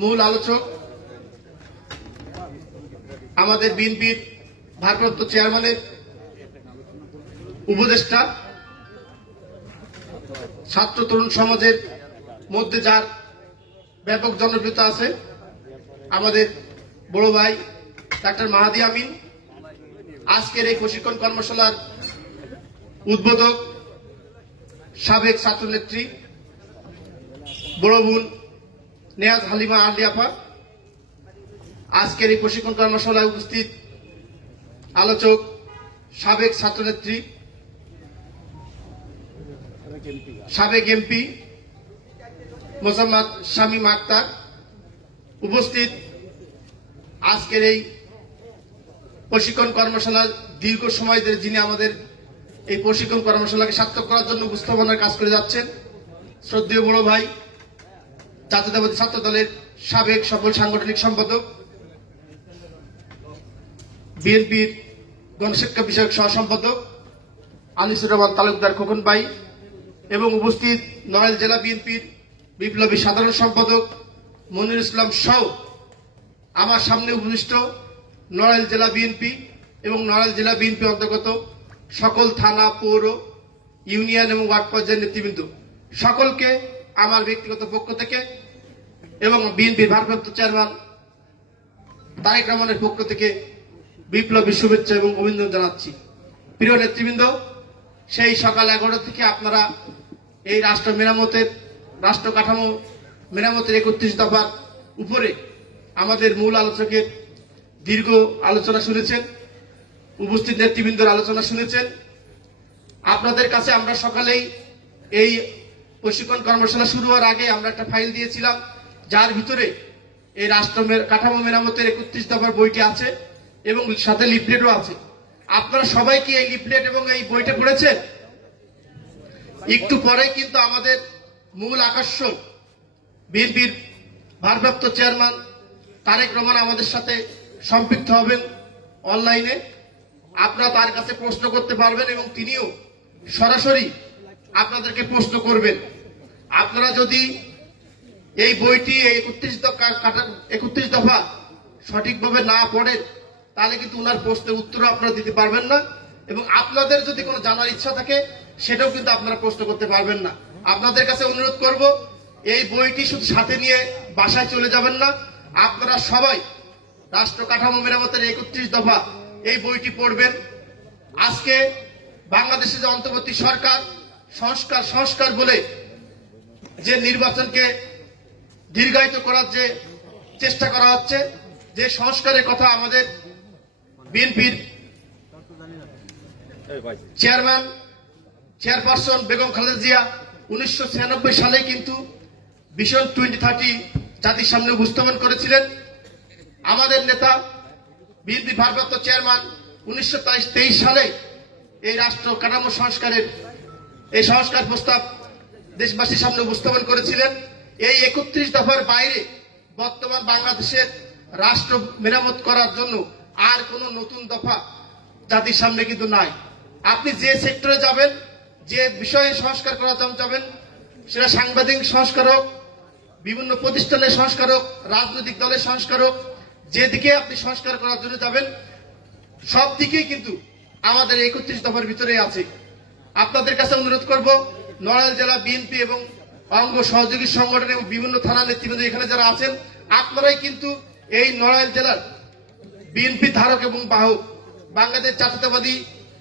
মূল আলোচক আমাদের বিএনপির ভারপ্রাপ্ত চেয়ারম্যানের উপদেষ্টা, ছাত্র তরুণ সমাজের মধ্যে যার ব্যাপক জনপ্রিয়তা আছে, আমাদের বড় ভাই ডাক্তার মাহাদি আমিন, আজকের এই প্রশিক্ষণ কর্মশালার উদ্বোধক সাবেক ছাত্রনেত্রী বড় বোন নেয়াজ হালিমা আলিয়াপা, আজকের এই প্রশিক্ষণ কর্মশালায় উপস্থিত আলোচক সাবেক ছাত্রনেত্রী, সাবেক এমপি মোসাম্মদ শামীম আক্তার, উপস্থিত আজকের এই প্রশিক্ষণ কর্মশালার দীর্ঘ সময় ধরে যিনি আমাদের এই প্রশিক্ষণ কর্মশালাকে সার্থক করার জন্য উপস্থাপনার কাজ করে যাচ্ছেন, শ্রদ্ধেয় বড় ভাই জাতীয়তাবাদী ছাত্র দলের সাবেক সফল সাংগঠনিক সম্পাদক, বিএনপির গণশিক্ষা বিষয়ক সহ সম্পাদক আনিসুর রহমান তালুকদার খোকন ভাই, এবং উপস্থিত নড়াইল জেলা বিএনপির বিপ্লবী সাধারণ সম্পাদক মনির ইসলাম সহ আমার সামনে উপবিষ্ট নড়াইল জেলা বিএনপি এবং নড়াইল জেলা বিএনপি অন্তর্গত সকল থানা, পৌর, ইউনিয়ন এবং ওয়ার্ড পর্যায়ের নেতৃবৃন্দ, সকলকে আমার ব্যক্তিগত পক্ষ থেকে এবং বিএনপির ভারপ্রাপ্ত চেয়ারম্যান তারেক রহমানের পক্ষ থেকে বিপ্লবী শুভেচ্ছা এবং অভিনন্দন জানাচ্ছি। প্রিয় নেতৃবৃন্দ, সেই সকাল 11টা থেকে আপনারা এই রাষ্ট্র কাঠামো মেরামতের 31 দফার উপরে আমাদের মূল আলোচকের দীর্ঘ আলোচনা শুনেছেন, উপস্থিত নেতৃবৃন্দের আলোচনা শুনেছেন। আপনাদের কাছে আমরা সকালেই এই প্রশিক্ষণ কর্মশালা শুরু হওয়ার আগে আমরা একটা ফাইল দিয়েছিলাম, যার ভিতরে এই রাষ্ট্র কাঠামো মেরামতের 31 দফার বইটি আছে এবং সাথে লিফলেটও আছে। আপনারা সবাই কি এই লিফলেট এবং এই বইটা পড়েছেন? একটু পরে কিন্তু আমাদের মূল আকর্ষণ বিএনপির ভারপ্রাপ্ত চেয়ারম্যান তারেক রহমান আমাদের সাথে সম্পৃক্ত হবেন অনলাইনে। আপনারা তার কাছে প্রশ্ন করতে পারবেন এবং তিনিও সরাসরি আপনাদেরকে প্রশ্ন করবেন। আপনারা যদি এই বইটি 31 দফা সঠিকভাবে না পড়েন তাহলে কিন্তু ওনার প্রশ্নের উত্তর আপনারা দিতে পারবেন না, এবং আপনাদের যদি কোনো জানার ইচ্ছা থাকে সেটাও কিন্তু আপনারা প্রশ্ন করতে পারবেন না। আপনাদের কাছে অনুরোধ করব, এই বইটি শুধু সাথে নিয়ে বাসায় চলে যাবেন না, আপনারা সবাই রাষ্ট্র কাঠামো মেরামতের 31 দফা এই বইটি পড়বেন। আজকে বাংলাদেশে যে অন্তর্বর্তী সরকার সংস্কার বলে যে নির্বাচনকে দীর্ঘায়িত করার যে চেষ্টা করা হচ্ছে, যে সংস্কারের কথা আমাদের বিএনপির চেয়ারপারসন বেগম খালেদা জিয়া 1996 সালে কিন্তু ভিশন 2030 জাতির সামনে উপস্থাপন করেছিলেন। আমাদের নেতা বিএনপি ভারপ্রাপ্ত চেয়ারম্যান 1923 সালে এই রাষ্ট্র কাঠামো সংস্কারের এই সংস্কার প্রস্তাব দেশবাসীর সামনে উপস্থাপন করেছিলেন। এই 31 দফার বাইরে বর্তমান বাংলাদেশের রাষ্ট্র মেরামত করার জন্য আর কোন নতুন দফা জাতির সামনে কিন্তু নাই। আপনি যে সেক্টরে যাবেন, যে বিষয়ে সংস্কার করার জন্য যাবেন, সেটা সাংবাদিক সংস্কার হোক, বিভিন্ন প্রতিষ্ঠানের সংস্কার হোক, রাজনৈতিক দলের সংস্কার হোক, যেদিকে আপনি সংস্কার করার জন্য যাবেন সব দিকেই কিন্তু আমাদের 31 দফার ভিতরে আছে। আপনাদের কাছে অনুরোধ করব, নড়াইল জেলা বিএনপি এবং অঙ্গ সহযোগী সংগঠন এবং বিভিন্ন থানা নেতৃবৃন্দ এখানে যারা আছেন, আপনারাই কিন্তু এই নড়াইল জেলার বিএনপি ধারক এবং বাহক। বাংলাদেশ জাতীয়তাবাদী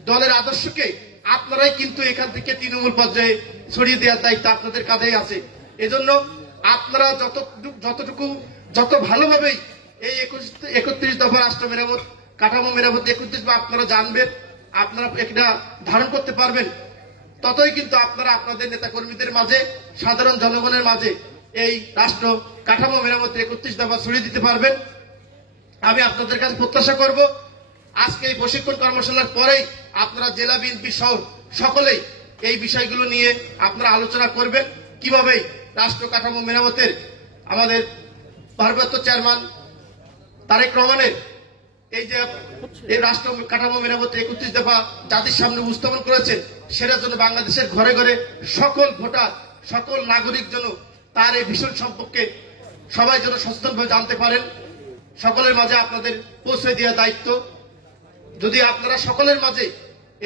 দলের আদর্শকে আপনারাই কিন্তু এখান থেকে তৃণমূল পর্যায়ে ছড়িয়ে দেওয়ার দায়িত্ব আপনাদের কাঁধেই আছে। এজন্য আপনারা যত ভালোভাবেই এই 31 দফা রাষ্ট্র মেরামত কাঠামো মেরামত 31 আপনারা জানবেন, আপনারা এটা ধারণ করতে পারবেন, ততই কিন্তু আপনারা আপনাদের নেতা কর্মীদের মাঝে, সাধারণ জনগণের মাঝে এই রাষ্ট্র কাঠামো মেরামতের 31 দফা ছড়িয়ে দিতে পারবেন। আমি আপনাদের কাছে প্রত্যাশা করব, আজকে এই প্রশিক্ষণ কর্মশালার পরেই আপনারা জেলা বিএনপি সহ সকলেই এই বিষয়গুলো নিয়ে আপনারা আলোচনা করবেন, কিভাবে রাষ্ট্র কাঠামো মেরামতের আমাদের ভারপ্রাপ্ত চেয়ারম্যান তারেক রহমানের এই যে এই রাষ্ট্র কাঠামো মেরামতের 31 দফা জাতির সামনে উপস্থাপন করেছেন, সেটার জন্য বাংলাদেশের ঘরে ঘরে সকল ভোটার, সকল নাগরিক যেন তার এই ভীষণ সম্পর্কে সবাই যেন সচেতনভাবে জানতে পারেন, সকলের মাঝে আপনাদের পৌঁছে দেওয়ার দায়িত্ব। যদি আপনারা সকলের মাঝে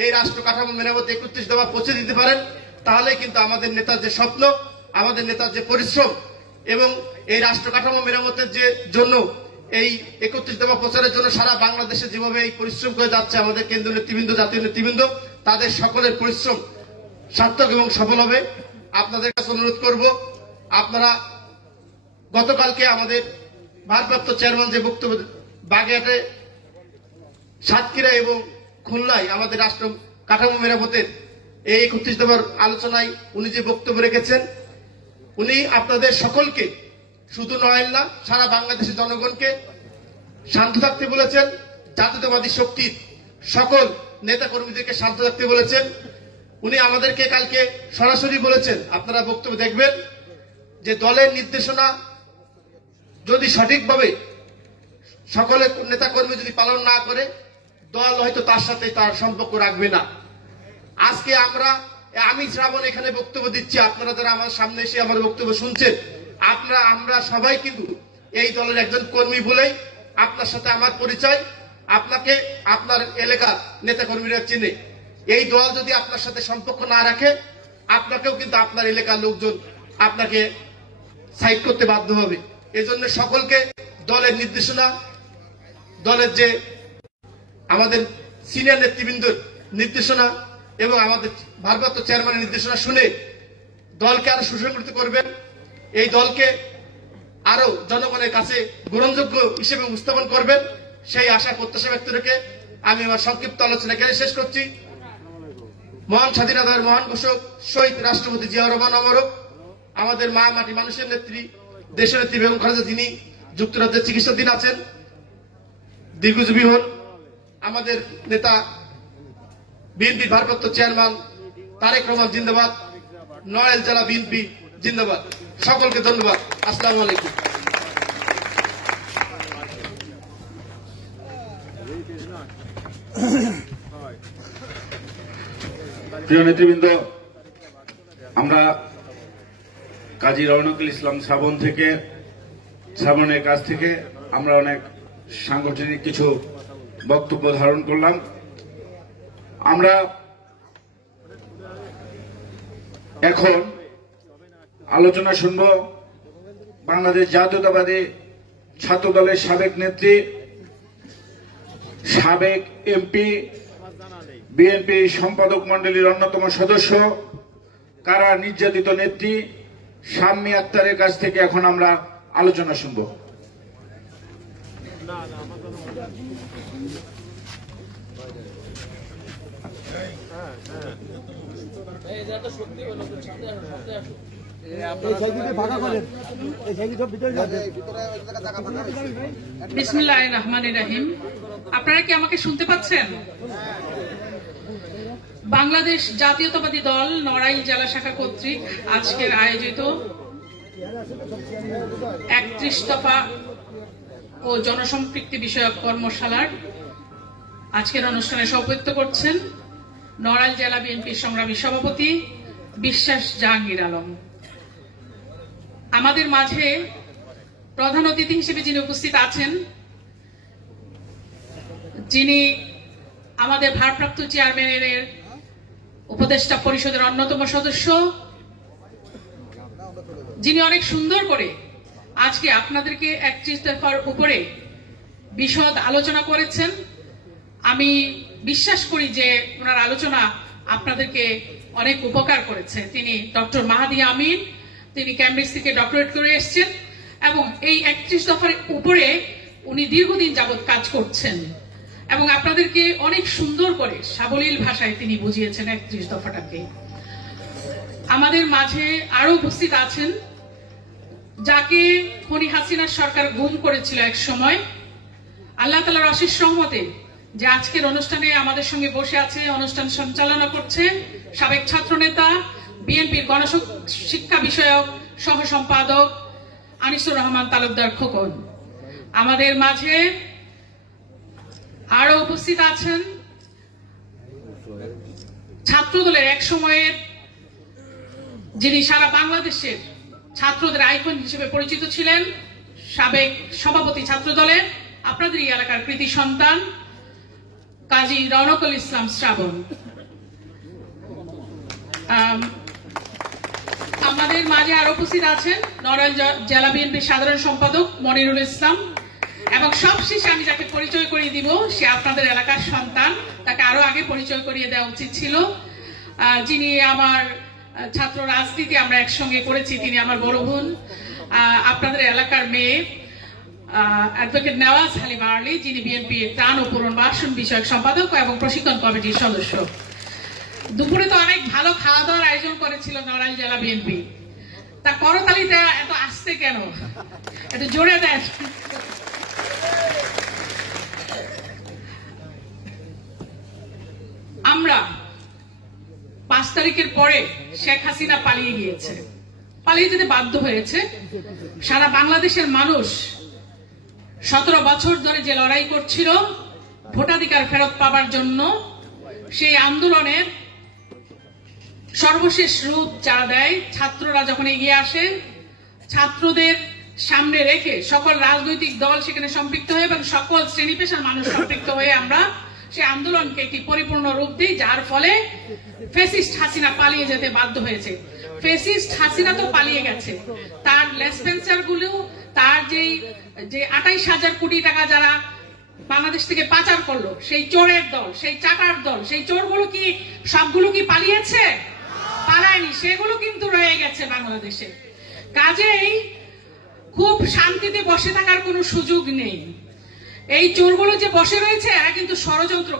এই রাষ্ট্র কাঠামো মেরামতে 31 দফা পৌঁছে দিতে পারেন, তাহলে কিন্তু আমাদের নেতার যে স্বপ্ন, আমাদের নেতার যে পরিশ্রম এবং এই রাষ্ট্র কাঠামো মেরামতের যে জন্য এই 31 দফা প্রচারের জন্য সারা বাংলাদেশে যেভাবে এই পরিশ্রম করে যাচ্ছে আমাদের কেন্দ্রীয় নেতৃবৃন্দ, জাতীয় নেতৃবৃন্দ, তাদের সকলের পরিশ্রম সার্থক এবং সফল হবে। আপনাদের কাছে অনুরোধ করব, আপনারা গতকালকে আমাদের ভারপ্রাপ্ত চেয়ারম্যান যে বক্তব্য বাগেরহাটে, সাতক্ষীরা এবং খুলনায় আমাদের রাষ্ট্র কাঠামো মেরামতের এই 31 দফার আলোচনায় উনি যে বক্তব্য রেখেছেন, উনি আপনাদের সকলকে, শুধু নয় না সারা বাংলাদেশের জনগণকে শান্ত থাকতে বলেছেন। জাতীয়তাবাদী শক্তির সকল নেতা কর্মীদেরকে শান্ত থাকতে বলেছেন। উনি আমাদেরকে কালকে সরাসরি বলেছেন, আপনারা বক্তব্য দেখবেন, যে দলের নির্দেশনা যদি সঠিকভাবে সকলের নেতা কর্মী যদি পালন না করে, দল হয়তো তার সাথে তার সম্পর্ক রাখবে না। আজকে আমি শ্রাবণ এখানে বক্তব্য দিচ্ছি, আপনারা যারা আমার সামনে এসে আমার বক্তব্য শুনছেন, আমরা সবাই কিন্তু এই দলের একজন কর্মী বলেই আপনার সাথে আমার পরিচয়। আপনাকে আপনার এলাকার নেতা কর্মীরা চেনে। এই দল যদি আপনার সাথে সম্পর্ক না রাখে, আপনাকেও কিন্তু আপনার এলাকার লোকজন আপনাকে সাইড করতে বাধ্য হবে। এজন্য সকলকে দলের নির্দেশনা, দলের যে আমাদের সিনিয়র নেতৃবৃন্দের নির্দেশনা এবং আমাদের ভারপ্রাপ্ত চেয়ারম্যানের নির্দেশনা শুনে দলকে আরো সুসংগঠিত করবেন, এই দলকে আরো জনগণের কাছে গ্রহণযোগ্য হিসেবে উপস্থাপন করবেন, সেই আশা প্রত্যাশা ব্যক্ত রেখে আমি আমার সংক্ষিপ্ত আলোচনা এখানে শেষ করছি। মহান স্বাধীনতার মহান ঘোষক শহীদ রাষ্ট্রপতি জিয়াউর রহমান অমরক, আমাদের মা মাটি মানুষের নেত্রী, দেশের নেত্রী বেগম খালেদা, যিনি যুক্তরাজ্যের চিকিৎসাধীন আছেন, দীর্ঘজীবী হন। আমাদের নেতা বিএনপির ভারপ্রাপ্ত চেয়ারম্যান তারেক রহমান জিন্দাবাদ। নড়াইল জেলা বিএনপি জিন্দাবাদ। সকলকে ধন্যবাদ। আসসালামু আলাইকুম। প্রিয় নেতৃবৃন্দ, আমরা কাজী রওনকুল ইসলাম শ্রাবণের কাছ থেকে আমরা অনেক সাংগঠনিক কিছু বক্তব্য ধারণ করলাম। আমরা এখন আলোচনা শুনব বাংলাদেশ জাতীয়তাবাদী ছাত্র দলের সাবেক নেত্রী, সাবেক এমপি, বিএনপি সম্পাদক মণ্ডলীর অন্যতম সদস্য, কারা নির্যাতিত নেত্রী শাম্মী আক্তারের কাছ থেকে এখন আমরা আলোচনা শুনব। বিসমিল্লাহির রহমানির রহিম। আপনারা কি আমাকে শুনতে পাচ্ছেন? বাংলাদেশ জাতীয়তাবাদী দল নড়াইল জেলা শাখা কর্তৃক আজকের আয়োজিত 31 দফা ও জনসম্পৃক্তি বিষয়ক কর্মশালার আজকের অনুষ্ঠানে সভাপতিত্ব করছেন নড়াইল জেলা বিএনপির সংগ্রামী সভাপতি বিশ্বাস জাহাঙ্গীর আলম। আমাদের মাঝে প্রধান অতিথি হিসেবে যিনি উপস্থিত আছেন, যিনি আমাদের ভারপ্রাপ্ত চেয়ারম্যানের উপদেষ্টা পরিষদের অন্যতম সদস্য, যিনি অনেক সুন্দর করে আজকে আপনাদেরকে 31 দফার উপরে বিশদ আলোচনা করেছেন। আমি বিশ্বাস করি যে ওনার আলোচনা আপনাদেরকে অনেক উপকার করেছে। তিনি ডক্টর মাহাদি আমিন, তিনি ক্যামব্রিজ থেকে ডক্টরেট করে এসেছেন এবং এই 31 দফার উপরে উনি দীর্ঘদিন যাবৎ কাজ করছেন এবং আপনাদেরকে অনেক সুন্দর করে সাবলীল ভাষায় তিনি বুঝিয়েছেন 31 দফাটাকে। আমাদের মাঝে আরো উপস্থিত আছেন যাকে খনি হাসিনার সরকার গুম করেছিল এক সময়। আল্লাহ তাআলার অশেষ রহমতে যে আজকের অনুষ্ঠানে আমাদের সঙ্গে বসে আছে, অনুষ্ঠান সঞ্চালনা করছে সাবেক ছাত্রনেতা, বিএনপির গণশিক্ষা বিষয়ক সহ সম্পাদক আনিসুর রহমান তালুকদার খোকন। আমাদের মাঝে আরো উপস্থিত আছেন ছাত্রদলের এক সময়ের, যিনি সারা বাংলাদেশের ছাত্রদের আইকন হিসেবে পরিচিত ছিলেন, সাবেক সভাপতি ছাত্র দলের, আপনাদের এই এলাকার কৃতি সন্তান কাজী রওনকুল ইসলাম শ্রাবণ। আমাদের মাঝে আরো উপস্থিত আছেন নড়াইল জেলা বিএনপির সাধারণ সম্পাদক মনিরুল ইসলাম, এবং সবশেষে আমি যাকে পরিচয় করিয়ে দিব সে আপনাদের এলাকার সন্তান, তাকে আরো আগে পরিচয় করিয়ে দেওয়া উচিত ছিল, যিনি আমার ছাত্র রাজনীতি আমরা একসঙ্গে করেছি, তিনি আমার বড় বোন, আপনাদের এলাকার মেয়ে অ্যাডভোকেট নেওয়াজ হালিমা আলী, যিনি বিএনপির ত্রাণ ও পুনর্বাসন বিষয়ক সম্পাদক এবং প্রশিক্ষণ কমিটির সদস্য। দুপুরে তো অনেক ভালো খাওয়া দাওয়ার আয়োজন করেছিল নড়াইল জেলা বিএনপি, তা করতালিতে এত আসতে কেন, এত জোরে দেন। আমরা 5 তারিখের পরে শেখ হাসিনা পালিয়ে গিয়েছে, পালিয়ে যেতে বাধ্য হয়েছে। সারা বাংলাদেশের মানুষ 17 বছর ধরে যে লড়াই করছিল ভোটাধিকার ফেরত পাবার জন্য, সেই আন্দোলনের সর্বশেষ রূপ যারা দেয় ছাত্ররা যখন এগিয়ে আসে, ছাত্রদের সামনে রেখে সকল রাজনৈতিক দল সেখানে সম্পৃক্ত হয়ে এবং সকল শ্রেণী পেশার মানুষ সম্পৃক্ত হয়ে আমরা সেই আন্দোলনকে একটি পরিপূর্ণ রূপ দিই, যার ফলে ফ্যাসিস্ট হাসিনা পালিয়ে যেতে বাধ্য হয়েছে। ফ্যাসিস্ট হাসিনা তো পালিয়ে গেছে, তার লেসপেন্সার গুলো, তার যে 28,000 কোটি টাকা যারা বাংলাদেশ থেকে পাচার করলো, সেই চোরের দল, সেই চাকার দল, সেই চোরগুলো কি সবগুলো কি পালিয়েছে? পালায়নি, সেগুলো কিন্তু রয়ে গেছে বাংলাদেশে। কাজেই খুব শান্তিতে বসে থাকার কোনো সুযোগ নেই। এই চোরগুলো যে বসে রয়েছে এরা কিন্তু ষড়যন্ত্র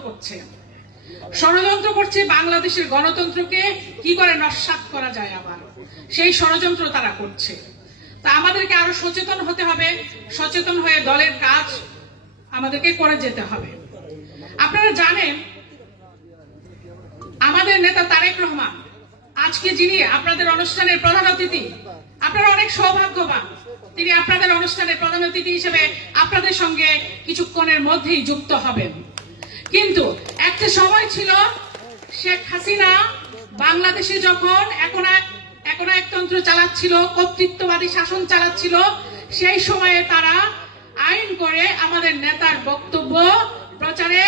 করছে বাংলাদেশের গণতন্ত্রকে কি করে নস্যাৎ করা যায়, আবার সেই ষড়যন্ত্র তারা করছে। তা আমাদেরকে আরো সচেতন হতে হবে, সচেতন হয়ে দলের কাজ আমাদেরকে করে যেতে হবে। আপনারা জানেন আমাদের নেতা তারেক রহমান আজকে যিনি আপনাদের অনুষ্ঠানের প্রধান অতিথি, আপনারা অনেক সৌভাগ্যবান, তিনি আপনাদের অনুষ্ঠানের প্রধান অতিথি হিসেবে আপনাদের সঙ্গে কিছুক্ষণের মধ্যেই যুক্ত হবেন। কিন্তু একটা সময় ছিল শেখ হাসিনা বাংলাদেশে যখন একনায়কতন্ত্র চালাচ্ছিল, কর্তৃত্ববাদী শাসন চালাচ্ছিল, সেই সময়ে তারা আইন করে আমাদের নেতার বক্তব্য প্রচারে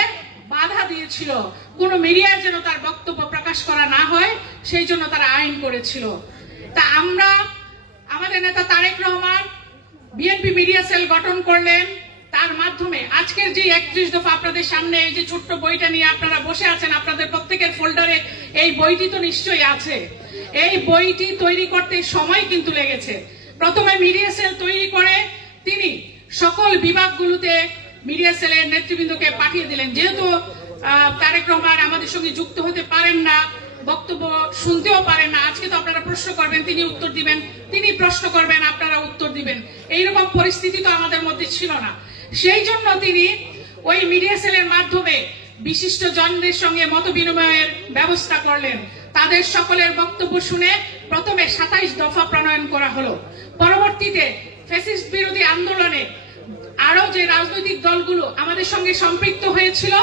বাধা দিয়েছিল, কোন মিডিয়ায় যেন তার বক্তব্য প্রকাশ করা না হয়, সেই জন্য তারা আইন করেছিল। তা আমরা, আমাদের নেতা Tarique Rahman BNP media cell গঠন করলেন, তার মাধ্যমে আজকের যে 31 দফা আপনাদের সামনে এই যে ছোট্ট বইটা নিয়ে আপনারা বসে আছেন, আপনাদের প্রত্যেকের ফোল্ডারে এই বইটি তো নিশ্চয়ই আছে। এই বইটি তৈরি করতে সময় কিন্তু লেগেছে। প্রথমে মিডিয়া সেল তৈরি করে তিনি সকল বিভাগগুলোতে মিডিয়া সেলের নেতৃবৃন্দকে পাঠিয়ে দিলেন। যেহেতু তারেক রহমান আমাদের সঙ্গে যুক্ত হতে পারেন না, বক্তব্য শুনতেও পারেন না, আজকে তো আপনারা প্রশ্ন করবেন, তিনি উত্তর দিবেন, তিনি প্রশ্ন করবেন, আপনারা উত্তর দিবেন, এইরকম পরিস্থিতি তো আমাদের মধ্যে ছিল না। সেই জন্য তিনি ওই মিডিয়া সেলের মাধ্যমে বিশিষ্ট জনদের সঙ্গে মত বিনিময়ের ব্যবস্থা করলেন। তাদের সকলের বক্তব্য শুনে প্রথমে 27 দফা প্রণয়ন করা হলো। পরবর্তীতে ফ্যাসিস্ট বিরোধী আন্দোলনে আরো যে রাজনৈতিক দলগুলো আমাদের সঙ্গে সম্পৃক্ত হয়েছিল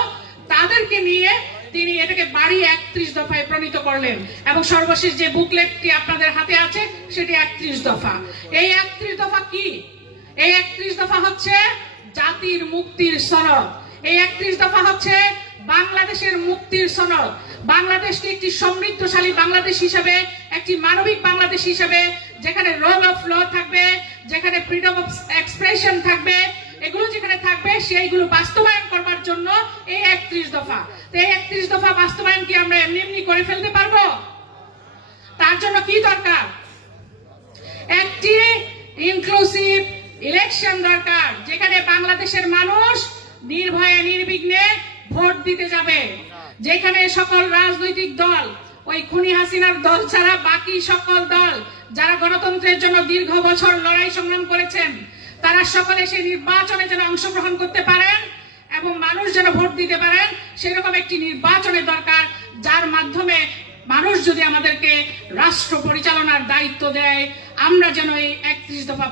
তাদেরকে নিয়ে তিনি এটাকে বাড়ি 31 দফায় প্রণীত করলেন, এবং সর্বশেষ যে বুকলেটটি আপনাদের হাতে আছে সেটি 31 দফা। এই 31 দফা কি? এই 31 দফা হচ্ছে জাতির মুক্তির সনদ। এই 31 দফা হচ্ছে বাংলাদেশের মুক্তির সনদ। বাংলাদেশকে একটি সমৃদ্ধশালী বাংলাদেশ হিসেবে, একটি মানবিক বাংলাদেশ হিসেবে, যেখানে রুল অফ ল থাকবে, যেখানে ফ্রিডম অফ এক্সপ্রেশন থাকবে, এগুলো যেখানে থাকবে সেইগুলো বাস্তবায়ন করবার জন্য এই 31 দফা। এই 31 দফা বাস্তবায়ন কি আমরা এমনি এমনি করে ফেলতে পারবো? তার জন্য কি দরকার? একটি ইনক্লুসিভ ইলেকশন দরকার, যেখানে বাংলাদেশের মানুষ নির্ভয়ে নির্বিঘ্নে ভোট দিতে যাবে, যেখানে সকল রাজনৈতিক দল, ওই খুনি হাসিনার দল ছাড়া বাকি সকল দল যারা গণতন্ত্রের জন্য দীর্ঘ বছর লড়াই সংগ্রাম করেছেন, তারা সকলে সেই নির্বাচনে যেন অংশগ্রহণ করতে পারেন এবং মানুষ যেন ভোট দিতে পারেন, সেরকম একটি নির্বাচনের দরকার, যার মাধ্যমে মানুষ যদি আমাদেরকে রাষ্ট্র পরিচালনার দায়িত্ব দেয়, আমরা যেন এই 31 দফা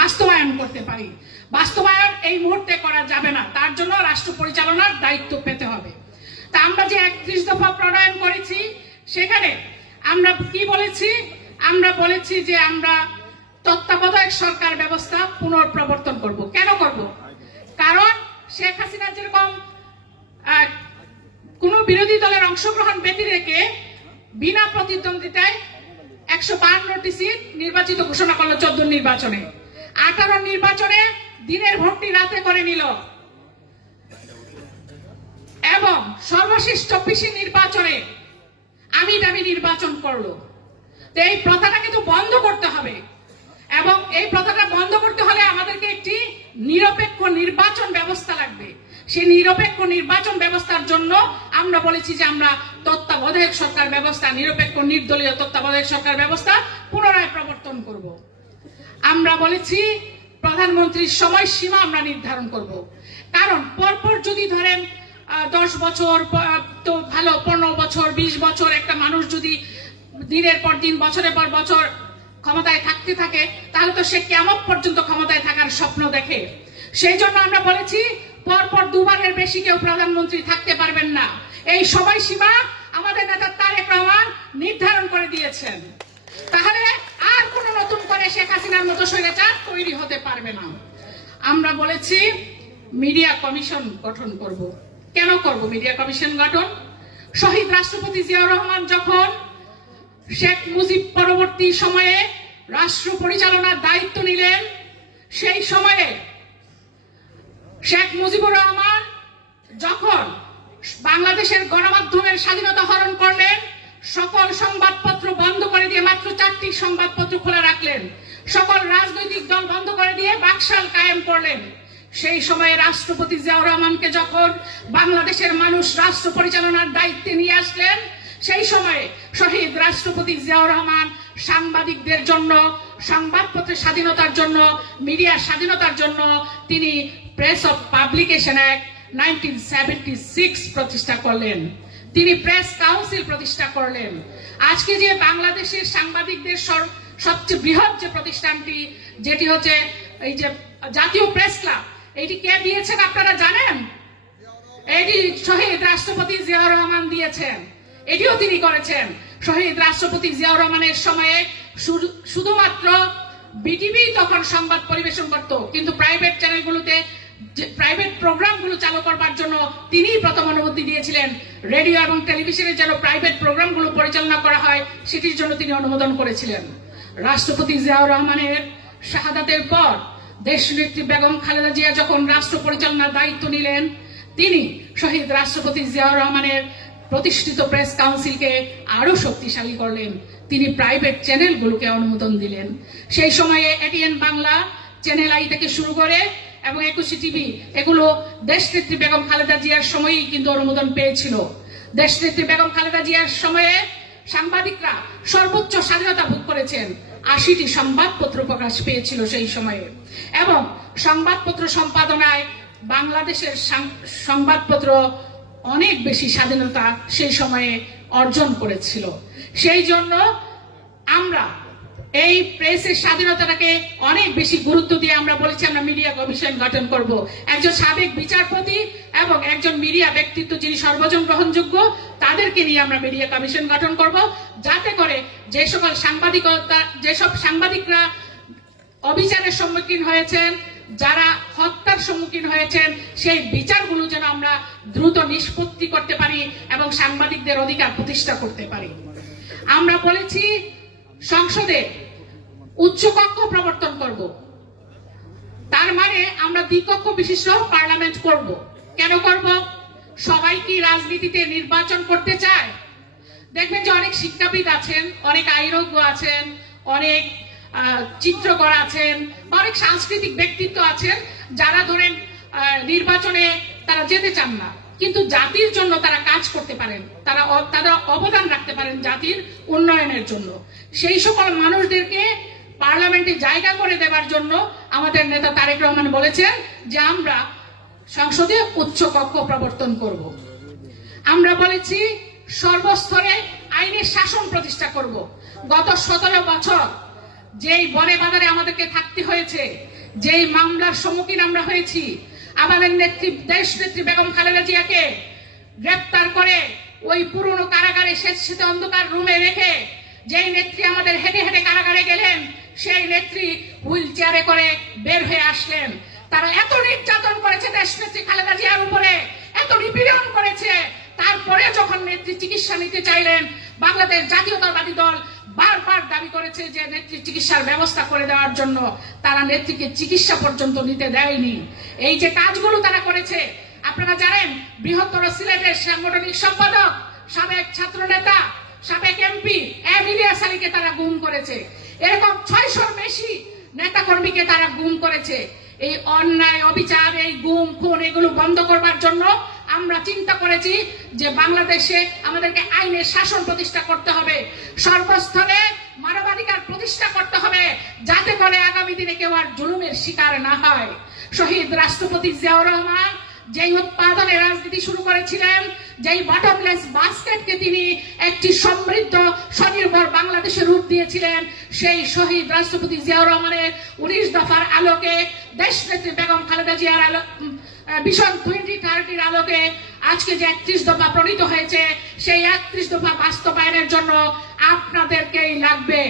বাস্তবায়ন করতে পারি। বাস্তবায়ন এই মুহূর্তে করা যাবে না, তার জন্য রাষ্ট্র পরিচালনার দায়িত্ব পেতে হবে। তা আমরা যে 31 দফা প্রণয়ন করেছি, সেখানে আমরা কি বলেছি? আমরা বলেছি যে আমরা তত্ত্বাবধায়ক সরকার ব্যবস্থা পুনঃপ্রবর্তন করব। কেন করব? কারণ শেখ হাসিনা যেরকম কোন বিরোধী দলের অংশগ্রহণ ব্যতি রেখে বিনা প্রতিদ্বন্দ্বিতায় 152টি সিট নির্বাচিত ঘোষণা করলো 14 নির্বাচনে, 18 নির্বাচনে দিনের ভোটটি রাতে করে নিল এবং সর্বশেষ 24 নির্বাচনে আমি দাবি নির্বাচন করলো। তো এই প্রথাটাকে তো বন্ধ করতে হবে এবং এই প্রথাটা বন্ধ করতে হলে আমাদেরকে একটি নিরপেক্ষ নির্বাচন ব্যবস্থা লাগবে। সেই নিরপেক্ষ নির্বাচন ব্যবস্থার জন্য আমরা বলেছি যে আমরা তত্ত্বাবধায়ক সরকার ব্যবস্থা, নিরপেক্ষ নির্দলীয় তত্ত্বাবধায়ক সরকার ব্যবস্থা পুনরায় প্রবর্তন করব। আমরা বলেছি প্রধানমন্ত্রীর সময়সীমা আমরা নির্ধারণ করব। কারণ পরপর যদি ধরেন 10 বছর তো ভালো, 15 বছর 20 বছর একটা মানুষ যদি দিনের পর দিন বছরের পর বছর ক্ষমতায় থাকতে থাকে তাহলে তো সে কিয়ামত পর্যন্ত ক্ষমতায় থাকার স্বপ্ন দেখে। সেই জন্য আমরা বলেছি পরপর দুবারের বেশি কেউ প্রধানমন্ত্রী থাকতে পারবেন না। এই সময়সীমা আমাদের নেতা তারেক রহমান নির্ধারণ করে দিয়েছেন। তাহলে আর কোন নতুন করে শেখ হাসিনার মতো স্বৈরাচার তৈরি হতে পারবে না। আমরা বলেছি মিডিয়া কমিশন গঠন করব। কেন করব মিডিয়া কমিশন গঠন? শহীদ রাষ্ট্রপতি জিয়াউর রহমান যখন শেখ মুজিব পরবর্তী সময়ে রাষ্ট্র পরিচালনার দায়িত্ব নিলেন, সেই সময়ে শেখ মুজিবুর রহমান যখন বাংলাদেশের গণমাধ্যমের স্বাধীনতা হরণ করলেন, সকল সংবাদপত্র বন্ধ করে দিয়ে মাত্র 4টি সংবাদপত্র খোলা রাখলেন, সকল রাজনৈতিক দল বন্ধ করে দিয়ে বাকশাল কায়েম করলেন। সেই সময়ে রাষ্ট্রপতি জিয়াউর রহমানকে যখন বাংলাদেশের মানুষ রাষ্ট্র পরিচালনার দায়িত্বে নিয়ে আসলেন, সেই সময়ে শহীদ রাষ্ট্রপতি জিয়াউর রহমান সাংবাদিকদের জন্য, সংবাদপত্রের স্বাধীনতার জন্য, মিডিয়ার স্বাধীনতার জন্য তিনি প্রেস অফ পাবলিকেশন অ্যাক্ট 1976 প্রতিষ্ঠা করলেন। তিনি প্রেস কাউন্সিল প্রতিষ্ঠা করলেন। আজকে যে বাংলাদেশের সাংবাদিকদের সবচেয়ে বৃহৎ যে প্রতিষ্ঠানটি, যেটি হচ্ছে এই যে জাতীয় প্রেস ক্লাব, এটি কে দিয়েছেন আপনারা জানেন? এটি শহীদ রাষ্ট্রপতি জিয়াউর রহমান দিয়েছেন। এটিও তিনি করেছেন। শহীদ রাষ্ট্রপতি জিয়াউর রহমানের সময়ে শুধুমাত্র বিটিভি তখন সংবাদ পরিবেশন করত, কিন্তু প্রাইভেট চ্যানেলগুলোতে প্রাইভেট প্রোগ্রামগুলো চালু করবার জন্য তিনিই প্রথম অনুমতি দিয়েছিলেন। রেডিও এবং টেলিভিশনের যেন প্রাইভেট প্রোগ্রামগুলো পরিচালনা করা হয় সেটির জন্য তিনি অনুমোদন করেছিলেন। রাষ্ট্রপতি জিয়াউর রহমানের শাহাদাতের পর দেশনেত্রী বেগম খালেদা জিয়া যখন রাষ্ট্র পরিচালনার দায়িত্ব নিলেন, তিনি শহীদ রাষ্ট্রপতি জিয়াউর রহমানের প্রতিষ্ঠিত প্রেস কাউন্সিলকে আরো শক্তিশালী করলেন। তিনি প্রাইভেট চ্যানেলগুলোকে অনুমোদন দিলেন। সেই সময়ে এটিএন বাংলা, চ্যানেল আই থেকে শুরু করে এবং 21 টিভি, এগুলো দেশনেত্রী বেগম খালেদা জিয়ার সময়েই কিন্তু অনুমোদন পেয়েছিল। দেশনেত্রী বেগম খালেদা জিয়ার সময়ে সাংবাদিকরা সর্বোচ্চ স্বাধীনতা ভোগ করেছেন। 80টি সংবাদপত্র প্রকাশ পেয়েছিল সেই সময়ে এবং সংবাদপত্র সম্পাদনায় বাংলাদেশের সংবাদপত্র অনেক বেশি স্বাধীনতা সেই সময়ে অর্জন করেছিল। সেই জন্য আমরা এই প্রেসের স্বাধীনতাটাকে অনেক বেশি গুরুত্ব দিয়ে আমরা বলেছি আমরা মিডিয়া কমিশন গঠন করব। একজন সাবেক বিচারপতি এবং একজন মিডিয়া ব্যক্তিত্ব যিনি সর্বজন গ্রহণযোগ্য, তাদেরকে নিয়ে আমরা মিডিয়া কমিশন গঠন করব, যাতে করে যেসব সাংবাদিকরা অবিচারের সম্মুখীন হয়েছেন, যারা হত্যার সম্মুখীন হয়েছেন, সেই বিচারগুলো যেন আমরা দ্রুত নিষ্পত্তি করতে পারি এবং সাংবাদিকদের অধিকার প্রতিষ্ঠা করতে পারি। আমরা বলেছি সংসদে উচ্চকক্ষ প্রবর্তন করব। তার মানে আমরা দ্বিকক্ষ বিশিষ্ট পার্লামেন্ট করব। কেন করব? সবাই কি রাজনীতিতে নির্বাচন করতে চায়? দেখবেন যে অনেক শিক্ষাবিদ আছেন, অনেক আইনজ্ঞ আছেন, অনেক চিত্রকর আছেন, অনেক সাংস্কৃতিক ব্যক্তিত্ব আছেন যারা ধরেন নির্বাচনে তারা যেতে চান না, কিন্তু জাতির জন্য তারা কাজ করতে পারেন, তারা অবদান রাখতে পারেন জাতির উন্নয়নের জন্য। সেই সকল মানুষদেরকে পার্লামেন্টে জায়গা করে দেওয়ার জন্য আমাদের নেতা তারেক রহমান বলেছেন যে আমরা সংসদে উচ্চ কক্ষ প্রবর্তন করব। আমরা বলেছি সর্বস্তরে আইনের শাসন প্রতিষ্ঠা করব। গত 17 বছর যেই বনে বাজারে আমাদেরকে থাকতে হয়েছে, যেই মামলার সম্মুখীন আমরা হয়েছি, আমাদের দেশনেত্রী বেগম খালেদা জিয়াকে গ্রেপ্তার করে ওই পুরনো কারাগারে স্বেচ্ছাসেতে অন্ধকার রুমে রেখে যেই নেত্রী আমাদের হেঁটে হেঁটে কারাগারে গেলেন, সেই নেত্রী হুইল চেয়ারে করে বের হয়ে আসলেন। তারা এত নির্যাতন করেছে দেশনেত্রী খালেদা জিয়ার উপরে, এত নিপীড়ন করেছে, তারপরে যখন নেত্রী চিকিৎসা নিতে চাইলেন, বাংলাদেশ জাতীয়তাবাদী দল বারবার দাবি করেছে যে নেত্রী চিকিৎসার ব্যবস্থা করে দেওয়ার জন্য। তারা নেত্রীকে চিকিৎসা পর্যন্ত নিতে দেয়নি। এই যে কাজগুলো তারা করেছে, আপনারা জানেন বৃহত্তর সিলেটের সাংগঠনিক সম্পাদক, সাবেক ছাত্র নেতা, সাবেক এমপি এম ইলিয়াস আলীকে তারা গুম করেছে। এরকম 600-র বেশি নেতা কর্মীকে তারা গুম করেছে। এই অন্যায়, অবিচার, এই গুম খুন এগুলো বন্ধ করবার জন্য আমরা চিন্তা করেছি যে বাংলাদেশে আমাদেরকে আইনের শাসন প্রতিষ্ঠা করতে হবে, সর্বস্তরে মানবাধিকার প্রতিষ্ঠা করতে হবে, যাতে করে আগামী দিনে কেউ আর জুলুমের শিকার না হয়। শহীদ রাষ্ট্রপতি জিয়াউর রহমান যেই উৎপাদনের রাজনীতি শুরু করেছিলেন, যেই বটমলেস বাস্কেটকে তিনি একটি সমৃদ্ধ স্বনির্ভর বাংলাদেশের রূপ দিয়েছিলেন, সেই শহীদ রাষ্ট্রপতি জিয়াউর রহমানের 19 দফার আলোকে, দেশনেত্রী বেগম খালেদা জিয়ার ভিশন 2030-র আলোকে আজকে যে 31 দফা প্রণীত হয়েছে, সেই 31 দফা বাস্তবায়নের জন্য আপনাদেরকেই লাগবে।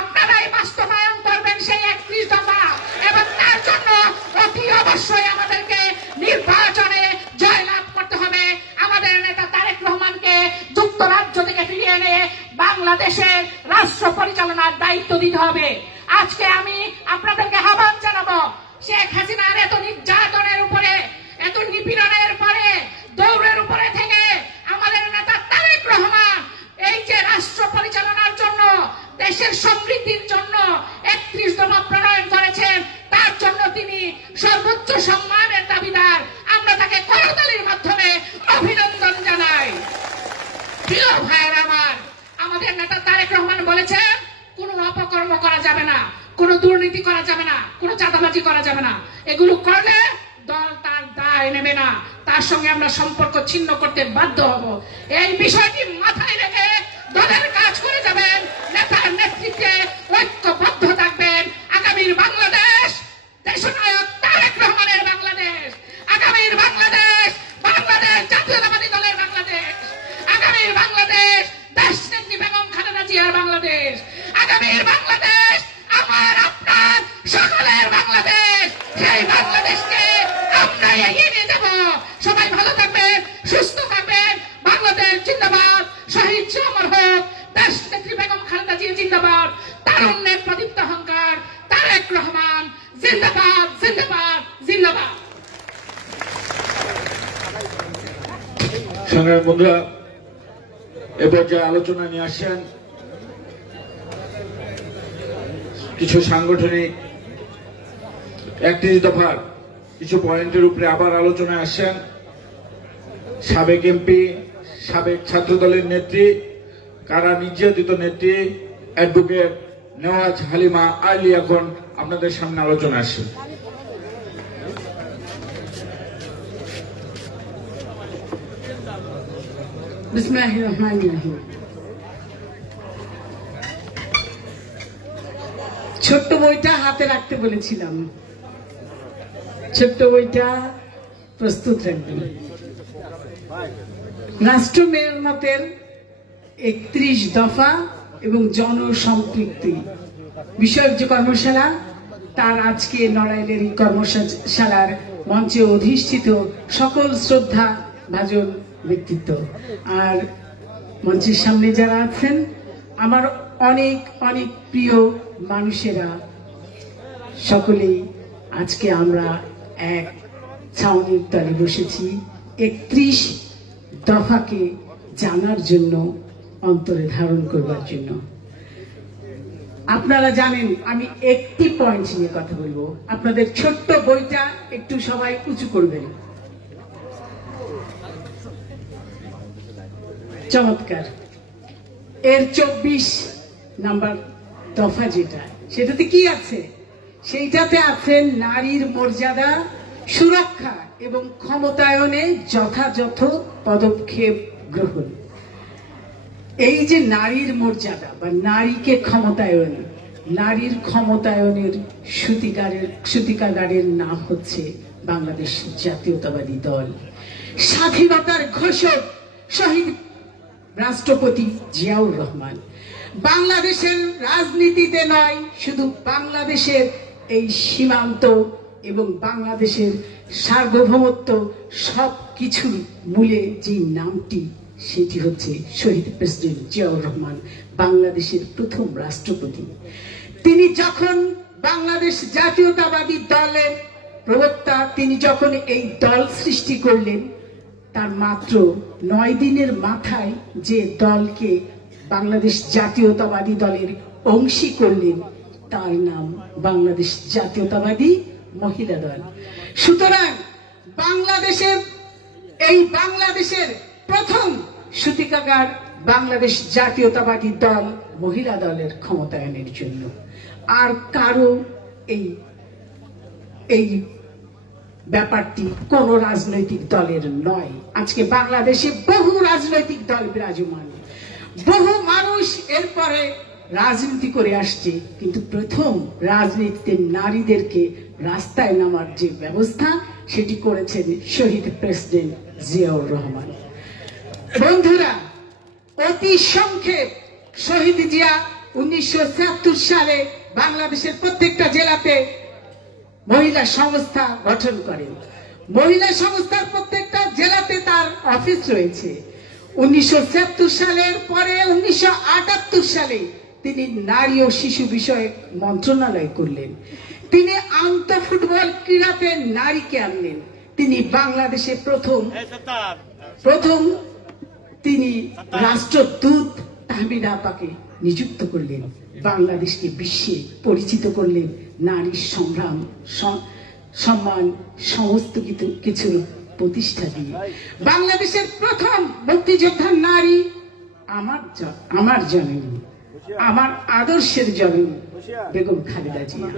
আপনারাই বাস্তবায়ন করবেন সেই 31 দফা, এবং তার জন্য অতি অবশ্যই আমাদেরকে নির্বাচনে জয়লাভ করতে হবে। আমাদের নেতা তারেক রহমানকে যুক্তরাজ্য থেকে ফিরিয়ে এনে বাংলাদেশের রাষ্ট্র পরিচালনার দায়িত্ব দিতে হবে। আজকে আমি আপনাদেরকে আহ্বান জানাবো, শেখ হাসিনার এত নির্যাতনের উপরে, এত নিপীড়নের পরে, দৌড়ের উপরে থেকে আমাদের নেতা তারেক রহমান এই যে রাষ্ট্র পরিচালনার জন্য, দেশের সমৃদ্ধির জন্য 31 দফা প্রণয়ন করেছেন, তার জন্য তিনি সর্বোচ্চ সম্মানের দাবিদার। আমরা তাকে করতালির মাধ্যমে অভিনন্দন জানাই। প্রিয় ভাইয়ের আমার, আমাদের নেতা তারেক রহমান বলেছেন কোনো অপকর্ম করা যাবে না, কোনো দুর্নীতি করা যাবে না, কোনো চাঁদাবাজি করা যাবে না। এগুলো করলে দল তার দায় নেবে না, তার সঙ্গে আমরা সম্পর্ক ছিন্ন করতে বাধ্য হব। এই বিষয়টি মাথায় রেখে দলের কাজ করে যাবেন, নেতার নেতৃত্বে ঐক্যবদ্ধ থাকবেন। আগামীর বাংলাদেশ দেশনায়ক তারেক রহমানের বাংলাদেশ, আগামীর বাংলাদেশ বাংলাদেশ জাতীয়তাবাদী দলের বাংলাদেশ, আগামীর বাংলাদেশ দেশনেত্রী বেগম খালেদা জিয়ার বাংলাদেশ, আগামীর বাংলাদেশ আমার আপনার সকলের বাংলাদেশ। সেই বাংলাদেশকে আমরা এগিয়ে নিয়ে যাব। সবাই ভালো থাকবেন, সুস্থ থাকবেন। বাংলাদেশ জিন্দাবাদ, শহীদ অমর হোক, দেশনেত্রী বেগম খালেদা জিয়া জিন্দাবাদ, তারুণ্যের প্রদীপ্ত অহংকার তারেক রহমান জিন্দাবাদ, জিন্দাবাদ, জিন্দাবাদ। সংগ্রামী বন্ধুরা, এ পর্যায়ে আলোচনা নিয়ে আসছেন কিছু সাংগঠনিক 31 দফার কিছু পয়েন্টের উপরে আবার আলোচনায় আসছেন সাবেক এমপি, সাবেক ছাত্রদলের নেত্রী, কারা নির্যাতিত নেত্রী অ্যাডভোকেট নেওয়াজ হালিমা আলী এখন আপনাদের সামনে আলোচনা আসছেন। বিসমিল্লাহির রহমানির রহিম। ছোট্ট বইটা হাতে রাখতে বলেছিলাম, ছোট্ট বইটা প্রস্তুত রাখবেন। রাষ্ট্র মেরামতের 31 দফা এবং জনসম্পৃক্তি বিষয়ক যে কর্মশালা, তার আজকে নড়াইলের এই কর্মশালার মঞ্চে অধিষ্ঠিত সকল শ্রদ্ধা ভাজন ব্যক্তিত্ব আর মঞ্চের সামনে যারা আছেন, আমার অনেক অনেক প্রিয় মানুষেরা, সকলেই আজকে আমরা এক ছাউনির তলে বসেছি 31 দফাকে জানার জন্য, অন্তরে ধারণ করবার জন্য। আপনারা জানেন আমি একটি পয়েন্ট নিয়ে কথা বলবো। আপনাদের ছোট্ট বইটা একটু সবাই উঁচু করবেন। চমৎকার। এর 24 নাম্বার দফা যেটা, সেটাতে কি আছে? সেইটাতে আছে নারীর মর্যাদা সুরক্ষা এবং ক্ষমতায়নে যথাযথ পদক্ষেপ গ্রহণ। এই যে নারীর মর্যাদা বা নারীকে ক্ষমতায়ন, নারীর ক্ষমতায়নের সূতিকাগারের নাম হচ্ছে বাংলাদেশ জাতীয়তাবাদী দল। স্বাধীনতার ঘোষক শহীদ রাষ্ট্রপতি জিয়াউর রহমান, বাংলাদেশের রাজনীতিতে নয়, শুধু বাংলাদেশের এই সীমান্ত এবং বাংলাদেশের সার্বভৌমত্ব সবকিছু মূলে যে নামটি, সেটি হচ্ছে শহীদ প্রেসিডেন্ট জিয়াউর রহমান, বাংলাদেশের প্রথম রাষ্ট্রপতি। তিনি যখন বাংলাদেশ জাতীয়তাবাদী দলের প্রবক্তা, তিনি যখন এই দল সৃষ্টি করলেন, তার মাত্র 9 দিনের মাথায় যে দলকে বাংলাদেশ জাতীয়তাবাদী দলের অংশী করলেন, তার নাম বাংলাদেশ জাতীয়তাবাদী মহিলা দল। সুতরাং বাংলাদেশের প্রথম সূতিকাগার বাংলাদেশ জাতীয়তাবাদী দল মহিলা দলের ক্ষমতায়নের জন্য। আর কারো এই ব্যাপারটি কোন রাজনৈতিক দলের নয়। আজকে বাংলাদেশে বহু রাজনৈতিক দল বিরাজমান, বহু মানুষ এরপরে রাজনীতি করে আসছে, কিন্তু প্রথম রাজনীতিতে নারীদেরকে রাস্তায় নামার যে ব্যবস্থা, সেটি করেছেন শহীদ প্রেসিডেন্ট জিয়াউর রহমান। বন্ধুরা, অতি সংক্ষেপ, শহীদ জিয়া 1976 সালে বাংলাদেশের প্রত্যেকটা জেলাতে মহিলা সংস্থা গঠন করেন। মহিলা সংস্থার প্রত্যেকটা জেলাতে তার অফিস রয়েছে। 1976 সালের পরে 1978 সালে তিনি নারী ও শিশু বিষয়ক মন্ত্রণালয় করলেন। তিনি আন্তঃফুটবল ক্রীড়াতে নারীকে আনলেন। তিনি বাংলাদেশে প্রথম তিনি রাষ্ট্রদূত তাহমিনা আপাকে নিযুক্ত করলেন। বাংলাদেশকে বিশ্বে পরিচিত করলেন নারীর সংগ্রাম, সম্মান, সমস্ত কিছুর প্রতিষ্ঠা দিয়ে। বাংলাদেশের প্রথম মুক্তিযোদ্ধা নারী আমার জননী, আমার আদর্শের জননী বেগম খালেদা জিয়া।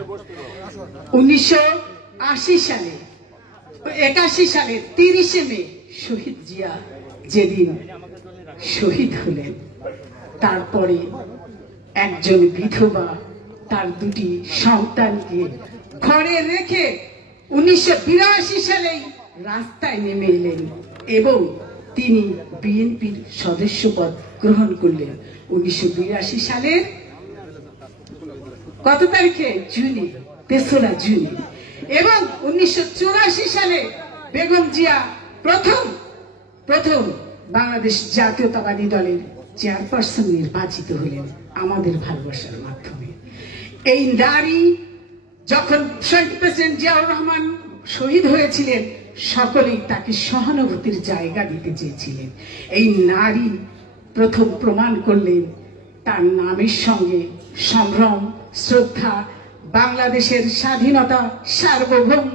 1981 সালে 30 মে শহীদ জিয়া যেদিন শহীদ হলেন, তারপরে একজন বিধবা তার 2টি সন্তানকে ঘরে রেখে 1982 সালেই রাস্তায় নেমে এলেন এবং তিনি বিএনপির সদস্যপদ গ্রহণ করলেন। 1982 সালের কত তারিখে? জুনে, 3রা জুন। এবং 1984 সালে বেগম জিয়া প্রথম বাংলাদেশ জাতীয়তাবাদী দলের চেয়ারপারসন নির্বাচিত হলেন আমাদের ভালোবাসার মাধ্যমে। এই নারী যখন শহীদ প্রেসিডেন্ট জিয়াউর রহমান শহীদ হয়েছিলেন, সকলেই তাকে সহানুভূতির জায়গা দিতে চেয়েছিলেন। এই নারী প্রথম প্রমাণ করলেন তার নামের সঙ্গে সম্ভ্রম, শ্রদ্ধা, বাংলাদেশের স্বাধীনতা, সার্বভৌম,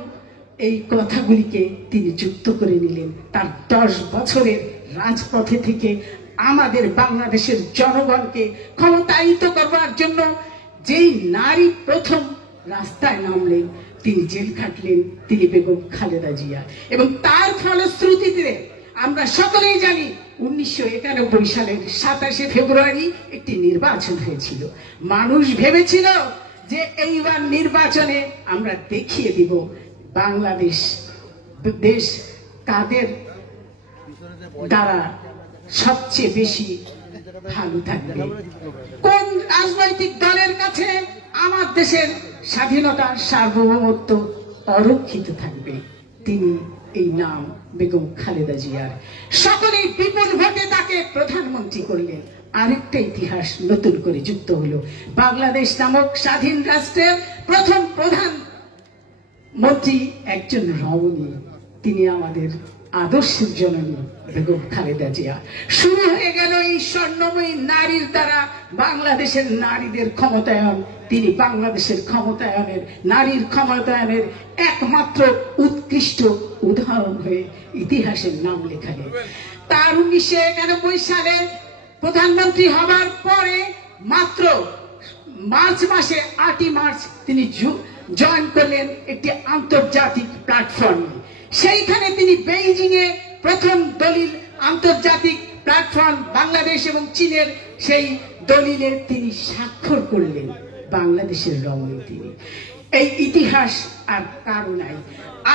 এই কথাগুলিকে তিনি যুক্ত করে নিলেন। তার 10 বছরের রাজপথে থেকে আমাদের বাংলাদেশের জনগণকে ক্ষমতায়িত করবার জন্য যেই নারী প্রথম রাস্তায় নামলেন, তিনি জেল খাটলেন, তিনি বেগম খালেদা জিয়া। এবং তার ফলশ্রুতিতে আমরা সকলেই জানি 1991 সালের 27 ফেব্রুয়ারি একটি নির্বাচন হয়েছিল। মানুষ ভেবেছিল যে এইবার নির্বাচনে আমরা দেখিয়ে দিব বাংলাদেশ দেশ কাদের দ্বারা সবচেয়ে বেশি ভালো থাকবে, কোন রাজনৈতিক দলের কাছে আমার দেশের স্বাধীনতা, সার্বভৌমত্ব অরক্ষিত থাকবে। তিনি এই নাম বেগম খালেদা জিয়ার। সকলেই বিপুল ভোটে তাকে প্রধানমন্ত্রী করলেন। আরেকটা ইতিহাস নতুন করে যুক্ত হলো। বাংলাদেশ নামক স্বাধীন রাষ্ট্রের প্রথম প্রধানমন্ত্রী একজন রমণী, তিনি আমাদের আদর্শের জননী বেগম খালেদা জিয়া। শুরু হয়ে গেল এই স্বর্ণময়ী নারীর দ্বারা বাংলাদেশের নারীদের ক্ষমতায়ন। তিনি বাংলাদেশের ক্ষমতায়নের, নারীর ক্ষমতায়নের একমাত্র উৎকৃষ্ট উদাহরণ হয়ে ইতিহাসের নাম লেখালেন। তার 1991 সালে প্রধানমন্ত্রী হবার পরে মাত্র মার্চ মাসে 8ই মার্চ তিনি জয়েন করলেন একটি আন্তর্জাতিক প্ল্যাটফর্মে। সেইখানে তিনি বেইজিং এ প্রথম দলিল আন্তর্জাতিক প্ল্যাটফর্ম বাংলাদেশ এবং চীনের সেই দলিলে তিনি স্বাক্ষর করলেন। বাংলাদেশের রমণী তিনি। এই ইতিহাস আর কারো নাই।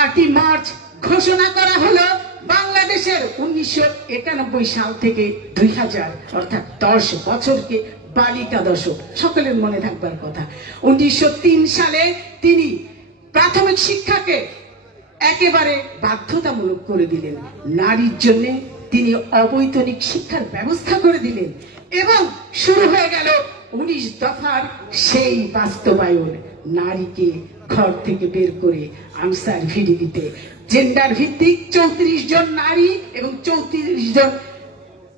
8ই মার্চ ঘোষণা করা হলো বাংলাদেশের 1991 সাল থেকে 2000 অর্থাৎ 10 বছরকে বালিকা দশক, সকলের মনে থাকবার কথা। 1903 সালে তিনি প্রাথমিক শিক্ষাকে একেবারে বাধ্যতামূলক করে দিলেন। নারীর জন্য তিনি অবৈতনিক শিক্ষার ব্যবস্থা করে দিলেন এবং শুরু হয়ে গেল 19 দফার সেই বাস্তবায়ন। নারীকে ঘর থেকে বের করে আনসার ভিডিপিতে জেন্ডার ভিত্তিক 34 জন নারী এবং 34 জন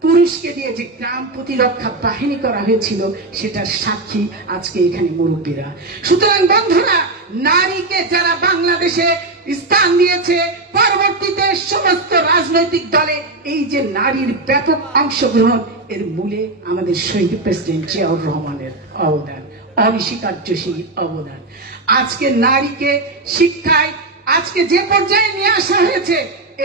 পুরুষকে দিয়ে যে গ্রাম প্রতিরক্ষা বাহিনী করা হয়েছিল, সেটার সাক্ষী আজকে এখানে মুরব্বীরা। সুতরাং বন্ধুরা, নারীকে যারা বাংলাদেশে স্থান দিয়েছে, পরবর্তীতে সমস্ত রাজনৈতিক দলে এই যে নারীর ব্যাপক অংশগ্রহণ, এর মূলে আমাদের শহীদ প্রেসিডেন্ট জিয়াউর রহমানের অবদান, অনস্বীকার্য সেই অবদান। আজকে নারীকে শিক্ষায় আজকে যে পর্যায়ে নিয়ে আসা হয়েছে,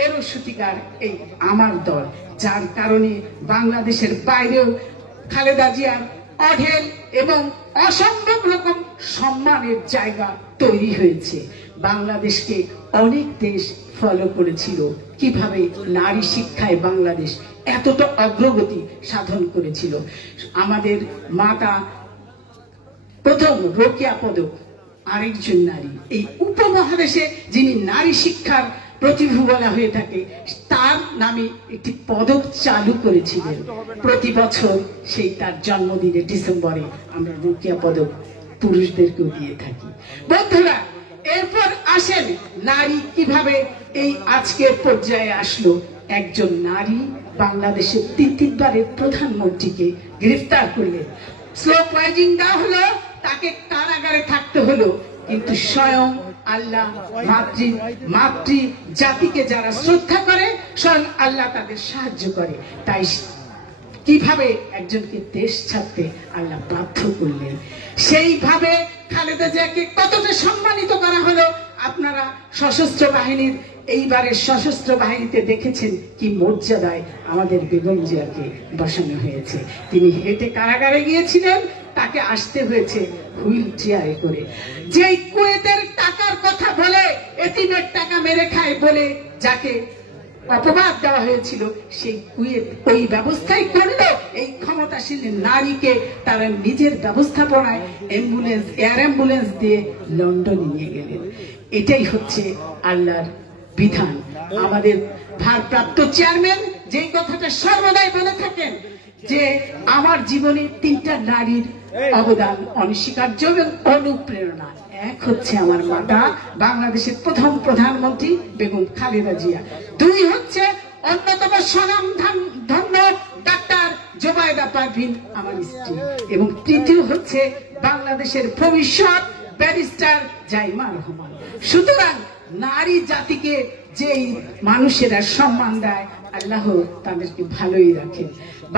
এরও সূতিকার এই আমার দল, যার কারণে বাংলাদেশের বাইরেও খালেদা জিয়ার অঢেল এবং অসম্ভব রকম সম্মানের জায়গা তৈরি হয়েছে। বাংলাদেশকে অনেক দেশ ফলো করেছিল কিভাবে নারী শিক্ষায় বাংলাদেশ এতটা অগ্রগতি সাধন করেছিল। আমাদের মাতা প্রথম রোকেয়া পদক আরেকজন নারী, এই উপমহাদেশে যিনি নারী শিক্ষার প্রতিভা বলা হয়ে থাকে, তার নামে একটি পদক চালু করেছিলেন। প্রতি বছর সেই তার জন্মদিনে ডিসেম্বরে আমরা রোকেয়া পদক পুরুষদেরকেও দিয়ে থাকি। বন্ধুরা, এরপর আসেন নারী কিভাবে এই আজকের পর্যায়ে আসলো। একজন নারী বাংলাদেশের 3 প্রধানমন্ত্রীকে গ্রেফতার করলেন, স্লো পয়জিং দেওয়া হলো, তাকে কারাগারে থাকতে হলো, কিন্তু স্বয়ং আল্লাহ মাতৃ জাতিকে যারা শ্রদ্ধা করে, স্বয়ং আল্লাহ তাদের সাহায্য করে। তাই কিভাবে একজনকে দেশ ছাড়তে আল্লাহ বাধ্য করলেন, সেইভাবে খালেদা জিয়াকে কতটা সম্মানিত করা হলো। আপনারা সশস্ত্র বাহিনীর এইবারের সশস্ত্র বাহিনীতে দেখেছেন কি মর্যাদায় আমাদের বেগম জিয়াকে বসানো হয়েছে। তিনি হেঁটে কারাগারে গিয়েছিলেন, তাকে আসতে হয়েছে হুইল চেয়ারে করে। যে কুয়েতের টাকার কথা বলে, এতিমের টাকা মেরে খায় বলে যাকে অপবাদ দেওয়া হয়েছিল, সেই কুয়েত ওই ব্যবস্থাই করলো। এই ক্ষমতাশীল নারীকে তারা নিজের ব্যবস্থাপনায় অ্যাম্বুলেন্স, এয়ার অ্যাম্বুলেন্স দিয়ে লন্ডনে নিয়ে গেলেন। এটাই হচ্ছে আল্লাহর বিধান। আমাদের ভারপ্রাপ্ত চেয়ারম্যান যেই কথাটা সর্বদাই বলে থাকেন যে আমার জীবনে 3টা নারীর অবদান অনস্বীকার্য এবং অনুপ্রেরণা। এক হচ্ছে আমার মাতা, বাংলাদেশের প্রথম প্রধানমন্ত্রী বেগম খালেদা জিয়া। 2 হচ্ছে অন্যতম স্বনামধন্য ডাক্তার জোবায়দা পারভিন আমার স্ত্রী, এবং 3 হচ্ছে বাংলাদেশের ভবিষ্যৎ ব্যারিস্টার জাইমা রহমান। সুতরাং নারী জাতিকে যেই মানুষেরা সম্মান দেয়, আল্লাহ তাদেরকে ভালোই রাখেন।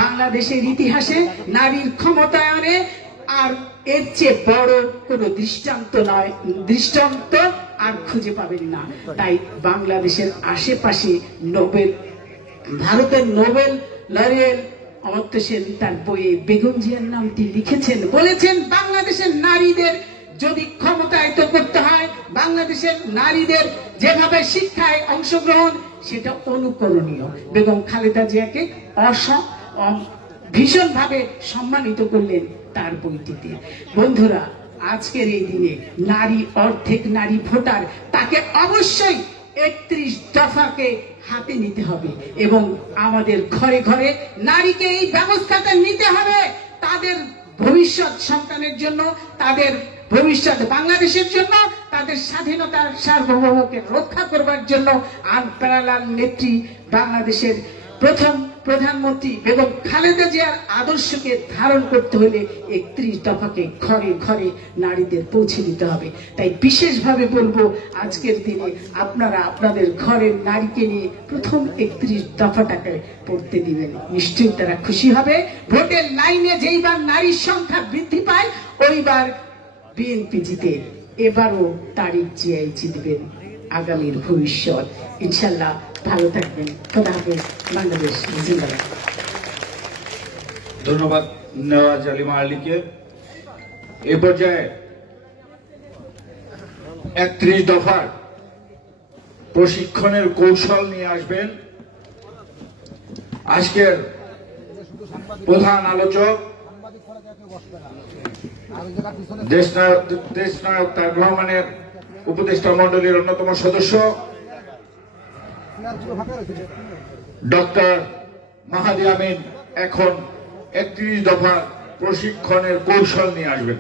বাংলাদেশের ইতিহাসে নারীর ক্ষমতায়নে আর এর চেয়ে বড় কোনো দৃষ্টান্ত আর খুঁজে পাবেন না। তাই বাংলাদেশের আশেপাশে ভারতের নোবেল লরিয়েল অমর্ত্য সেন তার বইয়ে বেগম জিয়ার নামটি লিখেছেন, বলেছেন বাংলাদেশের নারীদের যদি ক্ষমতায়িত করতে হয়, বাংলাদেশের নারীদের যেভাবে শিক্ষায় অংশগ্রহণ, সেটা অনুকরণীয়। বেগম খালেদা জিয়াকে ভীষণভাবে সম্মানিত করলেন তার বইটিতে। বন্ধুরা, আজকের এই দিনে নারী অর্ধেক নারী ভোটার, তাকে অবশ্যই 31 দফাকে হাতে নিতে হবে এবং আমাদের ঘরে ঘরে নারীকে এই ব্যবস্থাটা নিতে হবে। তাদের ভবিষ্যৎ সন্তানের জন্য, তাদের ভবিষ্যৎ বাংলাদেশের জন্য, তাদের স্বাধীনতার সার্বভৌমকে রক্ষা করবার জন্য আনপ্যারালাল নেত্রী বাংলাদেশের প্রথম প্রধানমন্ত্রী বেগম খালেদা জিয়ার আদর্শকে ধারণ করতে হলে 31 দফাকে ঘরে ঘরে নারীদের পৌঁছে দিতে হবে। তাই বিশেষভাবে বলবো, আজকের দিনে আপনারা আপনাদের ঘরের নারীকে নিয়ে প্রথম 31 দফাটাকে পড়তে দিবেন, নিশ্চয়ই তারা খুশি হবে। ভোটের লাইনে যেইবার নারীর সংখ্যা বৃদ্ধি পায়, ওইবার বিএনপি জিতে, এবারও তারিখ জিয়াই জিতবেন আগামীর ভবিষ্যৎ। ইনশাল্লাহ ভালো থাকবেন। খোদা হাফেজ। বাংলাদেশ জিন্দাবাদ। ধন্যবাদ নেওয়াজ আলিমা আলীকে। এ পর্যায়ে 31 দফার প্রশিক্ষণের কৌশল নিয়ে আসবেন আজকের প্রধান আলোচক দেশনায়ক তারেক রহমানের উপদেষ্টা মন্ডলীর অন্যতম সদস্য ডক্টর মাহাদি আমিন এখন 31 দফা প্রশিক্ষণের কৌশল নিয়ে আসবেন।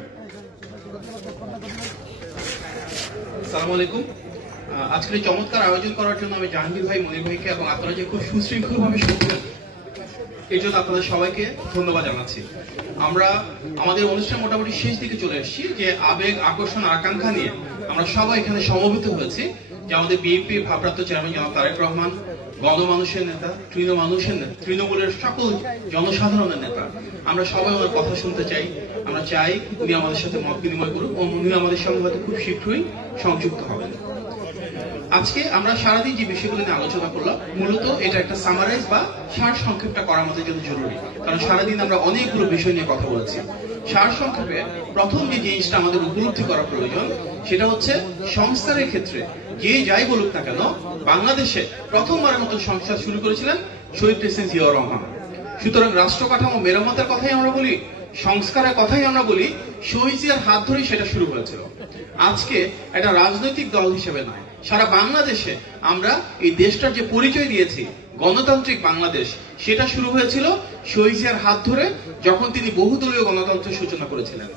আসসালামু আলাইকুম। আজকের এই চমৎকার আয়োজন করার জন্য আমি জাহাঙ্গীর ভাই, মনির ভাইকে এবং আপনারা যে খুব সুশৃঙ্খলভাবে শুনছেন এই জন্য আপনাদের সবাইকে ধন্যবাদ জানাচ্ছি। আমরা আমাদের অনুষ্ঠান মোটামুটি শেষ দিকে চলে এসেছি, যে আবেগ, আকর্ষণ, আকাঙ্ক্ষা নিয়ে আমরা সবাই এখানে সমবেত হয়েছি, যে আমাদের বিএনপি ভারপ্রাপ্ত চেয়ারম্যান জনাব তারেক রহমান, গণমানুষের নেতা, তৃণমূলের সকল জনসাধারণের নেতা, আমরা সবাই ওনার কথা শুনতে চাই। আমরা চাই উনি আমাদের সাথে মত বিনিময় করুক এবং উনি আমাদের সঙ্গে হয়তো খুব শীঘ্রই সংযুক্ত হবেন। আজকে আমরা সারাদিন যে বিষয়গুলো নিয়ে আলোচনা করলাম, মূলত এটা একটা সামারাইজ বা সার সংক্ষেপটা করা আমাদের জন্য জরুরি, কারণ সারাদিন আমরা অনেকগুলো বিষয় নিয়ে কথা বলেছি। সার সংক্ষেপে প্রথম যে জিনিসটা আমাদের উপলব্ধি করা প্রয়োজন সেটা হচ্ছে সংস্কারের ক্ষেত্রে যে যাই বলুক না কেন, বাংলাদেশে প্রথমবারের মতো সংস্কার শুরু করেছিলেন শহীদ প্রেসিডেন্ট জিয়াউর রহমান। সুতরাং রাষ্ট্র কাঠামো মেরামতের কথাই আমরা বলি, সংস্কারের কথাই আমরা বলি, শহীদ জিয়ার হাত ধরেই সেটা শুরু হয়েছিল। আজকে একটা রাজনৈতিক দল হিসেবে নয়, সারা বাংলাদেশে আমরা এই দেশটার যে পরিচয় দিয়েছি গণতান্ত্রিক বাংলাদেশ, সেটা শুরু হয়েছিল শহীদ জিয়ার হাত ধরে, যখন তিনি বহুদলীয় গণতন্ত্রের সূচনা করেছিলেন।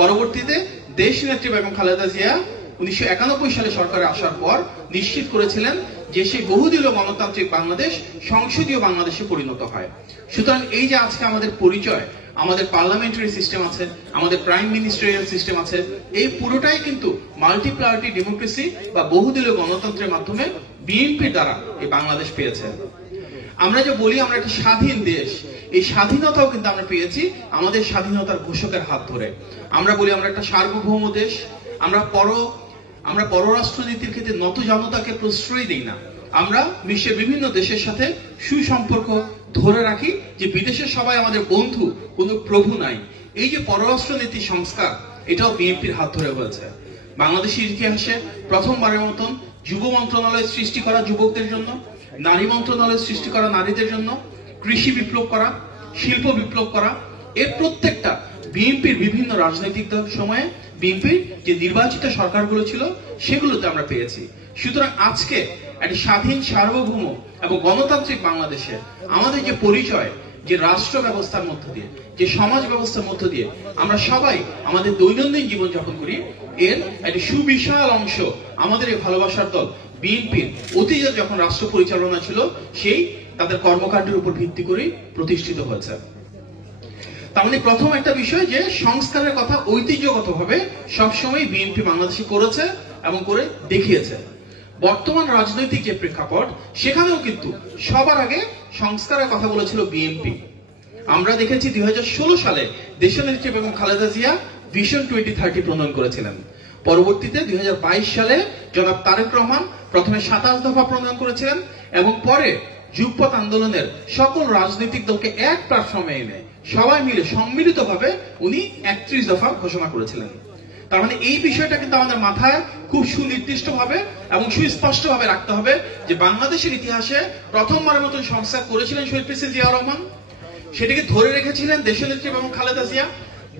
পরবর্তীতে দেশ নেত্রী বেগম খালেদা জিয়া 1991 সালে সরকারে আসার পর নিশ্চিত করেছিলেন যে সেই বহুদলীয় গণতান্ত্রিক বাংলাদেশ সংসদীয় বাংলাদেশে পরিণত হয়। সুতরাং এই যে আজকে আমাদের পরিচয়, আমাদের পার্লামেন্টারি সিস্টেম আছে, আমাদের প্রাইম মিনিস্টারিয়াল সিস্টেম আছে, এই পুরোটাই কিন্তু মাল্টিপার্টি ডেমোক্রেসি বা বহুদলীয় গণতন্ত্রের মাধ্যমে বিএনপির দ্বারা এই বাংলাদেশ পেয়েছে। আমরা যে বলি আমরা একটা স্বাধীন দেশ, এই স্বাধীনতাও কিন্তু আমরা পেয়েছি আমাদের স্বাধীনতার ঘোষকের হাত ধরে। আমরা বলি আমরা একটা সার্বভৌম দেশ, আমরা পররাষ্ট্রনীতির ক্ষেত্রে নত জনতাকে প্রশ্রয় দিই না, আমরা বিশ্বের বিভিন্ন দেশের সাথে সুসম্পর্ক ধরে রাখি, যে বিদেশের সবাই আমাদের বন্ধু, কোনো প্রভু নাই। এই যে পররাষ্ট্রনীতি সংস্কার, এটাও বিএনপির হাত ধরে হয়েছে। বাংলাদেশের ইতিহাসে প্রথমবারের মতন যুব মন্ত্রণালয় সৃষ্টি করা যুবকদের জন্য, নারী মন্ত্রণালয় সৃষ্টি করা নারীদের জন্য, কৃষি বিপ্লব করা, শিল্প বিপ্লব করা, এর প্রত্যেকটা বিএনপির বিভিন্ন রাজনৈতিক দল সময়ে বিএনপির যে নির্বাচিত সরকারগুলো ছিল সেগুলোতে আমরা পেয়েছি। সুতরাং আজকে একটা স্বাধীন, সার্বভৌম এবং গণতান্ত্রিক বাংলাদেশে আমাদের যে পরিচয়, যে রাষ্ট্র ব্যবস্থার মধ্য দিয়ে, যে সমাজ ব্যবস্থার মধ্য দিয়ে আমরা সবাই আমাদের দৈনন্দিন জীবন যাপন করি, এর একটা সুবিশাল অংশ আমাদের এই ভালোবাসার দল বিএনপির অতীতে যখন রাষ্ট্র পরিচালনা ছিল সেই তাদের কর্মকাণ্ডের উপর ভিত্তি করে প্রতিষ্ঠিত হয়েছে। তার মানে প্রথম একটা বিষয় যে সংস্কারের কথা ঐতিহ্যগতভাবে সবসময় বিএনপি বাংলাদেশে করেছে এবং করে দেখিয়েছে। বর্তমান রাজনৈতিক যে প্রেক্ষাপট, সেখানেও কিন্তু সবার আগে সংস্কারের কথা বলেছিল বিএনপি। আমরা দেখেছি 2016 সালে দেশনেত্রী বেগম খালেদা জিয়া ভিশন 2030 প্রণয়ন করেছিলেন। পরবর্তীতে 2022 সালে জনাব তারেক রহমান প্রথমে 27 দফা প্রণয়ন করেছিলেন এবং পরে যুগপৎ আন্দোলনের সকল রাজনৈতিক দলকে এক প্ল্যাটফর্মে এনে সবাই মিলে সম্মিলিতভাবে উনি 31 দফা ঘোষণা করেছিলেন। তার মানে এই বিষয়টা কিন্তু আমাদের মাথায় খুব সুনির্দিষ্টভাবে এবং সুস্পষ্টভাবে রাখতে হবে যে বাংলাদেশের ইতিহাসে প্রথমবারের মতন সংস্কার করেছিলেন শহীদ প্রেসিডেন্ট জিয়াউর রহমান, সেটাকে ধরে রেখেছিলেন দেশনেত্রী বেগম খালেদা জিয়া।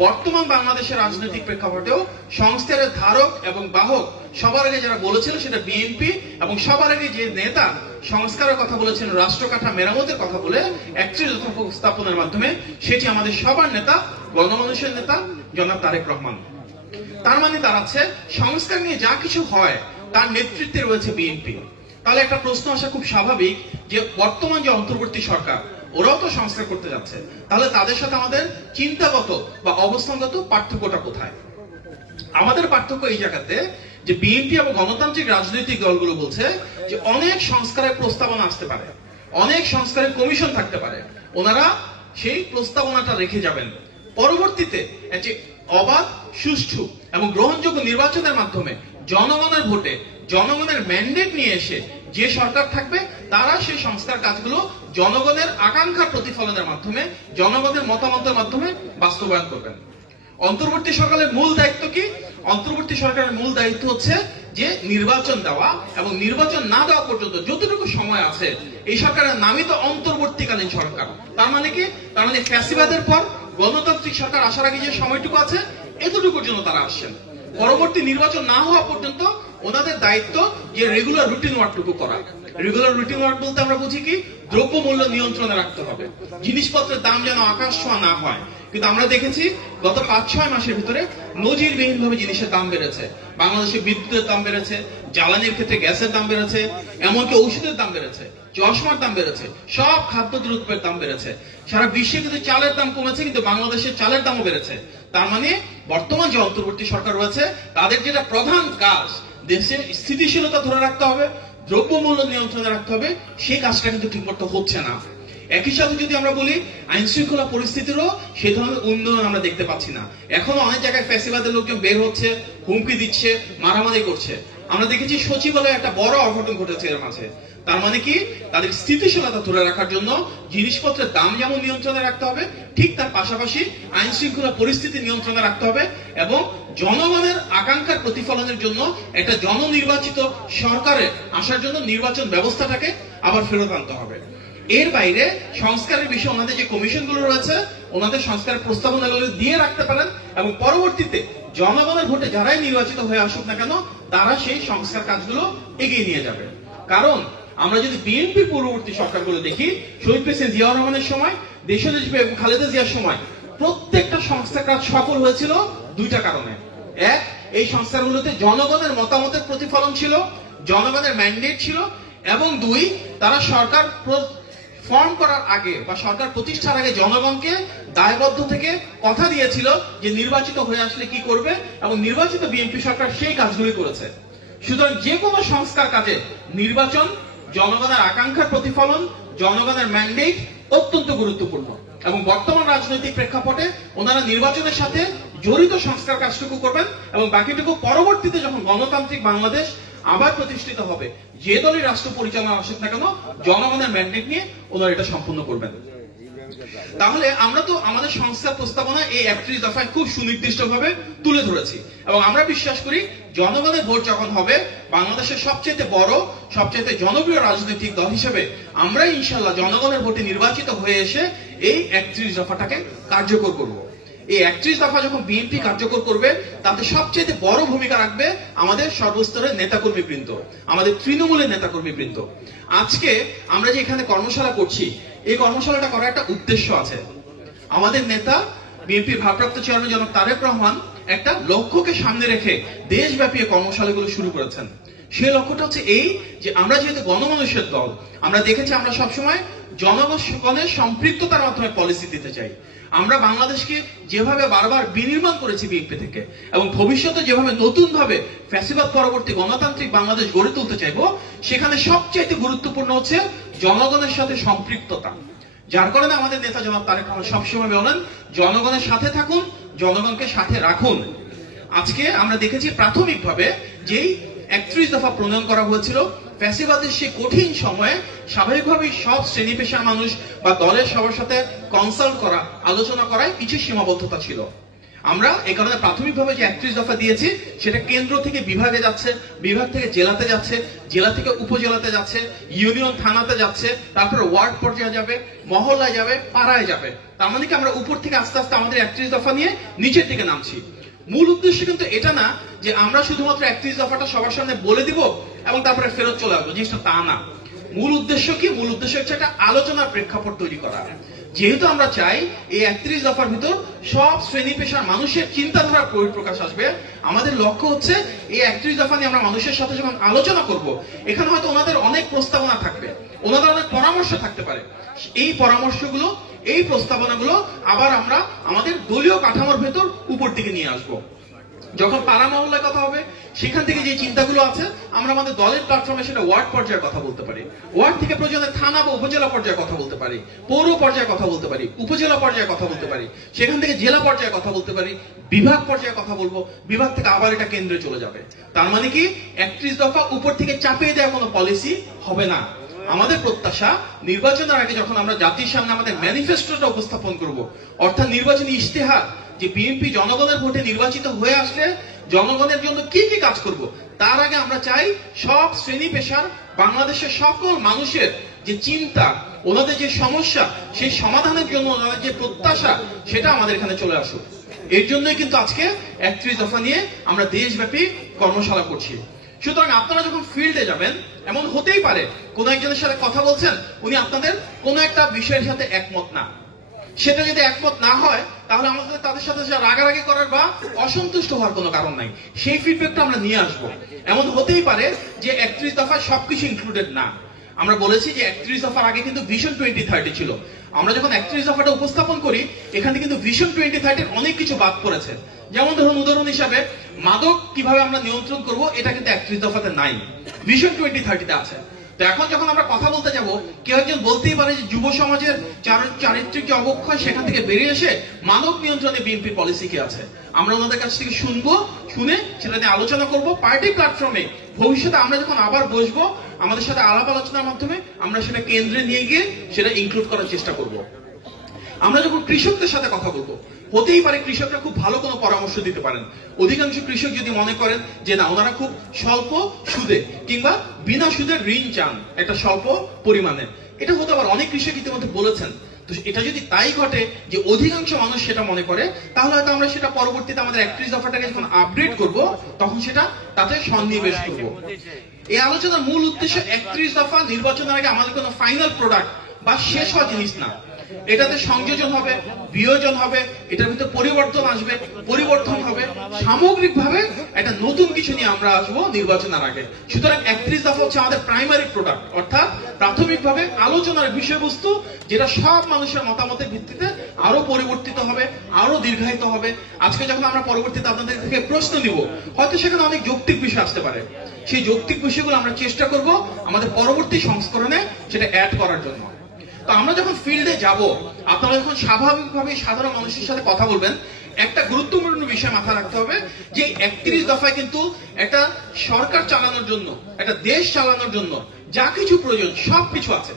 বর্তমান বাংলাদেশের রাজনৈতিক প্রেক্ষাপটেও সংস্কারের ধারক এবং বাহক সবার আগে যারা বলেছিল সেটা বিএনপি, এবং সবার আগে যে নেতা সংস্কারের কথা বলেছেন, রাষ্ট্র কাঠামো মেরামতের কথা বলে 31 দফা উপস্থাপনের মাধ্যমে, সেটি আমাদের সবার নেতা, গণমানুষের নেতা জনাব তারেক রহমান। তার মানে দাঁড়াচ্ছে সংস্কার নিয়ে যা কিছু হয় তার নেতৃত্বে রয়েছে বিএনপি। তাহলে একটা প্রশ্ন আসা খুব স্বাভাবিক যে বর্তমান যে অন্তর্বর্তী সরকার, ওরাও তো সংস্কার করতে যাচ্ছে, তাহলে তাদের সাথে আমাদের চিন্তাগত বা অবস্থানগত পার্থক্যটা কোথায়? আমাদের পার্থক্য এই জায়গাতে যে বিএনপি এবং গণতান্ত্রিক রাজনৈতিক দলগুলো বলছে যে অনেক সংস্কারের প্রস্তাবনা আসতে পারে, অনেক সংস্কারের কমিশন থাকতে পারে, ওনারা সেই প্রস্তাবনাটা রেখে যাবেন। পরবর্তীতে যে অবাধ, সুষ্ঠু এবং গ্রহণযোগ্য নির্বাচনের মাধ্যমে জনগণের ভোটে, জনগণের ম্যান্ডেট নিয়ে এসে যে সরকার থাকবে, তারা সেই সংস্কার কাজগুলো জনগণের আকাঙ্ক্ষা প্রতিফলনের মাধ্যমে, জনগণের মতামতের মাধ্যমে বাস্তবায়ন করবেন। অন্তর্বর্তী সরকারের মূল দায়িত্ব কি? অন্তর্বর্তী সরকারের মূল দায়িত্ব হচ্ছে যে নির্বাচন দেওয়া, এবং নির্বাচন না দেওয়া পর্যন্ত যতটুকু সময় আছে, এই সরকারের নামই তো অন্তর্বর্তীকালীন সরকার। তার মানে কি? তার মানে ফ্যাসিবাদের পর গণতান্ত্রিক সরকার আসার আগে যে সময়টুকু আছে এতটুকুর জন্য তারা আসছেন। পরবর্তী নির্বাচন না হওয়া পর্যন্ত ওনাদের দায়িত্ব যে রেগুলার রুটিন ওয়ার্কটুকু করা। রেগুলার রুটিন ওয়ার্ক বলতে আমরা বুঝি কি, দ্রব্য মূল্য নিয়ন্ত্রণে রাখতে হবে, জিনিসপত্রের দাম যেন আকাশ ছোঁয়া না হয়। কিন্তু আমরা দেখেছি গত 5-6 মাসের ভিতরে নজিরবিহীন ভাবে জিনিসের দাম বেড়েছে। বাংলাদেশে বিদ্যুতের দাম বেড়েছে, জ্বালানির ক্ষেত্রে গ্যাসের দাম বেড়েছে, এমনকি ঔষধের দাম বেড়েছে, চশমার দাম বেড়েছে, সব খাদ্য দ্রব্যের দাম বেড়েছে। সারা বিশ্বে কিন্তু চালের দাম কমেছে, কিন্তু বাংলাদেশের চালের দামও বেড়েছে। তার মানে বর্তমান যে অন্তর্বর্তী সরকার রয়েছে তাদের যেটা প্রধান কাজ, দেশের স্থিতিশীলতা ধরে রাখতে হবে, দ্রব্যমূল্য নিয়ন্ত্রণে রাখতে হবে, সেই কাজটা কিন্তু ঠিকমতো হচ্ছে না। একই সাথে যদি আমরা বলি আইন শৃঙ্খলা পরিস্থিতিরও সে ধরনের উন্নয়ন আমরা দেখতে পাচ্ছি না। এখনো অনেক জায়গায় ফ্যাসিবাদের লোকজন বের হচ্ছে, হুমকি দিচ্ছে, মারামারি করছে। আমরা দেখেছি সচিবালয়ে একটা বড় অঘটন ঘটেছে এর মাঝে। তার মানে কি, তাদের স্থিতিশীলতা ধরে রাখার জন্য জিনিসপত্রের দাম যেমন নিয়ন্ত্রণে রাখতে হবে, ঠিক তার পাশাপাশি আইন শৃঙ্খলা পরিস্থিতি নিয়ন্ত্রণে রাখতে হবে এবং জনগণের আকাঙ্ক্ষার প্রতিফলনের জন্য একটা জননির্বাচিত সরকারের আসার জন্য নির্বাচন ব্যবস্থাটাকে আবার ফেরত আনতে হবে। এর বাইরে সংস্কারের বিষয়ে ওনাদের যে কমিশনগুলো রয়েছে, ওনাদের সংস্কারের প্রস্তাবনাগুলো দিয়ে রাখতে পারেন এবং পরবর্তীতে জনগণের ভোটে যারাই নির্বাচিত হয়ে আসুক না কেন তারা সেই সংস্কার কাজগুলো এগিয়ে নিয়ে যাবে। কারণ আমরা যদি বিএনপির পূর্ববর্তী সরকারগুলো দেখি, শহীদ প্রেসিডেন্ট জিয়াউর রহমানের সময়, দেশনেত্রী বেগম খালেদা জিয়ার সময় প্রত্যেকটা সংস্কার কাজ সফল হয়েছিল দুইটা কারণে। এক, এই সংস্কারগুলোতে জনগণের মতামতের প্রতিফলন ছিল, জনগণের ম্যান্ডেট ছিল, এবং দুই, তারা সরকার ফর্ম করার আগে বা সরকার প্রতিষ্ঠার আগে জনগণকে দায়বদ্ধ থেকে কথা দিয়েছিল যে নির্বাচিত হয়ে আসলে কি করবে, এবং নির্বাচিত বিএনপি সরকার সেই কাজগুলি করেছে। সুতরাং যে কোনো সংস্কার কাজে নির্বাচন, জনগণের আকাঙ্ক্ষার প্রতিফলন, জনগণের ম্যান্ডেট অত্যন্ত গুরুত্বপূর্ণ। এবং বর্তমান রাজনৈতিক প্রেক্ষাপটে ওনারা নির্বাচনের সাথে জড়িত সংস্কার কাজটুকু করবেন এবং বাকিটুকু পরবর্তীতে যখন গণতান্ত্রিক বাংলাদেশ আবার প্রতিষ্ঠিত হবে, যে দলই রাষ্ট্র পরিচালনা আসুক না কেন জনগণের ম্যান্ডেট নিয়ে ওনারা এটা সম্পূর্ণ করবেন। তাহলে আমরা তো আমাদের সংস্কার প্রস্তাবনা এই 31 দফায় খুব সুনির্দিষ্টভাবে তুলে ধরেছি এবং আমরা বিশ্বাস করি জনগণের ভোট যখন হবে, বাংলাদেশের সবচেয়ে বড়, সবচেয়ে জনপ্রিয় রাজনৈতিক দল হিসেবে আমরা ইনশাল্লাহ জনগণের ভোটে নির্বাচিত হয়ে এসে এই 31 দফাটাকে কার্যকর করব। এই 31 দফা যখন বিএনপি কার্যকর করবে, তাতে সবচেয়ে বড় ভূমিকা রাখবে আমাদের সর্বস্তরের নেতাকর্মী বৃন্দ, আমাদের তৃণমূলের নেতাকর্মী বৃন্দ। আজকে আমরা যে এখানে কর্মশালা করছি, এই কর্মশালাটা করার একটা উদ্দেশ্য আছে। আমাদের নেতা বিএনপি ভারপ্রাপ্ত চেয়ারম্যান জনাব তারেক রহমান একটা লক্ষ্যকে সামনে রেখে দেশব্যাপী কর্মশালাগুলো শুরু করেছেন। সেই লক্ষ্যটা হচ্ছে এই যে আমরা যেহেতু গণমানুষের দল, আমরা দেখেছি আমরা সবসময় জনগণের সম্পৃক্ততার মাধ্যমে পলিসি দিতে চাই। আমরা বাংলাদেশকে যেভাবে বারবার বিনির্মাণ করেছি বিএনপি থেকে, এবং ভবিষ্যতে যেভাবে নতুন ভাবে ফ্যাসিবাদ পরবর্তী গণতান্ত্রিক বাংলাদেশ গড়ে তুলতে চাইবো, সেখানে সবচেয়ে গুরুত্বপূর্ণ হচ্ছে জনগণের সাথে সম্পৃক্ততা। যার কারণে আমাদের নেতা জনাব তারেক রহমান সবসময় বলেন জনগণের সাথে থাকুন, জনগণকে সাথে রাখুন। আজকে আমরা দেখেছি প্রাথমিকভাবে যেই 31 দফা প্রণয়ন করা হয়েছিল, ফ্যাসিবাদের সেই কঠিন সময়ে স্বাভাবিকভাবেই সব শ্রেণী পেশার মানুষ বা দলের সবার সাথে কনসাল্ট করা, আলোচনা করায় কিছু সীমাবদ্ধতা ছিল। আমরা এই কারণে প্রাথমিকভাবে যে 31 দফা দিয়েছি সেটা কেন্দ্র থেকে বিভাগে যাচ্ছে, বিভাগ থেকে জেলাতে যাচ্ছে, জেলা থেকে উপজেলাতে যাচ্ছে, ইউনিয়ন থানাতে যাচ্ছে, তারপরে ওয়ার্ড পর্যায়ে যাবে, মহল্লায় যাবে, পাড়ায় যাবে। তার মানে কি আমরা উপর থেকে আস্তে আস্তে আমাদের 31 দফা নিয়ে নিচের দিকে নামছি। মূল উদ্দেশ্য কিন্তু এটা না যে আমরা শুধুমাত্র 31 দফাটা সবার সামনে বলে দিব এবং তারপরে ফেরত চলে আসবো, জিনিসটা তা না। মূল উদ্দেশ্য কি? মূল উদ্দেশ্য হচ্ছে একটা আলোচনার প্রেক্ষাপট তৈরি করা। যেহেতু আমরা চাই এই 31 দফার ভিতর সব শ্রেণী পেশার মানুষের চিন্তাধারার পরিপ্রকাশ আসবে, আমাদের লক্ষ্য হচ্ছে এই 31 দফা নিয়ে আমরা মানুষের সাথে যখন আলোচনা করব, এখানে হয়তো ওনাদের অনেক প্রস্তাবনা থাকবে, ওনাদের অনেক পরামর্শ থাকতে পারে। এই পরামর্শগুলো, এই প্রস্তাবনাগুলো আবার আমরা আমাদের দলীয় কাঠামোর ভেতর উপর দিকে নিয়ে আসবো। যখন পাড়া মহল্লায় কথা হবে, সেখান থেকে যে চিন্তাগুলো আছে আমরা আমাদের দলের প্ল্যাটফর্মে সেটা ওয়ার্ড পর্যায়ে কথা বলতে পারি, ওয়ার্ড থেকে প্রয়োজনে থানা বা উপজেলা পর্যায়ে কথা বলতে পারি, পৌর পর্যায়ে কথা বলতে পারি, উপজেলা পর্যায়ে কথা বলতে পারি, সেখান থেকে জেলা পর্যায়ে কথা বলতে পারি, বিভাগ পর্যায়ে কথা বলবো, বিভাগ থেকে আবার এটা কেন্দ্রে চলে যাবে। তার মানে কি 31 দফা উপর থেকে চাপিয়ে দেওয়া কোনো পলিসি হবে না। আমাদের প্রত্যাশা নির্বাচনের আগে যখন আমরা জাতির সামনে আমাদের ম্যানিফেস্টোটা উপস্থাপন করব, অর্থাৎ নির্বাচনী ইশতেহার, যে বিএনপি জনগণের ভোটে নির্বাচিত হয়ে আসলে জনগণের জন্য কি কি কাজ করব, তার আগে আমরা চাই সব শ্রেণী পেশার বাংলাদেশের সকল মানুষের যে চিন্তা, ওনাদের যে সমস্যা, সেই সমাধানের জন্য ওনাদের যে প্রত্যাশা, সেটা আমাদের এখানে চলে আসুক। এর জন্যই কিন্তু আজকে 31 দফা নিয়ে আমরা দেশব্যাপী কর্মশালা করছি। সুতরাং আপনারা যখন ফিল্ডে যাবেন, এমন হতেই পারে কোন একজনের সাথে কথা বলছেন, উনি আপনাদের কোন একটা বিষয়ের সাথে একমত না। সেটা যদি একমত না হয়, তাহলে আমাদের তাদের সাথে রাগারাগি করার বা অসন্তুষ্ট হওয়ার কোনো কারণ নাই। সেই ফিডব্যাকটা আমরা নিয়ে আসবো। এমন হতেই পারে যে 31 দফায় সবকিছু ইনক্লুডেড না। আমরা বলেছি যে 31 দফার আগে কিন্তু ভিশন 2030 ছিল। আমরা যখন 31 দফাটা উপস্থাপন করি, এখানে কিন্তু ভিশন 2030 অনেক কিছু বাদ পড়েছে। যেমন ধরুন, উদাহরণ হিসাবে মাদক কিভাবে আমরা নিয়ন্ত্রণ করব, এটা কিন্তু 31 দফাতে নাই, ভিশন 2030 আছে। তো এখন যখন আমরা কথা বলতে যাব, কেউ একজন বলতেই পারে যে যুব সমাজের চারিত্রিক যে অবক্ষয়, সেখান থেকে বেরিয়ে এসে মাদক নিয়ন্ত্রণে বিএনপির পলিসি কি আছে। আমরা ওনাদের কাছ থেকে শুনবো, শুনে সেটা নিয়ে আলোচনা করব পার্টি প্ল্যাটফর্মে। ভবিষ্যতে আমরা যখন আবার বসবো, আমাদের সাথে আলাপ আলোচনার মাধ্যমে আমরা সেটা কেন্দ্রে নিয়ে গিয়ে সেটা ইনক্লুড করার চেষ্টা করব। আমরা যখন কৃষকদের সাথে কথা বলবো, হতেই পারে কৃষকরা খুব ভালো কোনো পরামর্শ দিতে পারেন। অধিকাংশ কৃষক যদি মনে করেন যে না, ওনারা খুব স্বল্প সুদে কিংবা বিনা সুদের ঋণ চান একটা স্বল্প পরিমাণে, এটা হতে পারে। অনেক কৃষক ইতিমধ্যে বলেছেন। তো এটা যদি তাই ঘটে যে অধিকাংশ মানুষ সেটা মনে করে, তাহলে হয়তো আমরা সেটা পরবর্তীতে আমাদের 31 দফাটাকে যখন আপডেট করব, তখন সেটা তাতে সন্নিবেশ করব। এই আলোচনার মূল উদ্দেশ্য 31 দফা নির্বাচনের আগে আমাদের কোনো ফাইনাল প্রোডাক্ট বা শেষ হওয়া জিনিস না। এটাতে সংযোজন হবে, বিয়োজন হবে, এটার ভিতরে পরিবর্তন আসবে, পরিবর্তন হবে, সামগ্রিকভাবে একটা নতুন কিছু নিয়ে আমরা আসবো নির্বাচনের আগে। সুতরাং 31 দফা হচ্ছে আমাদের প্রাইমারি প্রোডাক্ট, অর্থাৎ প্রাথমিকভাবে আলোচনার বিষয়বস্তু, যেটা সব মানুষের মতামতের ভিত্তিতে আরো পরিবর্তিত হবে, আরো দীর্ঘায়িত হবে। আজকে যখন আমরা পরবর্তীতে আপনাদের থেকে প্রশ্ন নিব, হয়তো সেখানে অনেক যৌক্তিক বিষয় আসতে পারে। সেই যৌক্তিক বিষয়গুলো আমরা চেষ্টা করব আমাদের পরবর্তী সংস্করণে সেটা অ্যাড করার জন্য। তো আমরা যখন ফিল্ডে যাব, আপনারা যখন স্বাভাবিকভাবে সাধারণ মানুষের সাথে কথা বলবেন, একটা গুরুত্বপূর্ণ বিষয় মাথায় রাখতে হবে যে 31 দফায় কিন্তু একটা সরকার চালানোর জন্য, একটা দেশ চালানোর জন্য যা কিছু প্রয়োজন সবকিছু আছে।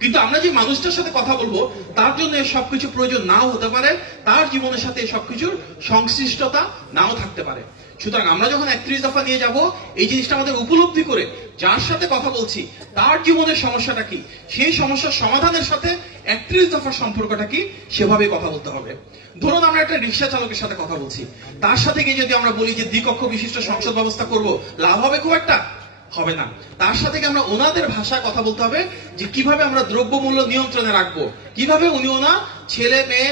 কিন্তু আমরা যে মানুষটার সাথে কথা বলবো, তার জন্য সবকিছু প্রয়োজন নাও হতে পারে, তার জীবনের সাথে সবকিছুর সংশ্লিষ্টতা নাও থাকতে পারে। সুতরাং আমরা যখন 31 দফা নিয়ে যাব, এই জিনিসটা আমাদের উপলব্ধি করে যার সাথে কথা বলছি তার জীবনের সমস্যাটা কি, সেই সমস্যার সমাধানের সাথে 31 দফার সম্পর্কটা কি, সেভাবে কথা বলতে হবে। ধরুন আমরা একটা রিক্সা চালকের সাথে কথা বলছি, তার সাথে গিয়ে যদি আমরা বলি যে দ্বিকক্ষ বিশিষ্ট সংসদ ব্যবস্থা করব, লাভ হবে খুব একটা? হবে না। তার সাথে আমরা ওনাদের ভাষায় কথা বলতে হবে যে কিভাবে আমরা দ্রব্যমূল্য নিয়ন্ত্রণে রাখবো, কিভাবে উনি ওনার ছেলে মেয়ে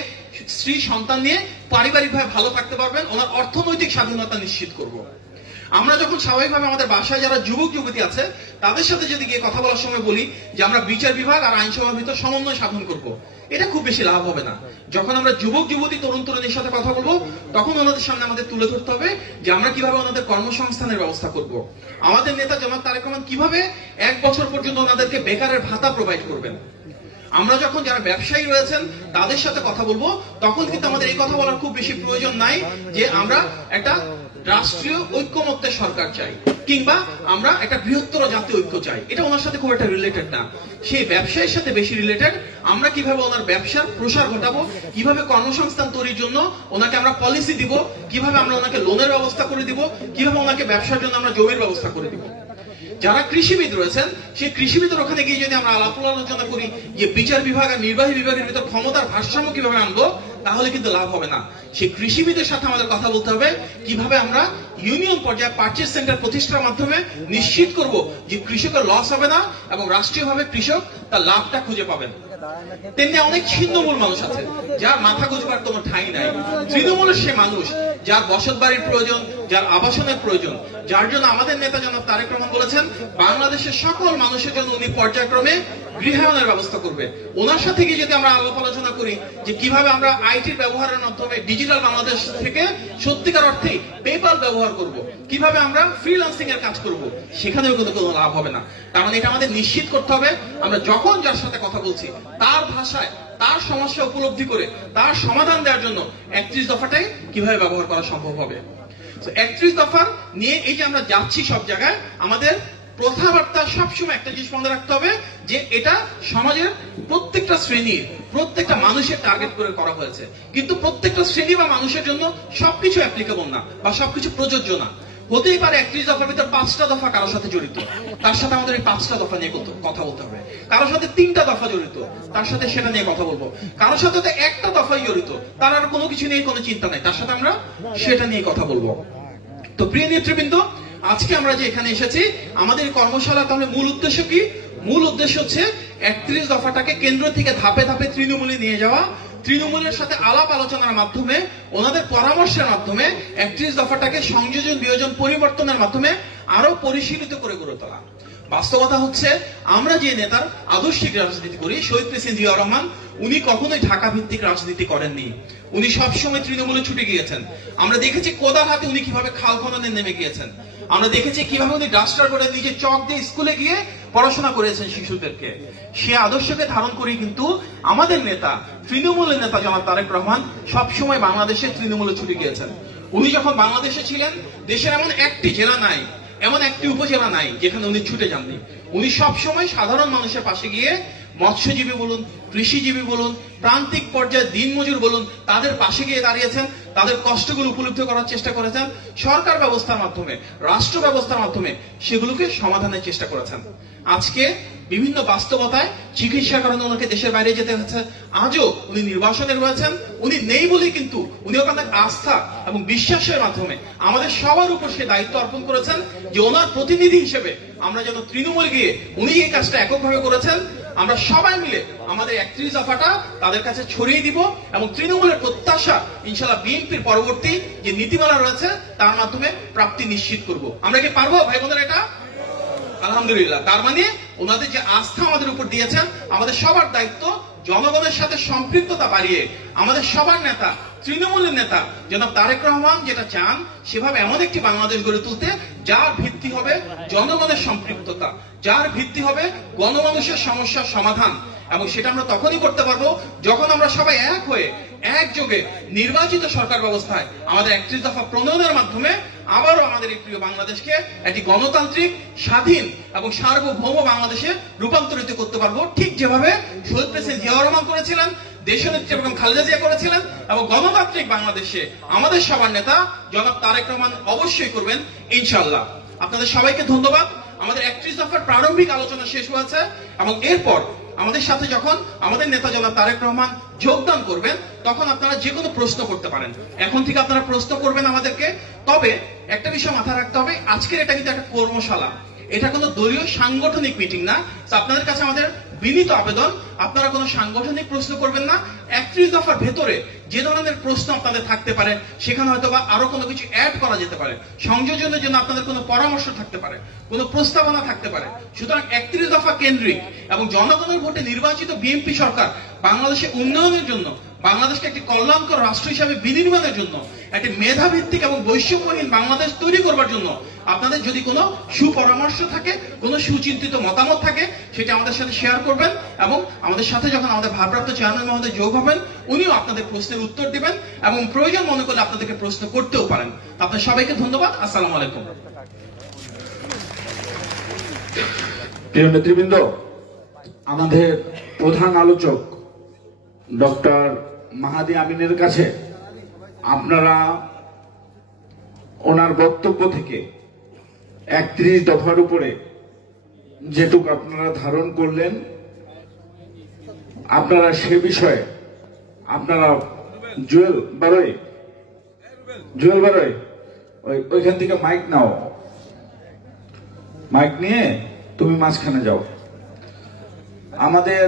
স্ত্রী সন্তান নিয়ে পারিবারিকভাবে ভালো থাকতে পারবেন, ওনার অর্থনৈতিক স্বাধীনতা নিশ্চিত করব। আমরা যখন স্বাভাবিকভাবে আমাদের বাসায় যারা যুবক যুবতী আছে, তাদের সাথে যদি গিয়ে কথা বলার সময় বলি যে আমরা বিচার বিভাগ আর আইনসভার ভিতর সমন্বয় সাধন করব, এটা খুব বেশি লাভ হবে না। যখন আমরা যুবক যুবতী তরুণ তরুণীর সাথে কথা বলবো, তখন ওনাদের সামনে আমাদের তুলে ধরতে হবে যে আমরা কিভাবে ওনাদের কর্মসংস্থানের ব্যবস্থা করব। আমাদের নেতা জনাব তারেক রহমান কিভাবে 1 বছর পর্যন্ত ওনাদেরকে বেকারের ভাতা প্রোভাইড করবেন। আমরা যখন যারা ব্যবসায়ী রয়েছেন তাদের সাথে কথা বলবো, তখন কিন্তু আমাদের এই কথা বলার খুব বেশি প্রয়োজন নাই যে আমরা একটা রাষ্ট্রীয় ঐক্যমত্যের সরকার চাই কিংবা আমরা একটা বৃহত্তর জাতীয় ঐক্য চাই। এটা ওনার সাথে খুব একটা রিলেটেড না। সেই ব্যবসায়ের সাথে বেশি রিলেটেড আমরা কিভাবে ওনার ব্যবসার প্রসার ঘটাবো, কিভাবে কর্মসংস্থান তৈরির জন্য ওনাকে আমরা পলিসি দিব, কিভাবে আমরা ওনাকে লোনের ব্যবস্থা করে দিব, কিভাবে ওনাকে ব্যবসার জন্য আমরা জমির ব্যবস্থা করে দিব। যারা কৃষিবিদ রয়েছেন, সেই কৃষিবিদের ওখানে গিয়ে যদি আমরা আলাপ আলোচনা করি যে বিচার বিভাগ আর নির্বাহী বিভাগের ভিতর ক্ষমতার ভারসাম্য কিভাবে আনবো, তাহলে কিন্তু লাভ হবে না। সেই কৃষিবিদের সাথে আমাদের কথা বলতে হবে কিভাবে আমরা ইউনিয়ন পর্যায়ে পারচেজ সেন্টার প্রতিষ্ঠার মাধ্যমে নিশ্চিত করব যে কৃষকের লস হবে না এবং রাষ্ট্রীয়ভাবে কৃষক তার লাভটা খুঁজে পাবেন। তেমনি অনেক ছিন্নমূল মানুষ আছে যার মাথা গুঁজবার কোনো ঠাঁই নাই। তৃণমূলের সে মানুষ যার বসত বাড়ির প্রয়োজন, যার আবাসনের প্রয়োজন, যার জন্য আমাদের নেতা জনাব তারেক রহমান বলেছেন বাংলাদেশের সকল মানুষের জন্য উনি পর্যায়ক্রমে গৃহায়নের ব্যবস্থা করবে। ওনার সাথে গিয়ে যদি আমরা আলাপ আলোচনা করি যে কিভাবে আমরা আইটির ব্যবহারের মাধ্যমে ডিজিটাল বাংলাদেশ থেকে সত্যিকার অর্থে পেপাল ব্যবহার করব, কিভাবে আমরা ফ্রিল্যান্সিং এর কাজ করব, সেখানেও কিন্তু কোনো লাভ হবে না। তার মানে এটা আমাদের নিশ্চিত করতে হবে আমরা যখন যার সাথে কথা বলছি তার ভাষায় তার সমস্যা উপলব্ধি করে তার সমাধান দেওয়ার জন্য 31 দফাটাই কিভাবে ব্যবহার করা সম্ভব হবে। 31 দফা নিয়ে এই যে আমরা যাচ্ছি সব জায়গায়, আমাদের কথাবার্তা সবসময় একটা জিনিস মনে রাখতে হবে যে এটা সমাজের প্রত্যেকটা শ্রেণীর প্রত্যেকটা মানুষের টার্গেট করে করা হয়েছে, কিন্তু প্রত্যেকটা শ্রেণী বা মানুষের জন্য সবকিছু অ্যাপ্লিকেবল না বা সবকিছু প্রযোজ্য না। হতেই পারে 31 দফার ভিতর 5টা দফা কারোর সাথে জড়িত, তার সাথে আমাদের এই 5টা দফা নিয়ে কথা বলতে হবে। কারোর সাথে 3টা দফা জড়িত, তার সাথে সেটা নিয়ে কথা বলবো। কারোর সাথে তো একটা দফাই জড়িত, তার আর কোনো কিছু নিয়ে কোনো চিন্তা নাই, তার সাথে আমরা সেটা নিয়ে কথা বলবো। তো প্রিয় নেতৃবৃন্দ, আজকে আমরা যে এখানে এসেছি, আমাদের কর্মশালা তাহলে মূল উদ্দেশ্য কি? মূল উদ্দেশ্য হচ্ছে 31 দফাটাকে কেন্দ্র থেকে ধাপে ধাপে তৃণমূলে নিয়ে যাওয়া, তৃণমূলের সাথে আলাপ আলোচনার মাধ্যমে, ওনাদের পরামর্শের মাধ্যমে 31 দফাটাকে সংযোজন বিয়োজন পরিবর্তনের মাধ্যমে আরো পরিশীলিত করে গড়ে তোলা। বাস্তবতা হচ্ছে, আমরা যে নেতার আদর্শিক রাজনীতি করি, শহীদ প্রেসিডেন্ট জিয়াউর রহমান, উনি কখনোই ঢাকা ভিত্তিক রাজনীতি করেননি। উনি সবসময় তৃণমূলে ছুটে গিয়েছেন। আমরা দেখেছি কোদার হাতে উনি কিভাবে খাল খননে নেমে গিয়েছেন। আমরা দেখেছি কিভাবে উনি ডাস্টার করে নিজে চক দিয়ে স্কুলে গিয়ে পড়াশোনা করেছেন শিশুদেরকে। সে আদর্শকে ধারণ করি কিন্তু আমাদের নেতা, তৃণমূলের নেতা জনাব তারেক রহমান সবসময় বাংলাদেশে তৃণমূলে ছুটে গিয়েছেন। উনি যখন বাংলাদেশে ছিলেন, দেশের এমন একটি জেলা নাই, এমন একটি উপজেলা নাই যেখানে উনি ছুটে যাননি। উনি সবসময় সাধারণ মানুষের পাশে গিয়ে মৎস্যজীবী বলুন, কৃষিজীবী বলুন, প্রান্তিক পর্যায়ে দিনমজুর বলুন, তাদের পাশে গিয়ে দাঁড়িয়েছেন, তাদের কষ্টগুলো উপলব্ধি করার চেষ্টা করেছেন, সরকার ব্যবস্থার মাধ্যমে, রাষ্ট্র ব্যবস্থার মাধ্যমে সেগুলোকে সমাধানের চেষ্টা করেছেন। আজকে বিভিন্ন বাস্তবতায় চিকিৎসার কারণে ওনাকে দেশের বাইরে যেতে হচ্ছে। আজও উনি নির্বাসনে রয়েছেন। উনি নেই বলেই কিন্তু উনি ওখানে আস্থা এবং বিশ্বাসের মাধ্যমে আমাদের সবার উপর সে দায়িত্ব অর্পণ করেছেন যে ওনার প্রতিনিধি হিসেবে আমরা যেন তৃণমূল গিয়ে, উনি এই কাজটা এককভাবে করেছেন, আমরা সবাই মিলে আমাদের 31 দফাটা তাদের কাছে ছড়িয়ে দিব এবং তৃণমূলের প্রত্যাশা ইনশাআল্লাহ বিএনপির পরবর্তী যে নীতিমালা রয়েছে তার মাধ্যমে প্রাপ্তি নিশ্চিত করব। আমরা কি পারবো ভাই বোনেরা এটা? আলহামদুলিল্লাহ। তার মানে ওনাদের যে আস্থা আমাদের উপর দিয়েছেন, আমাদের সবার দায়িত্ব জনগণের সাথে সম্পৃক্ততা বাড়িয়ে আমাদের সবার নেতা, তৃণমূলের নেতা জনাব তারেক রহমান যেটা চান, সেভাবে এমন একটি বাংলাদেশ গড়ে তুলতে যার ভিত্তি হবে জনগণের সম্পৃক্ততা, যার ভিত্তি হবে গণমানুষের সমস্যার সমাধান। এবং সেটা আমরা তখনই করতে পারবো যখন আমরা সবাই এক হয়ে একযোগে নির্বাচিত সরকার ব্যবস্থায় আমাদের 31 দফা প্রণয়নের মাধ্যমে আবারও আমাদের এই প্রিয় বাংলাদেশকে একটি গণতান্ত্রিক, স্বাধীন এবং সার্বভৌম বাংলাদেশে রূপান্তরিত করতে পারবো, ঠিক যেভাবে শহীদ প্রেসিডেন্ট জিয়াউর রহমান করেছিলেন, দেশনেত্রী বেগম খালেদা জিয়া করেছিলেন, এবং গণতান্ত্রিক বাংলাদেশে আমাদের সবার নেতা জনাব তারেক রহমান অবশ্যই করবেন ইনশাআল্লাহ। আপনাদের সবাইকে ধন্যবাদ। আমাদের 31 দফার প্রারম্ভিক আলোচনা শেষ হয়েছে এবং এরপর আমাদের সাথে যখন আমাদের নেতা জনাব তারেক রহমান যোগদান করবেন, তখন আপনারা যে কোনো প্রশ্ন করতে পারেন। এখন থেকে আপনারা প্রশ্ন করবেন আমাদেরকে। তবে একটা বিষয় মাথায় রাখতে হবে, আজকের এটা কিন্তু একটা কর্মশালা, এটা কোনো দলীয় সাংগঠনিক মিটিং না। আপনাদের কাছে আমাদের বিনীত আবেদন, আপনারা কোনো সাংগঠনিক প্রশ্ন করবেন না। 31 দফার ভেতরে যে ধরনের প্রশ্ন আপনাদের থাকতে পারে, সেখানে হয়তো বা আরো কোনো কিছু অ্যাড করা যেতে পারে, সংযোজনের জন্য আপনাদের কোনো পরামর্শ থাকতে পারে, কোনো প্রস্তাবনা থাকতে পারে। সুতরাং 31 দফা কেন্দ্রিক এবং জনগণের ভোটে নির্বাচিত বিএনপি সরকার বাংলাদেশের উন্নয়নের জন্য, বাংলাদেশকে একটি কল্যাণকর রাষ্ট্র হিসাবে বিনির্মাণের জন্য, একটি মেধাভিত্তিক এবং বৈষম্যহীন বাংলাদেশ তৈরি করবার জন্য আপনাদের যদি কোনো সুপরামর্শ থাকে, কোনো সুচিন্তিত মতামত থাকে, সেটা আমাদের সাথে শেয়ার করবেন এবং আমাদের সাথে যখন আমাদের ভারপ্রাপ্ত চেয়ারম্যান মহোদয় যোগ হবেন, উনিও আপনাদের প্রশ্নের উত্তর দিবেন এবং প্রয়োজন মনে করলে আপনাদেরকে প্রশ্ন করতেও পারেন। আপনাদের সবাইকে ধন্যবাদ। আসসালামু আলাইকুম। প্রিয় নেতৃবৃন্দ, আমাদের প্রধান আলোচক ডক্টর মাহাদি আমিনের কাছে আপনারা ওনার বক্তব্য থেকে 31 দফার উপরে যেটুকু আপনারা ধারণ করলেন, আপনারা সে বিষয়ে আপনারা জুয়েল বারোই ওইখান থেকে মাইক নাও, মাইক নিয়ে তুমি মাঝখানে যাও। আমাদের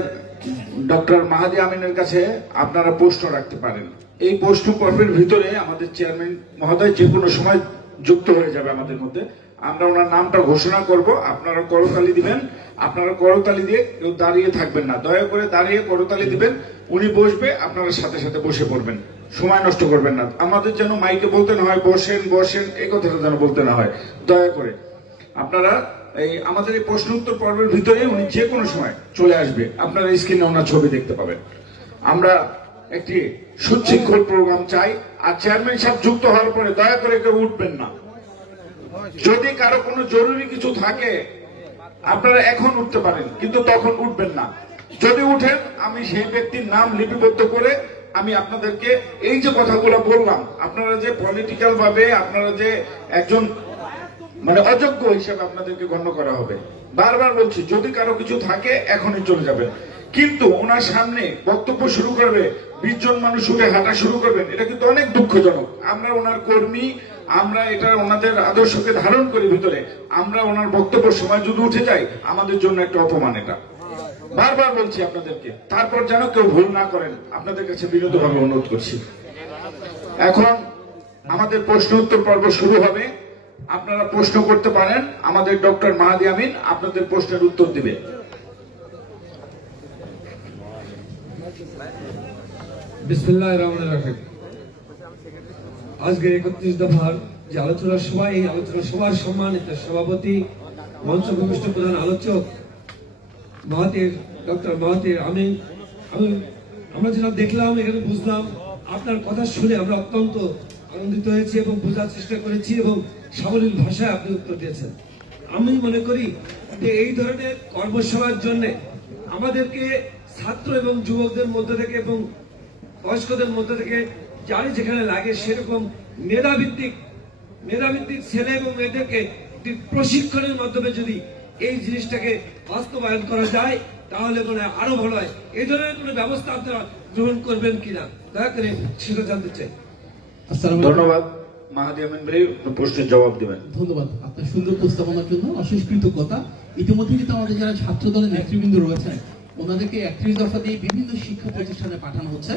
ডক্টর মাহাদি আমিনের কাছে আপনারা প্রশ্ন রাখতে পারেন। এই প্রশ্ন পর্বের ভিতরে আমাদের চেয়ারম্যান মহোদয় যে কোনো সময় যুক্ত হয়ে যাবে আমাদের মধ্যে। আমরা ওনার নামটা ঘোষণা করব, আপনারা করতালি দিবেন। আপনারা করতালি দিয়ে কেউ দাঁড়িয়ে থাকবেন না, দয়া করে দাঁড়িয়ে করতালি দিবেন। উনি বসবে, আপনারা সাথে সাথে বসে পড়বেন, সময় নষ্ট করবেন না। আমাদের যেন মাইকে বলতে না হয় বসেন বসেন, এই কথাটা যেন বলতে না হয়, দয়া করে আপনারা আমাদের এই প্রশ্ন উত্তর পর্বের ভিতরে উনি যে কোনো সময় চলে আসবে, আপনারা স্ক্রিনে ওনার ছবি দেখতে পাবেন। আমরা একটি সুশৃঙ্খল প্রোগ্রাম চাই। আর চেয়ারম্যান সাহেব যুক্ত হওয়ার পরে দয়া করে কেউ উঠবেন না। যদি কারো কোনো জরুরি কিছু থাকে আপনারা এখন উঠতে পারেন, কিন্তু তখন উঠবেন না। যদি উঠেন, আমি সেই ব্যক্তির নাম লিপিবদ্ধ করে আমি আপনাদেরকে এই যে কথাগুলো বললাম, আপনারা যে পলিটিক্যাল ভাবে আপনারা যে একজন মানে অযোগ্য হিসেবে আপনাদেরকে গণ্য করা হবে। বারবার বলছি, যদি কারো কিছু থাকে এখনই চলে যাবেন, কিন্তু ওনার সামনে বক্তব্য শুরু করবে 20 জন মানুষ উঠে হাঁটা শুরু করবেন, এটা কিন্তু অনেক দুঃখজনক। আমরা ওনার কর্মী, আমরা এটা ওনাদের আদর্শকে ধারণ করি ভিতরে, আমরা ওনার বক্তব্যের সময় যদি উঠে যাই আমাদের জন্য একটা অপমান। এটা বারবার বলছি আপনাদেরকে, তারপর যেন কেউ ভুল না করেন, আপনাদের কাছে বিনীতভাবে অনুরোধ করছি। এখন আমাদের প্রশ্ন উত্তর পর্ব শুরু হবে। আপনারা প্রশ্ন করতে পারেন, আমাদের ডক্টর মাহাদি আমিন আপনাদের প্রশ্নের উত্তর দিবে। বিসমিল্লাহির রহমানির রহিম। আজকের 31 দফার যে আলোচনা সভা, এই আলোচনা সভার সম্মানিত সভাপতি, মঞ্চ ভূমিষ্ঠ প্রধান আলোচক ডক্টর মাহাতির আমিন, আমরা যেটা দেখলাম, এখানে বুঝলাম, আপনার কথা শুনে আমরা অত্যন্ত আনন্দিত হয়েছি এবং বোঝার চেষ্টা করেছি এবং সাবলীল ভাষায় আপনি উত্তর দিয়েছেন। আমি মনে করি যে এই ধরনের কর্মসভার জন্য আমাদেরকে ছাত্র এবং যুবকদের মধ্যে থেকে এবং বয়স্কদের মধ্যে থেকে যারা যেখানে লাগে সেরকম মেধাভিত্তিক ছেলে এবং মেয়েদেরকে প্রশিক্ষণের মাধ্যমে যদি এই জিনিসটাকে বাস্তবায়ন করা যায় তাহলে মনে হয় আরো ভালো হয়। এই ধরনের কোন ব্যবস্থা আপনারা গ্রহণ করবেন কিনা দয়া করে সেটা জানতে চাই। ধন্যবাদ। মাহাদি আমিন ভাই প্রশ্নের জবাব দিবেন। ধন্যবাদ আপনার সুন্দর উপস্থাপনার জন্য, অশেষ কৃতজ্ঞতা। ইতিমধ্যে কিন্তু আমাদের যারা ছাত্র দলের নেতৃবৃন্দ রয়েছেন ওনাদেরকে 31 দফা দিয়ে বিভিন্ন শিক্ষা প্রতিষ্ঠানে পাঠানো হচ্ছে।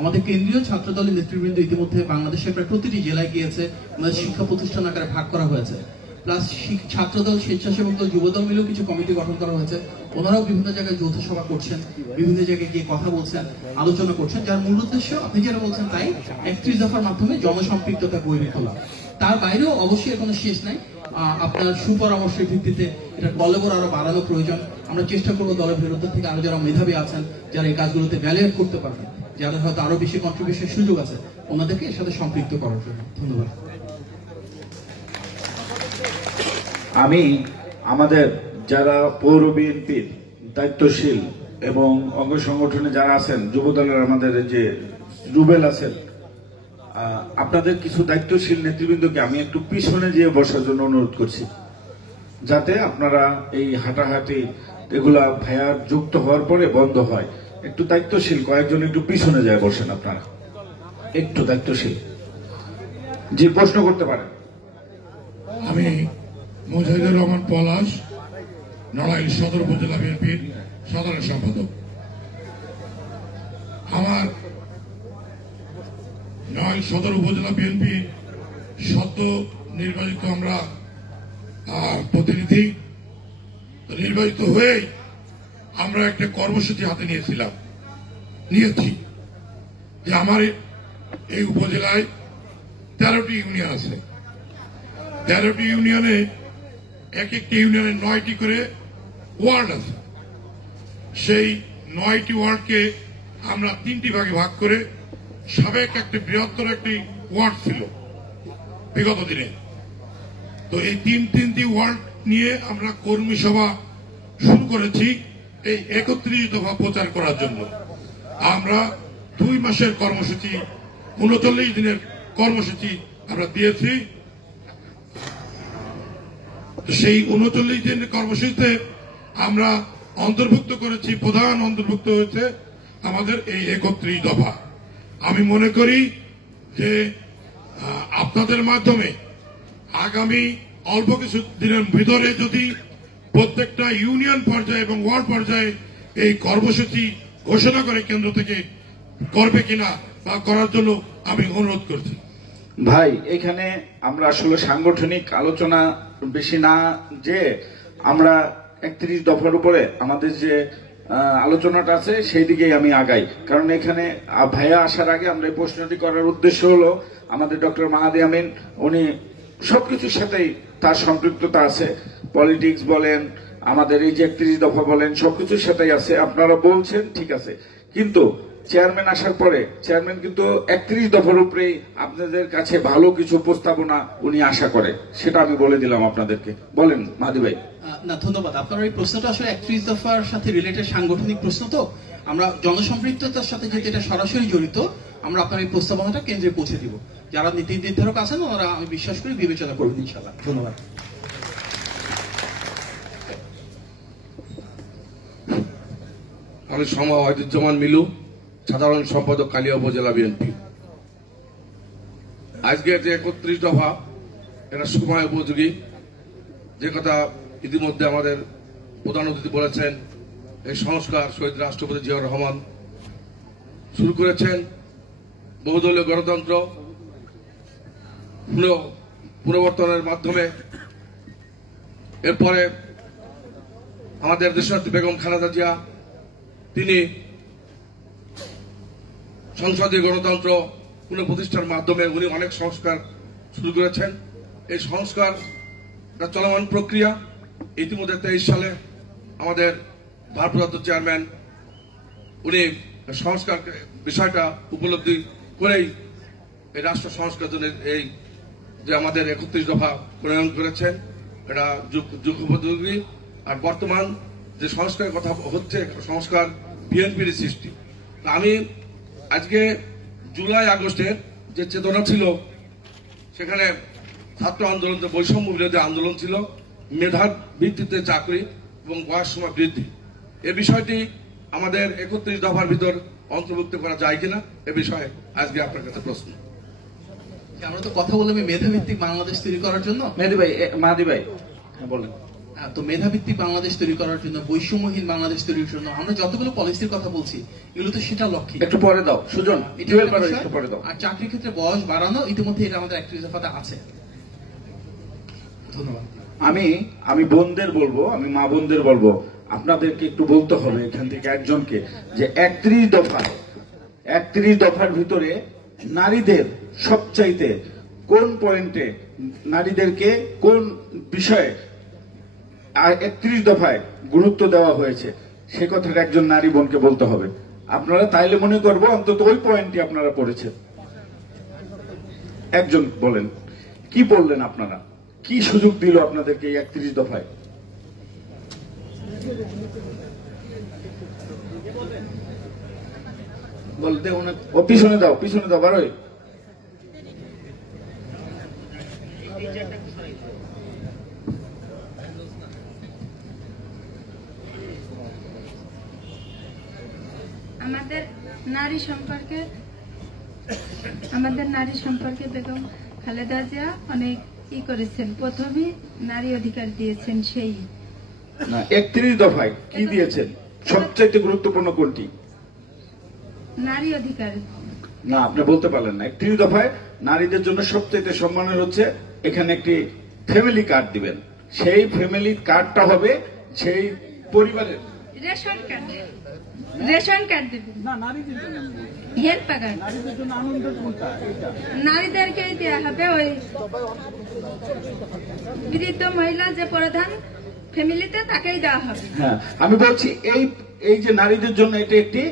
আমাদের কেন্দ্রীয় ছাত্র দলের নেতৃবৃন্দ ইতিমধ্যে বাংলাদেশের প্রায় প্রতিটি জেলায় গিয়েছে, ওনাদের শিক্ষা প্রতিষ্ঠান আকারে ভাগ করা হয়েছে। প্লাস ছাত্রদল, স্বেচ্ছাসেবক দল, যুবদল মিলেও কিছু কমিটি গঠন করা হয়েছে। ওনারাও বিভিন্ন জায়গায় যৌথ সভা করছেন, বিভিন্ন জায়গায় গিয়ে কথা বলছেন, আলোচনা করছেন, যার মূল উদ্দেশ্য আপনি যেটা বলছেন তাই 31 দফার মাধ্যমে জনসম্পৃক্ততা গড়ে তোলা। তার বাইরেও অবশ্যই এখনো শেষ নাই। আপনার সুপরামর্শের ভিত্তিতে এটা কলেবর আরো বাড়ানো প্রয়োজন। আমরা চেষ্টা করবো দলের বিরুদ্ধে থেকে আরো যারা মেধাবী আছেন, যারা এই কাজগুলোতে ভ্যালিয়েট করতে পারবেন, যাদের হয়তো আরো বেশি কন্ট্রিবিউশনের সুযোগ আছে, ওনাদেরকে এর সাথে সম্পৃক্ত করার জন্য। ধন্যবাদ। আমি আমাদের যারা পৌর বিএনপির দায়িত্বশীল এবং অঙ্গ সংগঠনে যারা আছেন, যুব দলের আমাদের যে রুবেল আছেন, আপনাদের কিছু দায়িত্বশীল নেতৃবৃন্দকে আমি একটু পিছনে যেয়ে বসার জন্য অনুরোধ করছি, যাতে আপনারা এই হাঁটাহাঁটি এগুলা ভাইয়ার যুক্ত হওয়ার পরে বন্ধ হয়। একটু দায়িত্বশীল কয়েকজন একটু পিছনে যায় বসেন, আপনারা একটু দায়িত্বশীল। যে প্রশ্ন করতে পারেন। আমি মুজাহিদুর রহমান পলাশ, নড়াইল সদর উপজেলা বিএনপির সাধারণ সম্পাদক। আমার নড়াইল সদর উপজেলা বিএনপি সদ্য নির্বাচিত আমরা প্রতিনিধি, নির্বাচিত হয়েই আমরা একটা কর্মসূচি হাতে নিয়েছি যে আমার এই উপজেলায় 13টি ইউনিয়ন আছে। 13টি ইউনিয়নে এক একটি ইউনিয়নে 9টি করে ওয়ার্ড আছে। সেই 9টি ওয়ার্ডকে আমরা 3টি ভাগে ভাগ করে, সাবেক একটি বৃহত্তর একটি ওয়ার্ড ছিল বিগত দিনে, তো এই তিনটি ওয়ার্ড নিয়ে আমরা কর্মী সভা শুরু করেছি এই 31 দফা প্রচার করার জন্য। আমরা 2 মাসের কর্মসূচি, 39 দিনের কর্মসূচি আমরা দিয়েছি। সেই 39 দিনের কর্মসূচিতে আমরা অন্তর্ভুক্ত করেছি, প্রধান অন্তর্ভুক্ত হয়েছে আমাদের এই 31 দফা। আমি মনে করি যে আপনাদের মাধ্যমে আগামী অল্প কিছু দিনের ভিতরে যদি প্রত্যেকটা ইউনিয়ন পর্যায়ে এবং ওয়ার্ড পর্যায়ে এই কর্মসূচি ঘোষণা করে কেন্দ্র থেকে করবে কিনা তা করার জন্য আমি অনুরোধ করছি। ভাই, এখানে আমরা আসলে সাংগঠনিক আলোচনা বেশি না, যে আমরা 31 দফার উপরে আমাদের যে আলোচনাটা আছে সেই দিকেই আমি আগাই। কারণ এখানে ভাইয়া আসার আগে আমরা এই প্রশ্নটি করার উদ্দেশ্য হলো, আমাদের ডক্টর মাহাদি আমিন উনি সবকিছুর সাথেই তার সম্পৃক্ততা আছে, পলিটিক্স বলেন, আমাদের এই যে 31 দফা বলেন, সবকিছুর সাথেই আছে। আপনারা বলছেন ঠিক আছে, কিন্তু চেয়ারম্যান আসার পরে চেয়ারম্যান কিন্তু 31 দফার উপরেই আপনাদের কাছে ভালো কিছু উপস্থাপনা উনি আশা করে, সেটা আমি বলে দিলাম আপনাদেরকে। বলেন মাহাদি ভাই। না, ধন্যবাদ। আপনার এই প্রশ্নটা আসলে 31 দফার সাথে রিলেটেড সাংগঠনিক প্রশ্ন, তো আমরা জনসম্পৃক্ততার সাথে যেহেতু এটা সরাসরি জড়িত, আমরা আপনার এই প্রস্তাবনাটা কেন্দ্রে পৌঁছে দিব। যারা নীতি নির্ধারক আছেন ওনারা আমি বিশ্বাস করি বিবেচনা করবেন ইনশাআল্লাহ। ধন্যবাদ। অনেক সময় ঐতিহ্যমান মিলু, সাধারণ সম্পাদক কালিয়া উপজেলা বিএনপি। আজকে যে 31 দফা, এটা সময় উপযোগী। যে কথা ইতিমধ্যে আমাদের প্রধান অতিথি বলেছেন, এই সংস্কার শহীদ রাষ্ট্রপতি জিয়াউর রহমান শুরু করেছেন। বহুদলীয় গণতন্ত্র পুনর্বর্তনের মাধ্যমে এরপরে আমাদের দেশনেত্রী বেগম খালেদা জিয়া তিনি সংসদীয় গণতন্ত্র পুনঃপ্রতিষ্ঠার মাধ্যমে উনি অনেক সংস্কার শুরু করেছেন। এই সংস্কার চলমান প্রক্রিয়া। ইতিমধ্যে 23 সালে আমাদের ভারপ্রাপ্ত চেয়ারম্যান উনি সংস্কার বিষয়টা উপলব্ধি করেই এই রাষ্ট্র সংস্কারের জন্য এই যে আমাদের 31 দফা প্রণয়ন করেছেন, এটা যুগোপযোগী। আর বর্তমান যে সংস্কারের কথা হচ্ছে, সংস্কার বিএনপির সৃষ্টি। আমি আজকে জুলাই আগস্টের যে চেতনা ছিল, সেখানে ছাত্র আন্দোলন, বৈষম্য বিরোধী আন্দোলন ছিল, মেধার ভিত্তিতে চাকরি এবং বয়স সীমা বৃদ্ধি। এ বিষয়টি আমাদের 31 দফার ভিতর অন্তর্ভুক্ত করা যায় কিনা, এ বিষয়ে আজকে আপনার কাছে প্রশ্ন। আমরা তো কথা বললাম মেধাভিত্তিক বাংলাদেশ তৈরি করার জন্য। মাহাদি ভাই বলেন। তো মেধাভিত্তিক বাংলাদেশ তৈরি করার জন্য, বৈষম্যহীন বাংলাদেশ তৈরির জন্য আমরা যতগুলো পলিসির কথা বলছি, এগুলো তো সেটা লক্ষ্য। একটু পরে দাও সুজন, একটু পরে দাও। আর চাকরির ক্ষেত্রে বয়স বাড়ানো, ইতিমধ্যে এটা আমাদের 31 দফাতে আছে। ধন্যবাদ। আমি বোনদের বলবো, আমি মা বোনদের বলবো, আপনাদেরকে একটু বলতে হবে এখান থেকে একজনকে, যে 31 দফার ভিতরে নারীদের সবচাইতে কোন পয়েন্টে, নারীদেরকে কোন বিষয়ে আর 31 দফায় গুরুত্ব দেওয়া হয়েছে, সে কথাটা একজন নারী বোনকে বলতে হবে। আপনারা তাইলে মনে করবো অন্তত ওই পয়েন্টটি আপনারা পড়েছেন। একজন বলেন, কি বললেন আপনারা, কি সুযোগ দিল আপনাদেরকে এই 31 দফায়? বলতে ও পিছনে দাও বারোই। আমাদের নারী সম্পর্কে বেগম খালেদা জিয়া অনেক করেছেন। প্রথমে নারী অধিকার দিয়েছেন। সেই 31 দফায় কি দিয়েছেন? সবচাইতে গুরুত্বপূর্ণ কোনটি? নারী অধিকার। না, আপনি বলতে পারলেন না। 31 দফায় নারীদের জন্য সবচাইতে সম্মানের হচ্ছে এখানে একটি ফ্যামিলি কার্ড দিবেন। সেই ফ্যামিলি কার্ডটা হবে সেই পরিবারের রেশন কার্ড দিবেন। হেলথ কার্ড নারীদেরকে দেওয়া হবে। ওই বৃদ্ধ মহিলা যে প্রধান ফ্যামিলিতে, তাকেই দেওয়া হবে। হ্যাঁ, আমি বলছি এই যে নারীদের জন্য এটা একটি,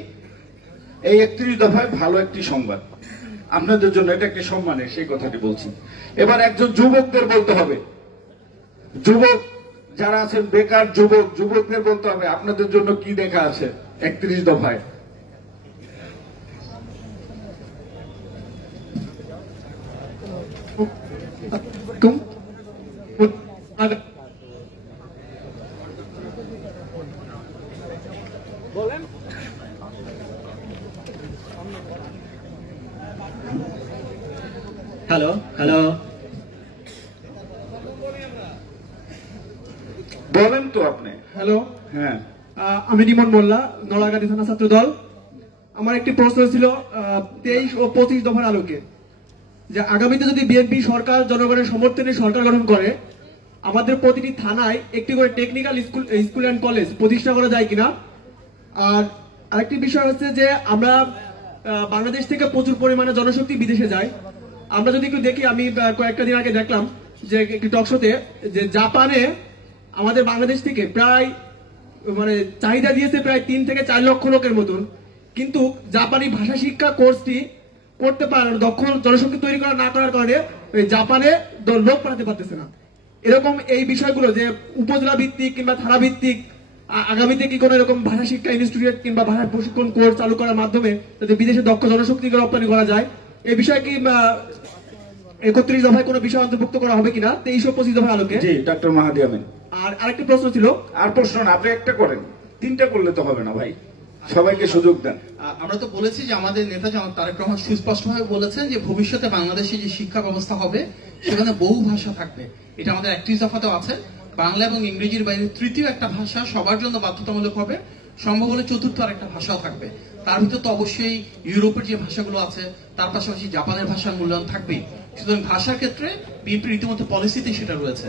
এই 31 দফায় ভালো একটি সংবাদ আপনাদের জন্য, এটা একটি সম্মানের, সেই কথাটি বলছি। এবার একজন যুবকদের বলতে হবে, যুবক যারা আছেন, বেকার যুবকদের বলতে হবে আপনাদের জন্য কি দেখা আছে 31 দফায়। বলেন। হ্যালো বলেন তো আপনি। হ্যালো, হ্যাঁ, আমি রিমন মোল্লা, নড়াগাড়ি থানা ছাত্র দল। আমার একটি প্রশ্ন ছিল 23 ও 25 দফার আলোকে, যে আগামীতে যদি বিএনপি সরকার জনগণের সমর্থনে সরকার গঠন করে, আমাদের প্রতিটি থানায় একটি করে টেকনিক্যাল স্কুল অ্যান্ড কলেজ প্রতিষ্ঠা করা যায় কিনা। আর আরেকটি বিষয় হচ্ছে যে আমরা বাংলাদেশ থেকে প্রচুর পরিমাণে জনশক্তি বিদেশে যায়। আমরা যদি একটু দেখি, আমি কয়েকটা দিন আগে দেখলাম যে একটি টকশোতে, যে জাপানে আমাদের বাংলাদেশ থেকে প্রায় চাহিদা দিয়েছে প্রায় 3 থেকে 4 লক্ষ লোকের মতন, কিন্তু জাপানি ভাষা শিক্ষা কোর্সটি করতে পারে দক্ষ জনশক্তি তৈরি করা না করার কারণে জাপানে লোক পাঠাতে পারতেছে না। এরকম এই বিষয়গুলো যে উপজেলা ভিত্তিক কিংবা থানা ভিত্তিক আগামীতে কি কোনো এরকম ভাষা শিক্ষা ইনস্টিটিউট কিংবা ভাষা প্রশিক্ষণ কোর্স চালু করার মাধ্যমে যাতে বিদেশে দক্ষ জনশক্তিকে রপ্তানি করা যায়, এই বিষয়ে কি 31 দফায় কোনো বিষয় অন্তর্ভুক্ত করা হবে কিনা 23 ও 25 দফার আলোকে? জি, ডক্টর মাহাদি আমিন। আর আরেকটি প্রশ্ন ছিল। আর প্রশ্ন না, আপনি একটা করেন, 3টা করলে তো হবে না ভাই। সবাইকে সুযোগ দেন। আমরা তো বলেছি যে আমাদের নেতা জনাব তারেক রহমান সুস্পষ্টভাবে বলেছেন যে ভবিষ্যতে বাংলাদেশে যে শিক্ষা ব্যবস্থা হবে সেখানে বহু ভাষা থাকবে। এটা আমাদের 31 দফাতেও আছে। বাংলা এবং ইংরেজির বাইরে তৃতীয় একটা ভাষা সবার জন্য বাধ্যতামূলক হবে, সম্ভব হলে চতুর্থ আর একটা ভাষাও থাকবে। তার ভিতর তো অবশ্যই ইউরোপের যে ভাষাগুলো আছে তার পাশাপাশি জাপানের ভাষার মূল্যায়ন থাকবেই। সুতরাং ভাষার ক্ষেত্রে বিএনপির রীতিমতো পলিসিতে সেটা রয়েছে।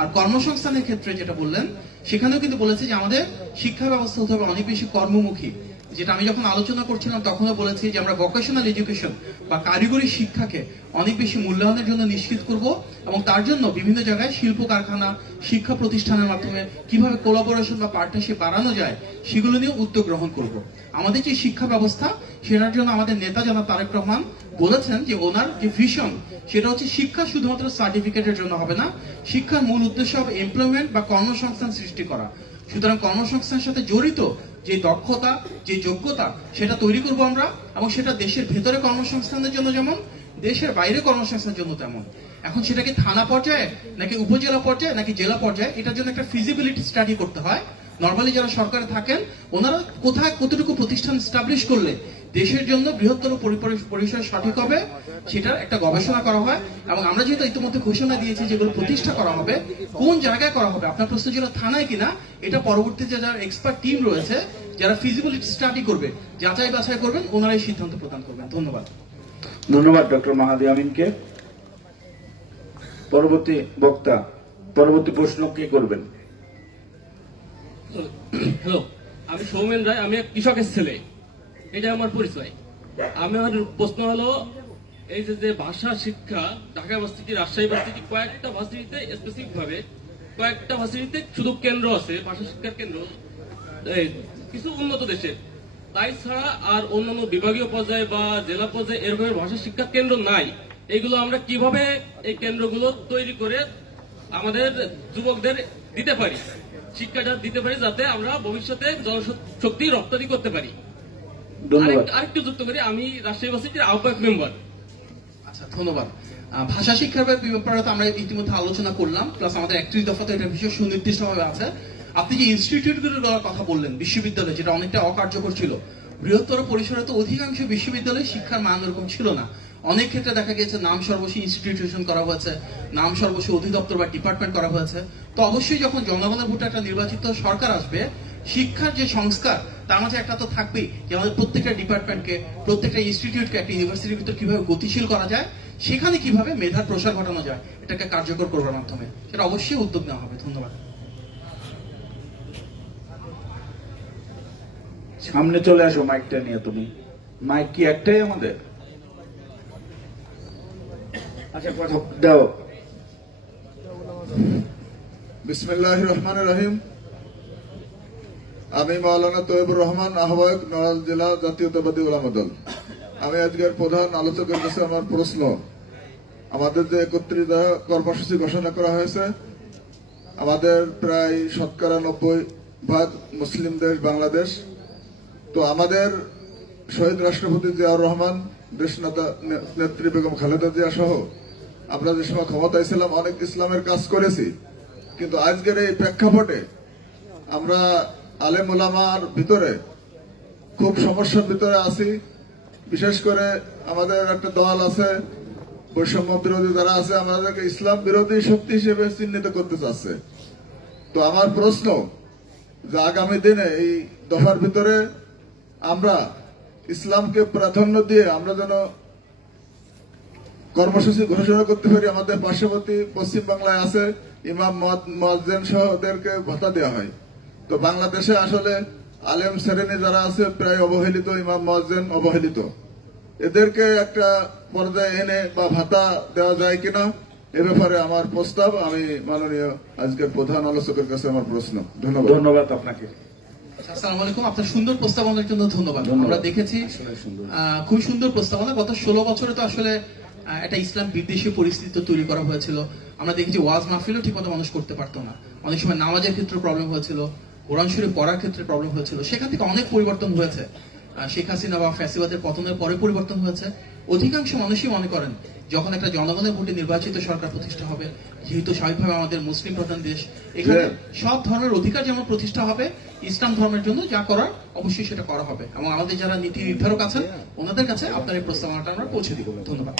আর কর্মসংস্থানের ক্ষেত্রে যেটা বললেন সেখানেও কিন্তু বলেছে যে আমাদের শিক্ষা ব্যবস্থা হতে হবে অনেক বেশি কর্মমুখী। যেটা আমি যখন আলোচনা করছিলাম তখনও বলেছি যে আমরা ভোকেশনাল এডুকেশন বা কারিগরি শিক্ষাকে অনেক বেশি মূল্যায়নের জন্য নিশ্চিত করব এবং তার জন্য বিভিন্ন জায়গায় শিল্প কারখানা, শিক্ষা প্রতিষ্ঠানের মাধ্যমে কিভাবে কোলাবোরেশন বা পার্টনারশিপ বাড়ানো যায় সেগুলো নিয়ে উদ্যোগ গ্রহণ করব। আমাদের যে শিক্ষা ব্যবস্থা সেটার জন্য আমাদের নেতা জনাব তারেক রহমান বলেছেন যে ওনার যে ভিশন সেটা হচ্ছে শিক্ষা শুধুমাত্র সার্টিফিকেটের জন্য হবে না, শিক্ষার মূল উদ্দেশ্য হবে এমপ্লয়মেন্ট বা কর্মসংস্থান সৃষ্টি করা। সুতরাং কর্মসংস্থানের সাথে জড়িত যে দক্ষতা, যে যোগ্যতা সেটা তৈরি করব আমরা, এবং সেটা দেশের ভেতরে কর্মসংস্থানের জন্য যেমন দেশের বাইরে কর্মসংস্থানের জন্য তেমন। এখন সেটাকে থানা পর্যায়ে নাকি উপজেলা পর্যায়ে নাকি জেলা পর্যায়ে এটার জন্য একটা ফিজিবিলিটি স্টাডি করতে হয়। নর্মালি যারা সরকারে থাকেন ওনারা কোথায় কতটুকু প্রতিষ্ঠান স্টাবলিশ করলে দেশের জন্য বৃহত্তর পরিসর সঠিক হবে সেটার একটা গবেষণা করা হয়। এবং আমরা যেহেতু ইতিমধ্যে ঘোষণা দিয়েছি যেগুলো প্রতিষ্ঠা করা হবে কোন জায়গায় করা হবে, আপনার প্রশ্ন ছিল থানায় কিনা, এটা পরবর্তীতে যারা এক্সপার্ট টিম রয়েছে যারা ফিজিবিলিটি স্টাডি করবে, যাচাই বাছাই করবেন, ওনারাই সিদ্ধান্ত প্রদান করবেন। ধন্যবাদ। ধন্যবাদ ডক্টর মাহাদি আমিনকে। পরবর্তী বক্তা, পরবর্তী প্রশ্ন কে করবেন? হ্যালো, আমি সৌমেন রায়, আমি এক কৃষকের ছেলে, এটা আমার পরিচয়। আমার প্রশ্ন হলো এই যে ভাষা শিক্ষা ঢাকা ভার্সিটি, রাজশাহী ভার্সিটি, কয়েকটা ভার্সিটিতে স্পেসিফিক ভাবে কয়েকটা ভার্সিটিতে শুধু কেন্দ্র আছে, ভাষা শিক্ষার কেন্দ্র কিছু উন্নত দেশে, তাই ছাড়া আর অন্যান্য বিভাগীয় পর্যায়ে বা জেলা পর্যায়ে এরকম ভাষা শিক্ষার কেন্দ্র নাই। এগুলো আমরা কিভাবে এই কেন্দ্রগুলো তৈরি করে আমাদের যুবকদের দিতে পারি, শিক্ষাটা দিতে পারি, যাতে আমরা ভবিষ্যতে জনশক্তি রপ্তানি করতে পারি। আরেকটু যুক্ত করি, আমি রাজশাহী ভার্সিটির আহ্বায়ক মেম্বার। আচ্ছা, ধন্যবাদ। ভাষা শিক্ষার ব্যাপারে তো আমরা ইতিমধ্যে আলোচনা করলাম, প্লাস আমাদের 31 দফাতে এটা বিশেষ সুনির্দিষ্টভাবে আছে। আপনি যে ইনস্টিটিউটগুলোর কথা বললেন, বিশ্ববিদ্যালয় যেটা অনেকটা অকার্যকর ছিল, বৃহত্তর পরিসরে তো অধিকাংশ বিশ্ববিদ্যালয়ে শিক্ষার মান এরকম ছিল না। অনেক ক্ষেত্রে দেখা গেছে নাম সর্বস্ব ইনস্টিটিউশন করা হয়েছে, নাম সর্বস্ব অধিদপ্তর বা ডিপার্টমেন্ট করা হয়েছে। তো অবশ্যই যখন জনগণের ভোটে একটা নির্বাচিত সরকার আসবে, শিক্ষার যে সংস্কার তার মাঝে একটা তো থাকবেই যে আমাদের প্রত্যেকটা ডিপার্টমেন্টকে, প্রত্যেকটা ইনস্টিটিউটকে একটা ইউনিভার্সিটির ভিতর কিভাবে গতিশীল করা যায়, সেখানে কিভাবে মেধার প্রসার ঘটানো যায়, এটাকে কার্যকর করবার মাধ্যমে সেটা অবশ্যই উদ্যোগ নেওয়া হবে। ধন্যবাদ। সামনে চলে আসো মাইকটা নিয়ে। তুমি মাইক কি একটাই আমাদের? আচ্ছা, কথা দাও। বিসমিল্লাহির রহমানির রহিম। আমি মাওলানা তৈয়বুর রহমান, আহ্বায়ক, নড়াইল জেলা জাতীয়তাবাদী উলামা দল। আমি আজকের প্রধান আলোচকের কাছে আমার প্রশ্ন, আমাদের যে 31 দফা কর্মসূচি ঘোষণা করা হয়েছে, আমাদের প্রায় শতকরা 90% মুসলিম দেশ বাংলাদেশ। তো আমাদের শহীদ রাষ্ট্রপতি জিয়াউর রহমান, দেশ নেত্রী বেগম খালেদা জিয়া সহ আমরা যে সময় ক্ষমতায় ছিলাম অনেক ইসলামের কাজ করেছি, কিন্তু আজকের এই প্রেক্ষাপটে আমরা আলেম ওলামার ভিতরে খুব সমস্যার ভিতরে আছি। বিশেষ করে আমাদের একটা দল আছে বৈষম্য বিরোধী, যারা আছে আমাদেরকে ইসলাম বিরোধী শক্তি হিসেবে চিহ্নিত করতে চাচ্ছে। তো আমার প্রশ্ন যে আগামী দিনে এই দফার ভিতরে আমরা ইসলামকে প্রাধান্য দিয়ে আমরা যেন কর্মসূচি ঘোষণা করতে পারি। আমাদের পার্শ্ববর্তী পশ্চিম বাংলায় আছে ইমাম মুয়াজ্জিন সহ ওদেরকে ভাতা দেওয়া হয়। তো বাংলাদেশে আসলে আলেম শ্রেণী যারা আছে প্রায় অবহেলিত, ইমাম মুয়াজ্জিন অবহেলিত, এদেরকে একটা পর্যায়ে এনে বা ভাতা দেওয়া যায় কিনা এ ব্যাপারে আমার প্রস্তাব। আমি মাননীয় আজকের প্রধান আলোচকের কাছে আমার প্রশ্ন। ধন্যবাদ। ধন্যবাদ আপনাকে। আসসালামু আলাইকুম। আপনার সুন্দর প্রস্তাবনার জন্য ধন্যবাদ। আমরা দেখেছি খুব সুন্দর প্রস্তাবনা। গত 16 বছরে তো আসলে একটা ইসলাম বিদ্বেষী পরিস্থিতি তৈরি করা হয়েছিল। আমরা দেখেছি ওয়াজ মাহফিলও ঠিকমতো মানুষ করতে পারতো না, অনেক সময় নামাজের ক্ষেত্রে প্রবলেম হয়েছিল, কোরআন শরীফ পড়ার ক্ষেত্রে প্রবলেম হয়েছিল। সেখান থেকে অনেক পরিবর্তন হয়েছে। শেখ হাসিনা বা ফ্যাসিবাদের পতনের পরে পরিবর্তন হয়েছে। অধিকাংশ মানুষই মনে করেন যখন একটা জনগণের ভোটে নির্বাচিত সরকার প্রতিষ্ঠা হবে, যেহেতু স্বাভাবিকভাবে আমাদের মুসলিম প্রধান দেশ, এখানে সব ধরনের অধিকার যেমন প্রতিষ্ঠা হবে, ইসলাম ধর্মের জন্য যা করার অবশ্যই সেটা করা হবে, এবং আমাদের যারা নীতি নির্ধারক আছেন ওনাদের কাছে আপনার এই প্রস্তাবনাটা আমরা পৌঁছে দিব। ধন্যবাদ।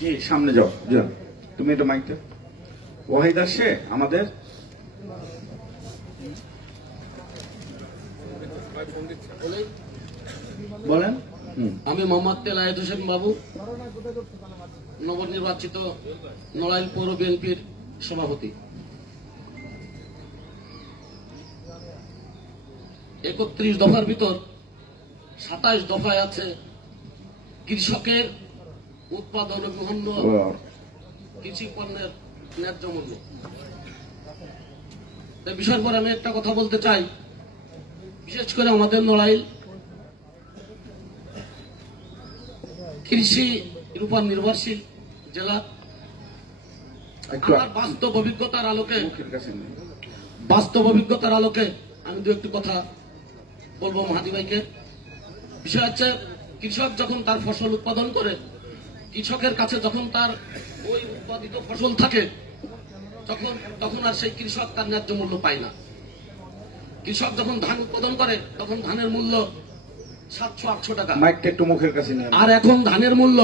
জি, সামনে যাও, যাও তুমি এটা মাইকটা। ওয়াহিদ আসছে আমাদের, বলেন। আমি মোহাম্মদ তেলায়েত হোসেন বাবু, নবনির্বাচিত নড়াইল পৌর বিএনপির সভাপতি। 31 দফার ভিতর 27 দফায় আছে কৃষকের উৎপাদন ও বিভিন্ন কৃষি পণ্যের ন্যায্য মূল্য। এই বিষয়ের পর আমি একটা কথা বলতে চাই, বিশেষ করে আমাদের নড়াইল কৃষির উপর নির্ভরশীল জেলা। আমার বাস্তব অভিজ্ঞতার আলোকে আমি দু একটি কথা বলবো মাহাদি ভাইকে। বিষয় হচ্ছে, কৃষক যখন তার ফসল উৎপাদন করে, কৃষকের কাছে যখন তার ওই উৎপাদিত ফসল থাকে, তখন আর সেই কৃষক তার ন্যায্য মূল্য পায় না। কৃষক যখন ধান উৎপাদন করে তখন ধানের মূল্য 700-800 টাকা, একটু মুখের কাছে নিয়ে। আর এখন ধানের মূল্য,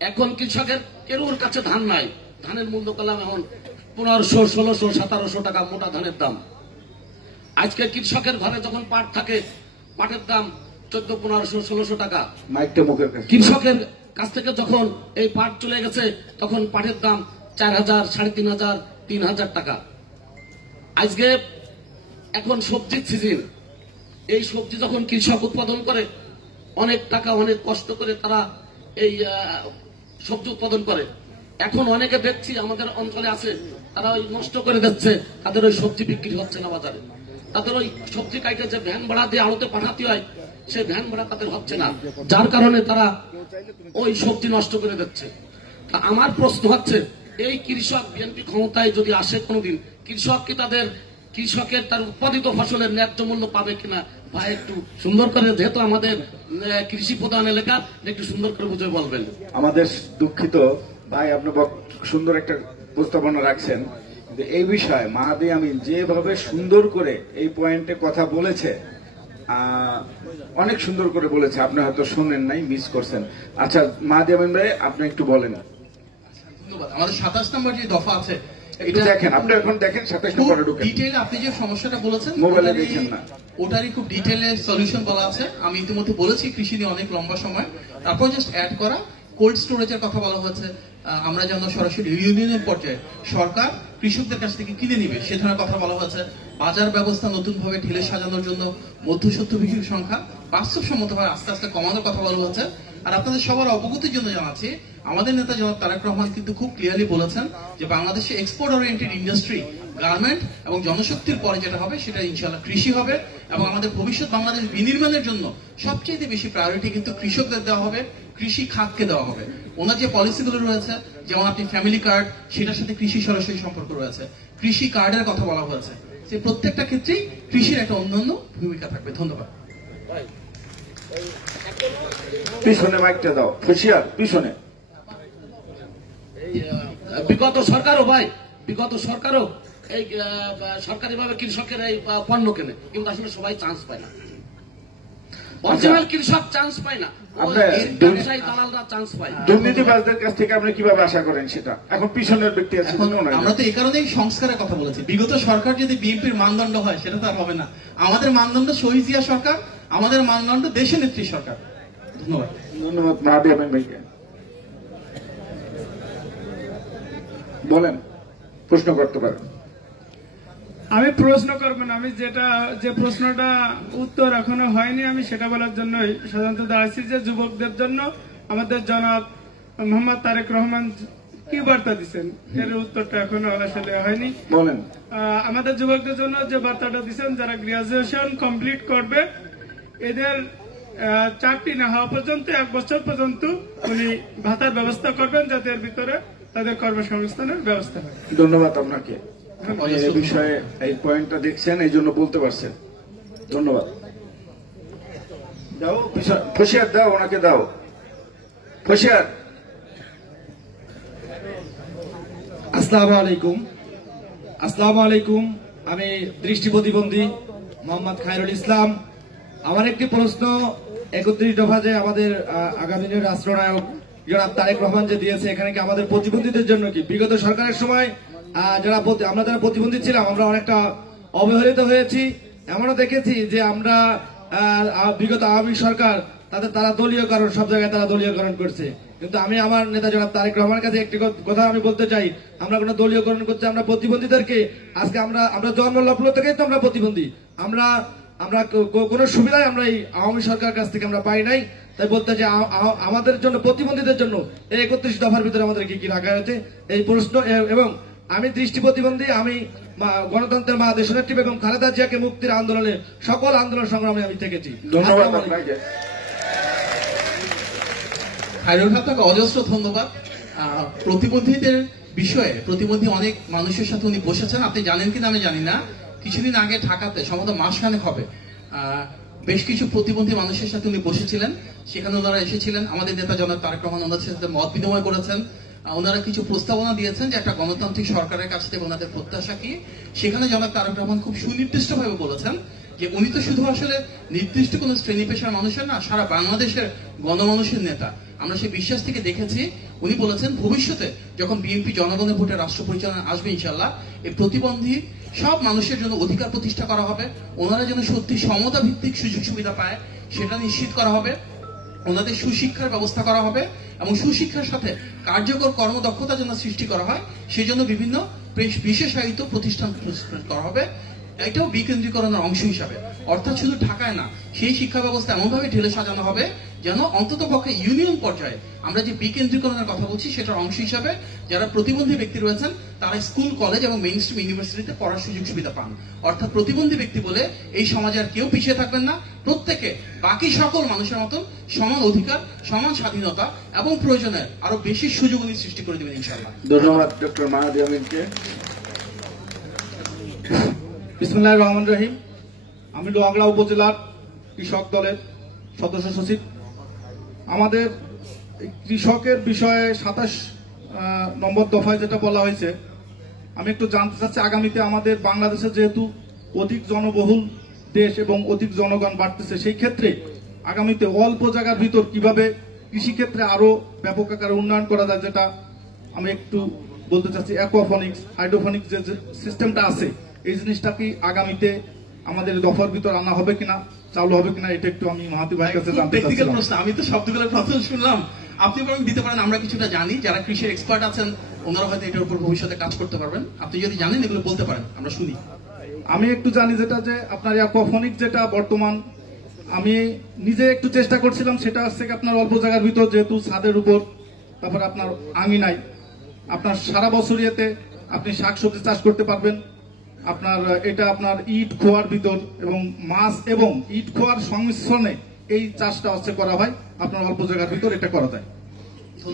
এখন কৃষকের কেউর কাছে ধান নাই, ধানের মূল্য পেলাম এখন 1500, 1600, 1700 টাকা মোটা ধানের দাম। আজকে কৃষকের ঘরে যখন পাট থাকে, পাটের দাম 1400, 1500, 1600 টাকা। কৃষকের কাছ থেকে যখন এই পাট চলে গেছে, তখন পাটের দাম 4000, 3500, 3000 টাকা। আজকে এখন সবজির সিজন, এই সবজি যখন কৃষক উৎপাদন করে, অনেক টাকা অনেক কষ্ট করে তারা এই সবজি উৎপাদন করে। এখন অনেকে দেখছি আমাদের অঞ্চলে আছে, তারা ওই নষ্ট করে দিচ্ছে, তাদের ওই সবজি বিক্রি হচ্ছে না বাজারে। তাদের ওই সবজি কাইটে যে ভ্যান ভাড়া দিয়ে আড়তে পাঠাতে হয়, সেই ভ্যান ভাড়া তাদের হচ্ছে না, যার কারণে তারা ওই সবজি নষ্ট করে দিচ্ছে। তা আমার প্রশ্ন হচ্ছে, এই কৃষক বিএনপি ক্ষমতায় যদি আসে কোনোদিন, কৃষক কি কৃষকের তার উৎপাদিত ফসলের ন্যায্য মূল্য পাবে কিনা? ভাই একটু সুন্দর করে, যেহেতু আমাদের কৃষি প্রধান এলাকা, একটু সুন্দর করে বুঝে বলবেন। আমাদের দুঃখিত ভাই, আপনি সুন্দর একটা প্রস্তাবনা রাখছেন, এই বিষয়ে মাহাদি আমিন যেভাবে সুন্দর করে এই পয়েন্টে কথা বলেছে, অনেক সুন্দর করে বলেছে, আপনি হয়তো শুনেন নাই, মিস করছেন। আচ্ছা মাহাদি আমিন ভাই, আপনি একটু বলেন। ধন্যবাদ। আমাদের 27 নম্বর যে দফা আছে, এটা দেখেন, আপনি এখন দেখেন 27 নম্বরে ঢুকেন। ডিটেইলে আপনি যে সমস্যাটা বলেছেন, মোবাইলে দেখেন না, ওটারই খুব ডিটেইলে সলিউশন বলা আছে। আমি ইতিমধ্যে বলেছি কৃষি নিয়ে অনেক লম্বা সময়। তারপর জাস্ট অ্যাড করা কোল্ড স্টোরেজের কথা বলা হয়েছে। আমরা যেন সরাসরি ইউনিয়নের পর্যায়ে সরকার কৃষকদের কাছ থেকে কিনে নিবে সে ধরনের কথা বলা হয়েছে। বাজার ব্যবস্থা নতুনভাবে ঢেলে সাজানোর জন্য মধ্যস্বত্ব বিক্রির সংখ্যা বাস্তবসম্মতভাবে আস্তে আস্তে কমানোর কথা বলা হয়েছে। আর আপনাদের সবার অবগতির জন্য জানাচ্ছি, আমাদের নেতা জনাব তারেক রহমান কিন্তু খুব ক্লিয়ারলি বলেছেন যে বাংলাদেশে এক্সপোর্ট ওরিয়েন্টেড ইন্ডাস্ট্রি, গার্মেন্ট এবং জনশক্তির পরে যেটা হবে সেটা ইনশাআল্লাহ কৃষি হবে, এবং আমাদের ভবিষ্যৎ বাংলাদেশ বিনির্মাণের জন্য সবচেয়ে বেশি প্রায়োরিটি কিন্তু কৃষকদের দেওয়া হবে, কৃষি খাতকে দেওয়া হবে। ওনার যে পলিসিগুলো রয়েছে, যেমন আপনি ফ্যামিলি কার্ড, সেটার সাথে কৃষি সরাসরি সম্পর্ক রয়েছে, কৃষি কার্ডের কথা বলা হয়েছে, সেই প্রত্যেকটা ক্ষেত্রেই কৃষির একটা অন্যান্য ভূমিকা থাকবে। ধন্যবাদ। পিছনে মাইকটা দাও, খুশিয়ার পিছনে। বিগত সরকারও এই সরকারিভাবে কৃষকের এই পণ্য কেনে, কিন্তু আসলে সবাই চান্স পায় না। অরিজিনাল কৃষক চান্স পায় না, ব্যবসায়ী দালালরা চান্স পায়। দুর্নীতিবাজদের কাছ থেকে আপনি কিভাবে আশা করেন সেটা? এখন পিছনের ব্যক্তি আছে। আমরা তো এই কারণেই সংস্কারের কথা বলেছি। বিগত সরকার যদি বিএনপির মানদণ্ড হয়, সেটা তো আর হবে না। আমাদের মানদণ্ড শহীদ জিয়া সরকার, আমাদের মানদণ্ড দেশের নেত্রী সরকার। ধন্যবাদ। ধন্যবাদ মাহাদি আমিন ভাইকে। বলেন, প্রশ্ন করতে পারেন। আমি প্রশ্ন করব না, আমি যে প্রশ্নটা উত্তর এখনো হয়নি, আমি সেটা বলার জন্যই সাধারণত দাঁড়াচ্ছি যে যুবকদের জন্য আমাদের জনাব মোহাম্মদ তারেক রহমান কি বার্তা দিচ্ছেন, এর উত্তরটা এখনো আসলে হয়নি। বলেন। আমাদের যুবকদের জন্য যে বার্তাটা দিচ্ছেন, যারা গ্রাজুয়েশন কমপ্লিট করবে, এদের চাকরি না হওয়া পর্যন্ত 1 বছর পর্যন্ত উনি ভাতার ব্যবস্থা করবেন, যাতে এর ভিতরে তাদের কর্মসংস্থানের ব্যবস্থা হয়। ধন্যবাদ আপনাকে, এই বিষয়ে এই পয়েন্টটা দেখছেন, এই জন্য বলতে পারছেন। ধন্যবাদ। দাও খুশিয়ার, দাও ওনাকে, দাও খুশিয়ার। আসসালামু আলাইকুম। আসসালামু আলাইকুম। আমি দৃষ্টি প্রতিবন্ধী মোহাম্মদ খায়রুল ইসলাম। আমার একটি প্রশ্ন, 31 দফা যে আমাদের আগামী দিনের রাষ্ট্রনায়ক জনাব তারেক রহমান যে দিয়েছে, এখানে কি আমাদের প্রতিবন্ধীদের জন্য কি বিগত সরকারের সময় আমরা যারা প্রতিবন্ধী ছিলাম আমরা অনেকটা অবহেলিত হয়েছি। এমনও দেখেছি যে আমরা বিগত আওয়ামী সরকার তারা দলীয়করণ, সব জায়গায় তারা দলীয়করণ করছে। কিন্তু আমি আমার নেতা জনাব তারেক রহমানের কাছে একটি কথা আমি বলতে চাই, আমরা কোনো দলীয়করণ করছি আমরা প্রতিবন্ধীদেরকে, আজকে আমরা জন্ম লগ্ন থেকেই তো আমরা প্রতিবন্ধী, আমরা কোনো সুবিধাই আমরা এই আওয়ামী সরকার কাছ থেকে আমরা পাই নাই। তাই বলতে চাই আমাদের জন্য, প্রতিবন্ধীদের জন্য এই 31 দফার ভিতরে আমাদের কি কি রাখা হয়েছে এই প্রশ্ন। এবং আমি দৃষ্টি প্রতিবন্ধী, আমি গণতন্ত্রের মা দেশনেত্রী বেগম খালেদা জিয়াকে মুক্তির আন্দোলনে সকল আন্দোলন সংগ্রামে আমি থেকেছি। ধন্যবাদ। খায়রুল ভাই, আপনাকে অজস্র ধন্যবাদ। প্রতিবন্ধীদের বিষয়ে প্রতিবন্ধী অনেক মানুষের সাথে উনি বসেছেন, আপনি জানেন কিনা আমি জানি না। কিছুদিন আগে ঢাকাতে সম্ভবত মাসখানেক হবে বেশ কিছু প্রতিবন্ধী মানুষের সাথে উনি বসেছিলেন, সেখানে ওনারা এসেছিলেন। আমাদের নেতা জনাব তারেক রহমান ওনাদের সাথে মত বিনিময় করেছেন, ওনারা কিছু প্রস্তাবনা দিয়েছেন যে একটা গণতান্ত্রিক সরকারের কাছ থেকে ওনাদের প্রত্যাশা কি। সেখানে জনাব তারেক রহমান খুব সুনির্দিষ্টভাবে বলেছেন যে উনি তো শুধু আসলে নির্দিষ্ট কোন শ্রেণী পেশার মানুষের না, সারা বাংলাদেশের গণমানুষের নেতা। আমরা সেই বিশ্বাস থেকে দেখেছি, উনি বলেছেন ভবিষ্যতে যখন বিএনপি জনগণের ভোটে রাষ্ট্র পরিচালনা আসবে ইনশাল্লাহ, এই প্রতিবন্ধী সব মানুষের জন্য অধিকার প্রতিষ্ঠা করা হবে, ওনারা যেন সত্যি সমতা ভিত্তিক সুযোগ সুবিধা পায় সেটা নিশ্চিত করা হবে, ওনাদের সুশিক্ষার ব্যবস্থা করা হবে এবং সুশিক্ষার সাথে কার্যকর কর্মদক্ষতা যেন সৃষ্টি করা হয় সেই জন্য বিভিন্ন বিশেষায়িত প্রতিষ্ঠান করা হবে। এটাও বিকেন্দ্রীকরণের অংশ হিসাবে, অর্থাৎ শুধু ঢাকায় না, সেই শিক্ষা ব্যবস্থা এমনভাবে ঢেলে সাজানো হবে যেন অন্তত পক্ষে ইউনিয়ন পর্যায়ে আমরা যে বিকেন্দ্রীকরণের কথা বলছি সেটার অংশ হিসাবে যারা প্রতিবন্ধী ব্যক্তি রয়েছেন তারা স্কুল, কলেজ এবং মেইন স্ট্রিম ইউনিভার্সিটিতে পড়ার সুযোগ সুবিধা পান। অর্থাৎ প্রতিবন্ধী ব্যক্তি বলে এই সমাজে আর কেউ পিছিয়ে থাকবেন না, প্রত্যেকে বাকি সকল মানুষের মতন সমান অধিকার, সমান স্বাধীনতা এবং প্রয়োজনে আরো বেশি সুযোগ উনি সৃষ্টি করে দেবেন ইনশাআল্লাহ। ধন্যবাদ ডক্টর মাহাদি আমিনকে। বিসমিল্লাহির রহমানির রহিম। আমি লোহাগড়া উপজেলার কৃষক দলের সদস্য সচিব। আমাদের কৃষকের বিষয়ে 27 নম্বর দফায় যেটা বলা হয়েছে, আমি একটু জানতে চাচ্ছি, আগামীতে আমাদের বাংলাদেশে যেহেতু অধিক জনবহুল দেশ এবং অধিক জনগণ বাড়তেছে, সেই ক্ষেত্রে আগামীতে অল্প জায়গার ভিতর কিভাবে কৃষিক্ষেত্রে আরো ব্যাপক আকারে উন্নয়ন করা যায়, যেটা আমি একটু বলতে চাচ্ছি। অ্যাকোয়াফনিক্স, হাইড্রোফনিক্স যে সিস্টেমটা আছে, এই জিনিসটা কি আগামীতে আমাদের দফার ভিতর আনা হবে কিনা, চালু হবে কিনা, এটা একটু আমি মাহাতি ভাইয়ের কাছে জানতে ব্যক্তিগত চাচ্ছিলাম। প্রশ্ন, আমি তো শব্দগুলো প্রথম শুনলাম, আপনি বরং দিতে পারেন। আমরা কিছুটা জানি, যারা কৃষির এক্সপার্ট আছেন ওনারা হয়তো এটার উপর ভবিষ্যতে কাজ করতে পারবেন। আপনি যদি জানেন এগুলো বলতে পারেন, আমরা শুনি। আমি একটু জানি যেটা, যে আপনার অ্যাকোয়াফনিক্স যেটা বর্তমান আমি নিজে একটু চেষ্টা করছিলাম, সেটা হচ্ছে আপনার অল্প জায়গার ভিতর, যেহেতু ছাদের উপর, তারপরে আপনার আঙিনায় আপনার সারা বছর ইয়েতে আপনি শাকসবজি চাষ করতে পারবেন। আপনার এটা আপনার ইট খোয়ার ভিতর এবং মাছ এবং ইট খোয়ার সংমিশ্রণে এই চাষটা হচ্ছে করা হয়, আপনার অল্প জায়গার ভিতর এটা করা যায়।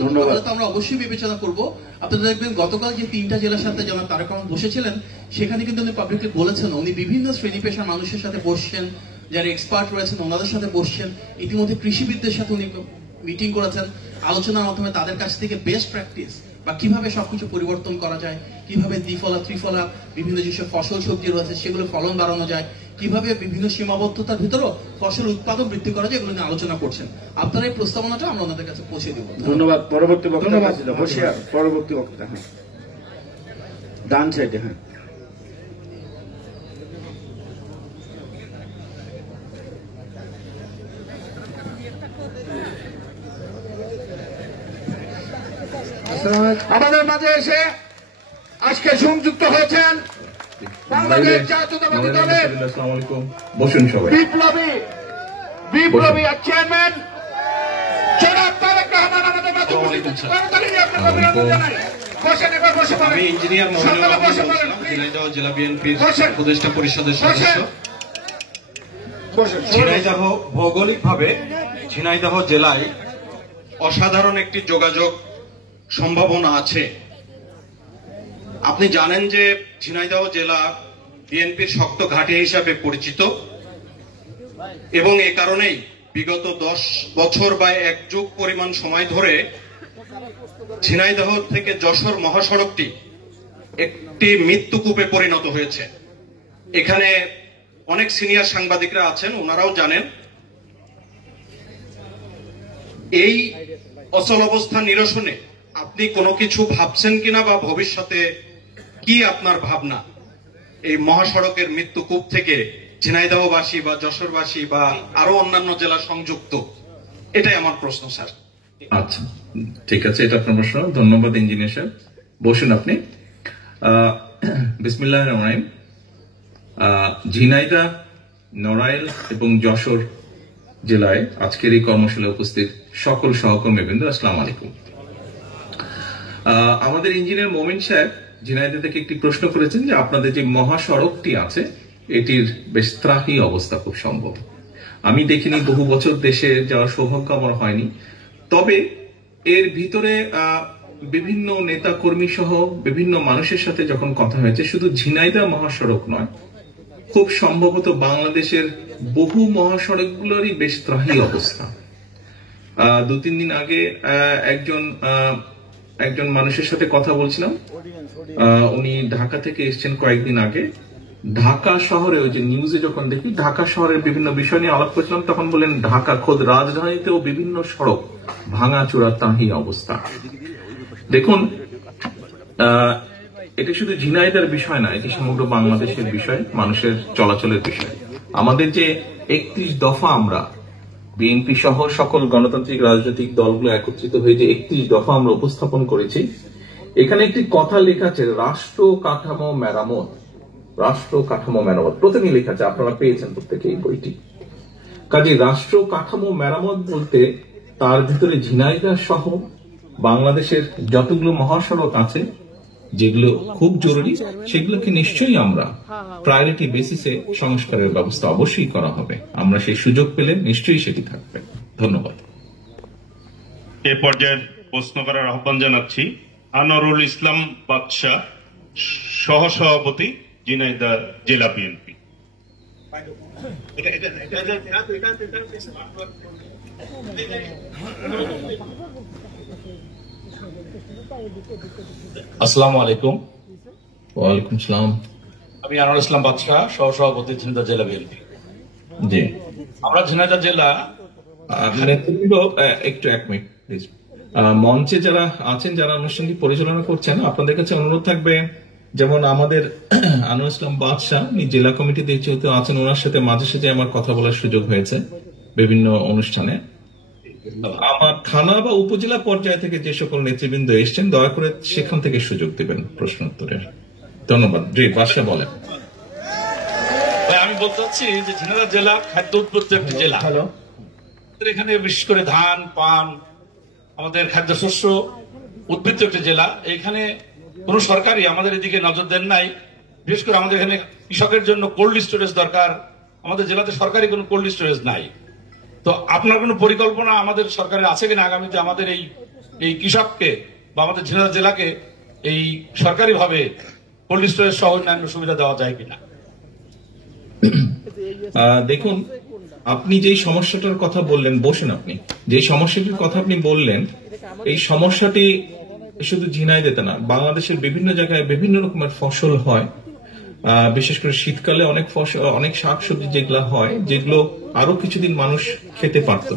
ধন্যবাদ। আমরা অবশ্যই বিবেচনা করব। আপনারা দেখবেন গতকাল যে 3টা জেলার সাথে জনাব তারেক রহমান বসেছিলেন, সেখানে কিন্তু উনি পাবলিকলি বলেছেন উনি বিভিন্ন শ্রেণী পেশার মানুষের সাথে বসছেন, যারা এক্সপার্ট রয়েছেন ওনাদের সাথে বসছেন। ইতিমধ্যে কৃষিবিদদের সাথে উনি মিটিং করেছেন, আলোচনার মাধ্যমে তাদের কাছ থেকে বেস্ট প্র্যাকটিস বা কিভাবে সবকিছু পরিবর্তন করা যায়, কিভাবে দ্বিফলা ত্রিফলা বিভিন্ন যেসব ফসল সবজি রয়েছে সেগুলো ফলন বাড়ানো যায়, কিভাবে বিভিন্ন সীমাবদ্ধতার ভিতরেও ফসল উৎপাদন বৃদ্ধি করা যায়, এগুলো নিয়ে আলোচনা করছেন। আপনারা এই প্রস্তাবনাটা আমরা ওনাদের কাছে পৌঁছে দেব। ধন্যবাদ। পরবর্তী বক্তা, বসিয়ার পরবর্তী বক্তা, হ্যাঁ ডান সাইডে, হ্যাঁ। আমাদের মাঝে এসে আজকে সংযুক্ত হয়েছেন বাংলাদেশ জাতীয়তাবাদী দলের বসুন সবাই বিপ্লবী চেয়ারম্যান জনাব তারেক রহমান আমাদের মাঝে উপস্থিত। আমি ইঞ্জিনিয়ার মমিনুর রহমান ঝিনাইদহ জেলা বিএনপির উপদেষ্টা পরিষদের সদস্য। ঝিনাইদহ ভৌগোলিকভাবে ঝিনাইদহ জেলায় অসাধারণ একটি যোগাযোগ সম্ভাবনা আছে। আপনি জানেন যে ঝিনাইদহ জেলা বিএনপির শক্ত ঘাঁটি হিসাবে পরিচিত এবং এ কারণেই বিগত 10 বছর বা 1 যুগ পরিমাণ সময় ধরে ঝিনাইদহ থেকে যশোর মহাসড়কটি একটি মৃত্যুকূপে পরিণত হয়েছে। এখানে অনেক সিনিয়র সাংবাদিকরা আছেন, ওনারাও জানেন। এই অচল অবস্থা নিরসনে আপনি কোনো কিছু ভাবছেন কিনা, বা ভবিষ্যতে কি আপনার ভাবনা এই মহাসড়কের মৃত্যুকূপ থেকে ঝিনাইদহবাসী বা যশোরবাসী বা আরো অন্যান্য জেলা সংযুক্ত? এটাই আমার প্রশ্ন স্যার। আচ্ছা, ঠিক আছে, এটা আপনার প্রশ্ন। ধন্যবাদ ইঞ্জিনিয়ার সাহেব, বসুন আপনি। বিসমিল্লাহির রহমানির রহিম। ঝিনাইদহ, নড়াইল এবং যশোর জেলায় আজকের এই কর্মশালায় উপস্থিত সকল সহকর্মীবৃন্দ, আসসালামু আলাইকুম। আমাদের ইঞ্জিনিয়ার মোমিন সাহেব ঝিনাইদহ থেকে একটি প্রশ্ন করেছেন যে আপনাদের যে মহাসড়কটি আছে এটির বেশ ত্রাহি অবস্থা খুব সম্ভব। আমি দেখিনি, বহু বছর দেশে যাওয়ার সৌভাগ্য আমার হয়নি। তবে এর ভিতরে বিভিন্ন নেতা কর্মী সহ বিভিন্ন মানুষের সাথে যখন কথা হয়েছে, শুধু ঝিনাইদহ মহাসড়ক নয়, খুব সম্ভবত বাংলাদেশের বহু মহাসড়কগুলোরই বেশ ত্রাহি অবস্থা। 2-3 দিন আগে একজন মানুষের সাথে কথা বলছিলাম, উনি ঢাকা থেকে এসেছেন কয়েকদিন আগে। ঢাকা শহরে, ওই যে নিউজে যখন দেখি ঢাকা শহরের বিভিন্ন বিষয় নিয়ে আলাপ করছিলাম, তখন বলেন ঢাকা খোদ রাজধানীতেও বিভিন্ন সড়ক ভাঙাচোরা ত্রাহি অবস্থা। দেখুন, এটা শুধু ঝিনাইদহের বিষয় না, এটি সমগ্র বাংলাদেশের বিষয়, মানুষের চলাচলের বিষয়। আমাদের যে 31 দফা, আমরা বিএনপি সহ সকল গণতান্ত্রিক রাজনৈতিক দলগুলো একত্রিত হয়ে যে 31 দফা আমরা উপস্থাপন করেছি, এখানে একটি কথা লেখা আছে রাষ্ট্র কাঠামো মেরামত। রাষ্ট্র কাঠামো মেরামত প্রথমে লেখা আছে, আপনারা পেয়েছেন প্রত্যেকে এই বইটি। কাজে রাষ্ট্র কাঠামো মেরামত বলতে তার ভিতরে ঝিনাইদহ সহ বাংলাদেশের যতগুলো মহাসড়ক আছে যেগুলো খুব জরুরি, সেগুলোকে নিশ্চয়ই আমরা প্রায়োরিটি বেসিসে সংস্কারের ব্যবস্থা অবশ্যই করা হবে। আমরা সেই সুযোগ পেলে নিশ্চয়ই সেটি থাকবে। ধন্যবাদ। এ পর্যায়ে প্রশ্ন করার আহ্বান জানাচ্ছি আনোয়ারুল ইসলাম বাদশাহ, সহসভাপতি ঝিনাইদহ জেলা বিএনপি। আসসালামু আলাইকুম। ওয়ালাইকুম সালাম। আমি আনোয়ারুল ইসলাম বাদশাহ, সহসভাপতি ঝিনাইদহ জেলা বিএনপি। জি, আমরা ঝিনাইদহ জেলা একটু 1 মিনিট প্লিজ। মঞ্চে যারা আছেন, যারা অনুষ্ঠানটি পরিচালনা করছেন, আপনাদের কাছে অনুরোধ থাকবে, যেমন আমাদের আনোয়ারুল ইসলাম বাদশাহ জেলা কমিটিতে যেহেতু আছেন, ওনার সাথে মাঝে সাঝে আমার কথা বলার সুযোগ হয়েছে বিভিন্ন অনুষ্ঠানে। আমার থানা বা উপজেলা পর্যায় থেকে যে সকল নেতৃবৃন্দ এসছেন, দয়া করে সেখান থেকে সুযোগ দেবেন প্রশ্ন উত্তরের। ধন্যবাদ। জি, বাদশাহ বলেন। আমি বলতে চাচ্ছি যে ঝিনাইদহ জেলা খাদ্য উৎপাদক একটি জেলা। এখানে বিশেষ করে ধান, পান, আমাদের খাদ্যশস্য উদ্বৃত্ত একটি জেলা। এখানে কোন সরকারই আমাদের এদিকে নজর দেন নাই। বিশেষ করে আমাদের এখানে কৃষকের জন্য কোল্ড স্টোরেজ দরকার। আমাদের জেলাতে সরকারি কোনো কোল্ড স্টোরেজ নাই। তো আপনার কোনো পরিকল্পনা আমাদের সরকারের আছে কিনা আগামীতে আমাদের এই কৃষককে বা আমাদের ঝিনাইদহ জেলাকে এই সরকারি ভাবে কোল্ড স্টোরেজ সহ অন্যান্য সুবিধা দেওয়া যায় কিনা? দেখুন, আপনি যেই সমস্যাটার কথা বললেন, বসেন, আপনি যে সমস্যাটির কথা আপনি বললেন, এই সমস্যাটি শুধু ঝিনাইদহে না, বাংলাদেশের বিভিন্ন জায়গায় বিভিন্ন রকমের ফসল হয়। বিশেষ করে শীতকালে অনেক শাকসবজি যেগুলো হয়, যেগুলো আরো কিছুদিন মানুষ খেতে পারত,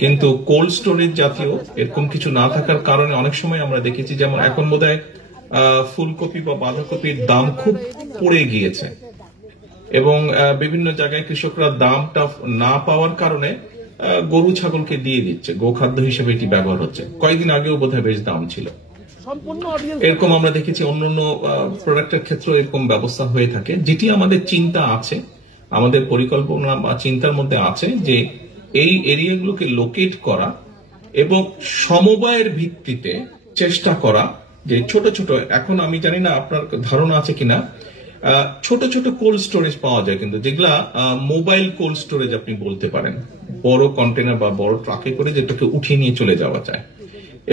কিন্তু কোল্ড স্টোরেজ জাতীয় এরকম কিছু না থাকার কারণে অনেক সময় আমরা দেখেছি, যেমন এখন বোধহয় ফুলকপি বা বাঁধাকপির দাম খুব পড়ে গিয়েছে, এবং বিভিন্ন জায়গায় কৃষকরা দামটা না পাওয়ার কারণে গরু ছাগলকে দিয়ে দিচ্ছে, গোখাদ্য হিসেবে এটি ব্যবহার হচ্ছে। কয়েকদিন আগেও বোধহয় বেশ দাম ছিল। এরকম আমরা দেখেছি অন্যান্য প্রোডাক্টের ক্ষেত্রে এরকম ব্যবস্থা হয়ে থাকে। যেটি আমাদের চিন্তা আছে, আমাদের পরিকল্পনা বা চিন্তার মধ্যে আছে, যে এই এরিয়াগুলোকে লোকেট করা এবং সমবায়ের ভিত্তিতে চেষ্টা করা, যে ছোট ছোট, এখন আমি জানি না আপনার ধারণা আছে কিনা, ছোট ছোট কোল্ড স্টোরেজ পাওয়া যায়, কিন্তু যেগুলা মোবাইল কোল্ড স্টোরেজ আপনি বলতে পারেন, বড় কন্টেনার বা বড় ট্রাকে করে যেটাকে উঠিয়ে নিয়ে চলে যাওয়া যায়,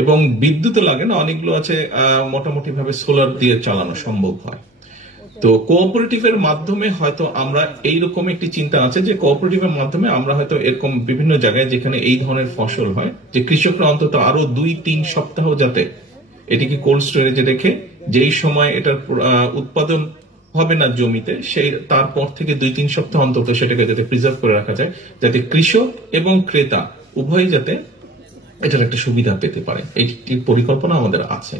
এবং বিদ্যুৎ লাগে না, অনেকগুলো আছে মোটামুটি ভাবে সোলার দিয়ে চালানো সম্ভব হয়। তো কোঅপারেটিভের মাধ্যমে হয়তো আমরা এইরকম একটি চিন্তা আছে, যে কোঅপারেটিভের মাধ্যমে আমরা হয়তো এরকম বিভিন্ন জায়গায় যেখানে এই ধরনের ফসল হয়, যে কৃষকরা অন্তত আরো 2-3 সপ্তাহ যাতে এটিকে কোল্ড স্টোরেজে রেখে যেই সময় এটার উৎপাদন হবে না জমিতে, সেই তারপর থেকে 2-3 সপ্তাহ অন্তত সেটাকে যাতে প্রিজার্ভ করে রাখা যায়, যাতে কৃষক এবং ক্রেতা উভয়ই যাতে এটার একটা সুবিধা পেতে পারে। এইটি পরিকল্পনা আমাদের আছে।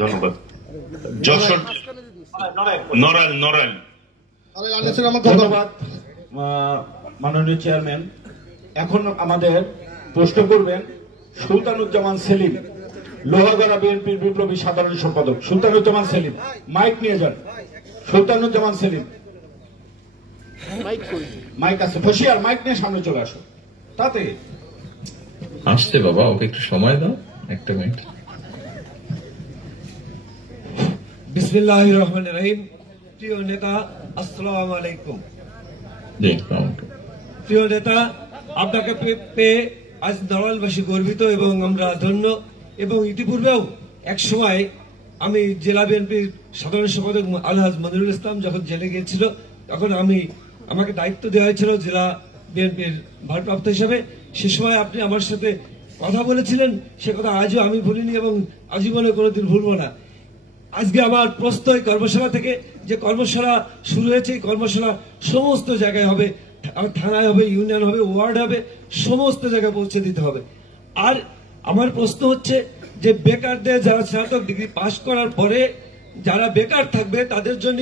ধন্যবাদ। যশোর নরাল ধন্যবাদ মাননীয় চেয়ারম্যান। এখন আমাদের প্রশ্ন করবেন সুলতানুজ্জামান সেলিম, লোহাগড়া বিএনপির বিপ্লবী সাধারণ সম্পাদক। সুলতানুজ্জামান সেলিম, মাইক নিয়ে যান। সুলতানুজ্জামান সেলিম, মাইক আছে, ফসিয়ার মাইক নিয়ে সামনে চলে আসো। তাতে আসছে বাবা, ওকে একটু সময় দাও, একটা মিনিট। বিসমিল্লাহির রহমানির রহিম। প্রিয় নেতা, আসসালামু আলাইকুম। প্রিয় নেতা, আপনাকে পেয়ে আজ নড়াইলবাসী গর্বিত এবং আমরা ধন্য। এবং ইতিপূর্বেও এক সময় আমি জেলা বিএনপির সাধারণ সম্পাদক আলহাজ মনিরুল ইসলাম যখন জেলে গিয়েছিল, তখন আমাকে দায়িত্ব দেওয়া হয়েছিল জেলা বিএনপির ভারপ্রাপ্ত হিসাবে। সে সময় আপনি আমার সাথে কথা বলেছিলেন, সে কথা আজও আমি ভুলিনি এবং আজীবনে কোনোদিন ভুলবো না। আজকে আমার প্রস্তুত কর্মশালা থেকে যে কর্মশালা শুরু হয়েছে, এই কর্মশালা সমস্ত জায়গায় হবে, থানায় হবে, ইউনিয়ন হবে, ওয়ার্ড হবে, সমস্ত জায়গায় পৌঁছে দিতে হবে। আর আমার প্রশ্ন হচ্ছে যে বেকারদের যারা স্নাতক ডিগ্রি পাশ করার পরে যারা বেকার থাকবে তাদের জন্য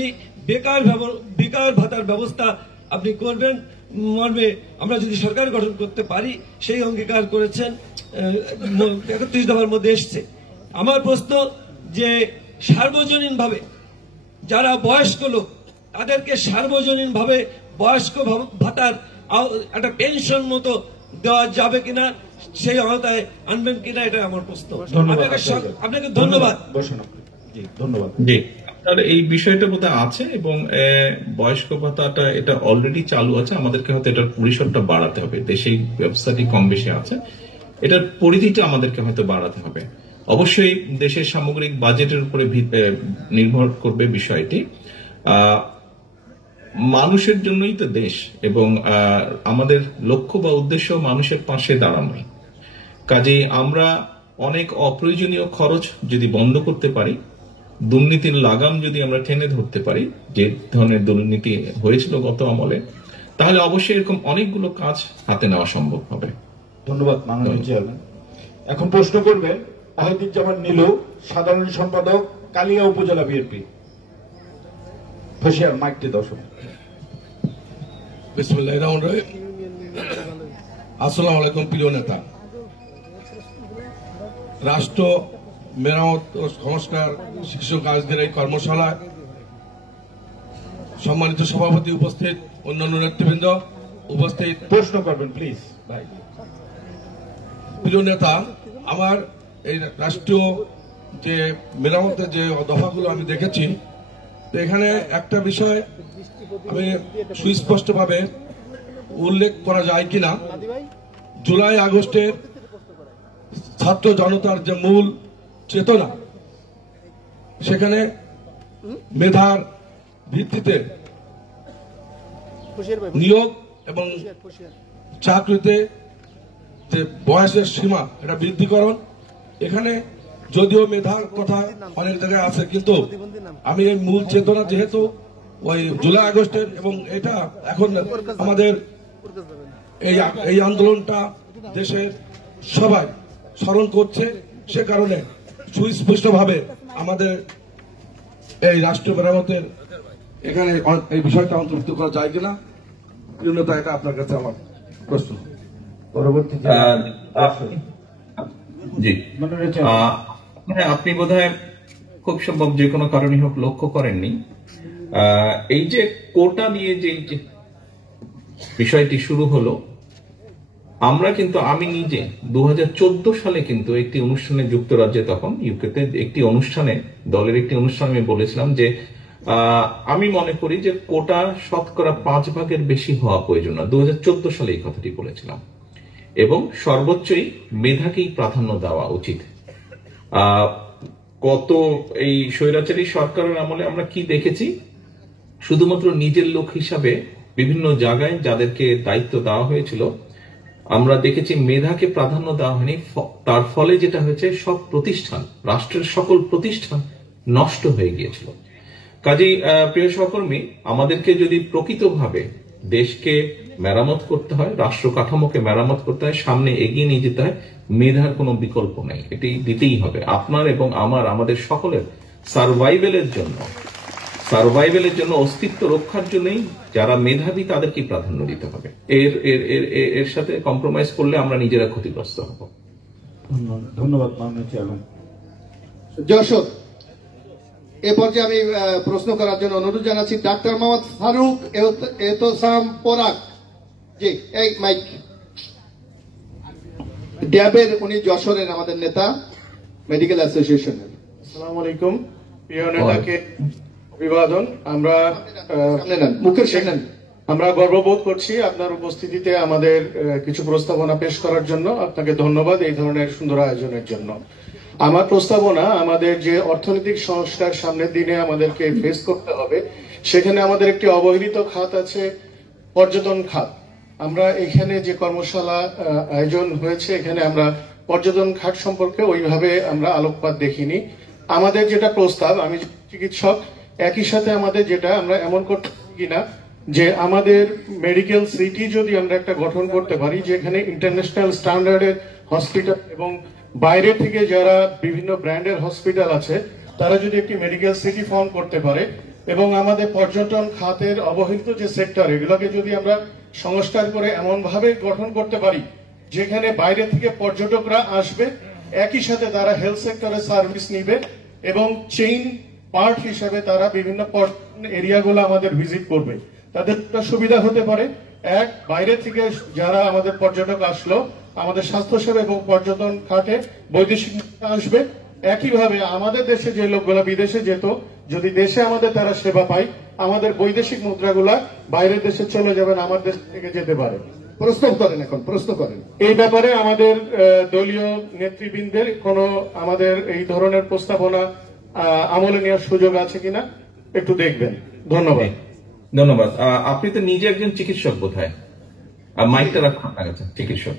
বেকার ভাতার ব্যবস্থা আপনি করবেন মর্মে আমরা যদি সরকার গঠন করতে পারি সেই অঙ্গীকার করেছেন, 31 দফার মধ্যে এসছে। আমার প্রশ্ন যে সার্বজনীনভাবে যারা বয়স্ক লোক তাদেরকে সার্বজনীনভাবে বয়স্ক ভাতার একটা পেনশন মতো দেওয়া যাবে কিনা, সেই আওতায় আনবেন কিনা, এটা আমার প্রশ্ন। আপনাকে ধন্যবাদ। ধন্যবাদ। জি, আপনার এই বিষয়টা বোধহয় আছে এবং বয়স্ক ভাতাটা এটা অলরেডি চালু আছে। আমাদেরকে হয়তো এটার পরিসরটা বাড়াতে হবে। দেশে ব্যবস্থাটি কম বেশি আছে, এটার পরিধিটা আমাদেরকে হয়তো বাড়াতে হবে। অবশ্যই দেশের সামগ্রিক বাজেটের উপরে নির্ভর করবে বিষয়টি। মানুষের জন্যই তো দেশ এবং আমাদের লক্ষ্য বা উদ্দেশ্য মানুষের পাশে দাঁড়ানোই। কাজেই আমরা অনেক অপ্রয়োজনীয় খরচ যদি বন্ধ করতে পারি, দুর্নীতির লাগাম যদি আমরা টেনে ধরতে পারি, যে ধরনের দুর্নীতি হয়েছিল গত আমলে, তাহলে অবশ্যই এরকম অনেকগুলো কাজ হাতে নেওয়া সম্ভব হবে। ধন্যবাদ মাননীয় চেয়ারম্যান। এখন প্রশ্ন করবে ওয়াহিদুজ্জামান নীলু, সাধারণ সম্পাদক, কালিয়া উপজেলা বিএনপি। ফসিয়ার মাইকটি দর্শক। বিসমিল্লাহির রহমানির রহিম। আসসালামু আলাইকুম। প্রিয় নেতা, রাষ্ট্র মেরামত ও সংস্কার শীর্ষক আজকের এই কর্মশালায় সম্মানিত সভাপতি উপস্থিত, অন্যান্য নেতৃবৃন্দ উপস্থিত, প্রশ্ন করবেন প্লিজ ভাই। প্রিয় নেতা, আমার এই রাষ্ট্রীয় যে মেরামতের যে দফাগুলো আমি দেখেছি, তো এখানে একটা বিষয় আমি সুস্পষ্টভাবে উল্লেখ করা যায় কিনা, জুলাই আগস্টের ছাত্র জনতার যে মূল চেতনা, সেখানে মেধার ভিত্তিতে নিয়োগ এবং চাকরিতে যে বয়সের সীমা এটা বৃদ্ধিকরণ, এখানে যদিও মেধার কথা অনেক জায়গায় আছে, কিন্তু আমি এই মূল চেতনা যেহেতু ওই জুলাই আগস্টের এবং এটা এখন আমাদের এই আন্দোলনটা দেশের সবাই স্মরণ করছে, সে কারণে সুস্পষ্টভাবে আমাদের এই রাষ্ট্রীয় মেরামতের এখানে এই বিষয়টা অন্তর্ভুক্ত করা যায় কিনা, প্রিয় নেতা, এটা আপনার কাছে আমার প্রশ্ন। পরবর্তী জি, আপনি বোধহয় খুব সম্ভব যে কোনো কারণে হোক লক্ষ্য করেননি, এই যে কোটা নিয়ে যে বিষয়টি শুরু হলো, আমরা কিন্তু আমি নিজে 2014 সালে কিন্তু একটি অনুষ্ঠানে যুক্তরাজ্যে, তখন ইউকেতে একটি অনুষ্ঠানে, দলের একটি অনুষ্ঠানে আমি বলেছিলাম যে আমি মনে করি যে কোটা শতকরা 5 ভাগের বেশি হওয়া প্রয়োজন না। 2014 সালে এই কথাটি বলেছিলাম এবং সর্বোচ্চই মেধাকেই প্রাধান্য দেওয়া উচিত। কত এই স্বৈরাচারী সরকারের আমলে আমরা কি দেখেছি, শুধুমাত্র নিজের লোক হিসাবে বিভিন্ন জায়গায় যাদেরকে দায়িত্ব দেওয়া হয়েছিল আমরা দেখেছি মেধাকে প্রাধান্য দেওয়া হয়নি, তার ফলে যেটা হয়েছে সব প্রতিষ্ঠান, রাষ্ট্রের সকল প্রতিষ্ঠান নষ্ট হয়ে গিয়েছিল। কাজেই প্রিয় সহকর্মী, আমাদেরকে যদি প্রকৃতভাবে দেশকে মেরামত করতে হয়, রাষ্ট্র কাঠামোকে মেরামত করতে হয়, সামনে এগিয়ে নিয়ে যেতে হয়, মেধার কোনো বিকল্প নেই, এটি দিতেই হবে। আপনার এবং আমাদের সকলের সার্ভাইভেলের জন্য অস্তিত্ব রক্ষার জন্যই যারা মেধাবী তাদেরকে প্রাধান্য দিতে হবে। এর সাথে কম্প্রোমাইজ করলে আমরা নিজেরা ক্ষতিগ্রস্ত হব। ধন্যবাদ মাননীয় চেয়ারম্যান। যশোর, এ পর্যায়ে আমি প্রশ্ন করার জন্য অনুরোধ জানাচ্ছি ডাক্তার মোহাম্মদ ফারুক এহতেসাম পরাগ। জি, এই মাইক। ড্যাবের, উনি যশোরের আমাদের নেতা, মেডিকেল অ্যাসোসিয়েশনের। আসসালামু আলাইকুম। প্রিয় নেতাকে অভিবাদন। আমরা গর্ববোধ করছি আপনার উপস্থিতিতে আমাদের কিছু প্রস্তাবনা পেশ করার জন্য। আপনাকে ধন্যবাদ এই ধরনের সুন্দর আয়োজনের জন্য। আমার প্রস্তাবনা, আমাদের যে অর্থনৈতিক সংস্কার সামনের দিনে আমাদেরকে ফেস করতে হবে, সেখানে আমাদের একটি অবহেলিত খাত আছে, পর্যটন খাত। আমরা এখানে যে কর্মশালা আয়োজন হয়েছে, এখানে আমরা পর্যটন খাত সম্পর্কে ওইভাবে আমরা আলোকপাত দেখিনি। আমাদের যেটা প্রস্তাব, আমি চিকিৎসক, একই সাথে আমাদের যেটা আমরা এমন করতে কিনা যে আমাদের মেডিকেল সিটি যদি আমরা একটা গঠন করতে পারি, যেখানে ইন্টারন্যাশনাল স্ট্যান্ডার্ডের হসপিটাল এবং বাইরে থেকে যারা বিভিন্ন ব্র্যান্ডের হসপিটাল আছে তারা যদি একটি মেডিকেল সিটি ফর্ম করতে পারে, এবং আমাদের পর্যটন খাতের অবহেলিত যে সেক্টর, এগুলোকে যদি আমরা সংস্কার করে এমন ভাবে গঠন করতে পারি যেখানে বাইরে থেকে পর্যটকরা আসবে, একই সাথে তারা হেলথ সেক্টরে সার্ভিস নিবে এবং চেইন পার্ট হিসেবে তারা বিভিন্ন পর্যটন এরিয়াগুলো আমাদের ভিজিট করবে। তাদের একটা সুবিধা হতে পারে, এক, বাইরে থেকে যারা আমাদের পর্যটক আসলো, আমাদের স্বাস্থ্যসেবা এবং পর্যটন খাতে বৈদেশিক আসবে। একইভাবে আমাদের দেশে যে লোকগুলা বিদেশে যেত, যদি দেশে আমাদের তারা সেবা পায়, আমাদের বৈদেশিক মুদ্রাগুলা বাইরের দেশে চলে যাবেন, আমার দেশ থেকে যেতে পারে। প্রশ্ন করেন এই ব্যাপারে আমাদের দলীয় নেতৃবৃন্দের কোন আমাদের এই ধরনের প্রস্তাবনা আমলে নেওয়ার সুযোগ আছে কিনা একটু দেখবেন। ধন্যবাদ। ধন্যবাদ। আপনি তো নিজে একজন চিকিৎসক বোধহয়, মাইকটা রাখুন আপনার কাছে। চিকিৎসক,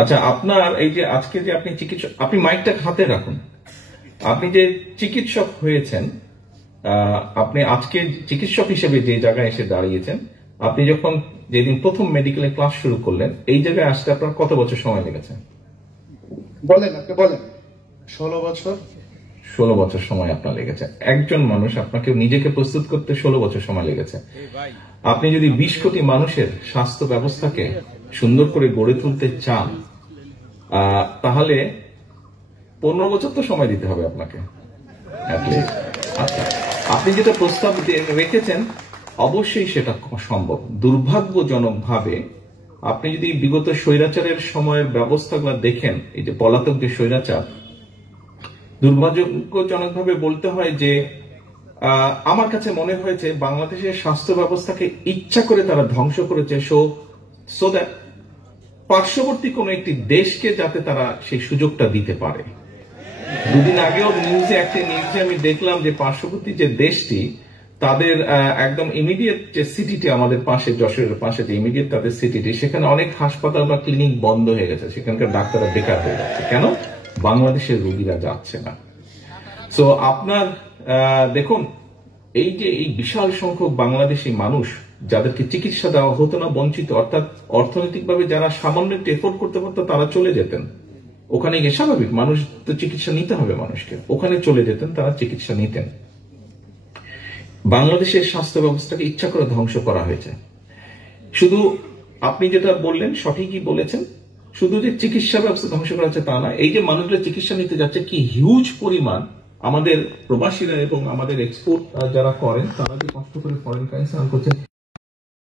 আচ্ছা, আপনার এই যে আজকে যে আপনি চিকিৎসক, আপনি মাইকটা হাতে রাখুন। আপনি যে চিকিৎসক হয়েছেন, আপনি আজকে চিকিৎসক হিসেবে যে জায়গায় এসে দাঁড়িয়েছেন, আপনি যখন যেদিন প্রথম মেডিকেলে ক্লাস শুরু করলেন, এই জায়গায় আসতে আপনার কত বছর সময় লেগেছে? বলেন, আপনি বলেন। 16 বছর। 16 বছর সময় আপনার লেগেছে। একজন মানুষ আপনাকে নিজেকে প্রস্তুত করতে 16 বছর সময় লেগেছে। আপনি যদি 20 কোটি মানুষের স্বাস্থ্য ব্যবস্থাকে সুন্দর করে গড়ে তুলতে চান, তাহলে 15 বছর তো সময় দিতে হবে আপনাকে। আচ্ছা, আপনি যেটা প্রস্তাব রেখেছেন অবশ্যই সেটা সম্ভব। দুর্ভাগ্যজনকভাবে আপনি যদি বিগত স্বৈরাচারের সময়ের ব্যবস্থাগুলো দেখেন, এই যে পলাতক যে স্বৈরাচার, দুর্ভাগ্যজনকভাবে বলতে হয় যে আমার কাছে মনে হয়েছে বাংলাদেশের স্বাস্থ্য ব্যবস্থাকে ইচ্ছা করে তারা ধ্বংস করেছে, সো দ্যাট পার্শ্ববর্তী কোন একটি দেশকে যাতে তারা সেই সুযোগটা দিতে পারে। দুদিন আগেও নিউজে আমি দেখলাম যে পার্শ্ববর্তী যে দেশটি, তাদের একদম ইমিডিয়েট যে সিটিটি আমাদের পাশে, যশোরের পাশে যে ইমিডিয়েট তাদের সিটিটি, সেখানে অনেক হাসপাতাল বা ক্লিনিক বন্ধ হয়ে গেছে, সেখানকার ডাক্তাররা বেকার হয়ে যাচ্ছে। কেন? বাংলাদেশের রোগীরা যাচ্ছে না। সো আপনার দেখুন, এই যে এই বিশাল সংখ্যক বাংলাদেশি মানুষ যাদেরকে চিকিৎসা দেওয়া হতো না, বঞ্চিত, অর্থাৎ অর্থনৈতিকভাবে যারা সামান্য একটু এফোর্ড করতে পারতো তারা চলে যেতেন ওখানে গিয়ে। স্বাভাবিক, মানুষ তো চিকিৎসা নিতে হবে মানুষকে, ওখানে চলে যেতেন, তারা চিকিৎসা নিতেন। বাংলাদেশের স্বাস্থ্য ব্যবস্থাকে ইচ্ছা করে ধ্বংস করা হয়েছে। শুধু আপনি যেটা বললেন সঠিকই বলেছেন, শুধু যে চিকিৎসা ব্যবস্থা ধ্বংস করা হচ্ছে তা না, এই যে মানুষগুলো চিকিৎসা নিতে যাচ্ছে, কি হিউজ পরিমাণ আমাদের প্রবাসীরা এবং আমাদের এক্সপোর্ট যারা করেন, তারা যে কষ্ট করে ফরেন কারেন্সি আর্ন করছেন,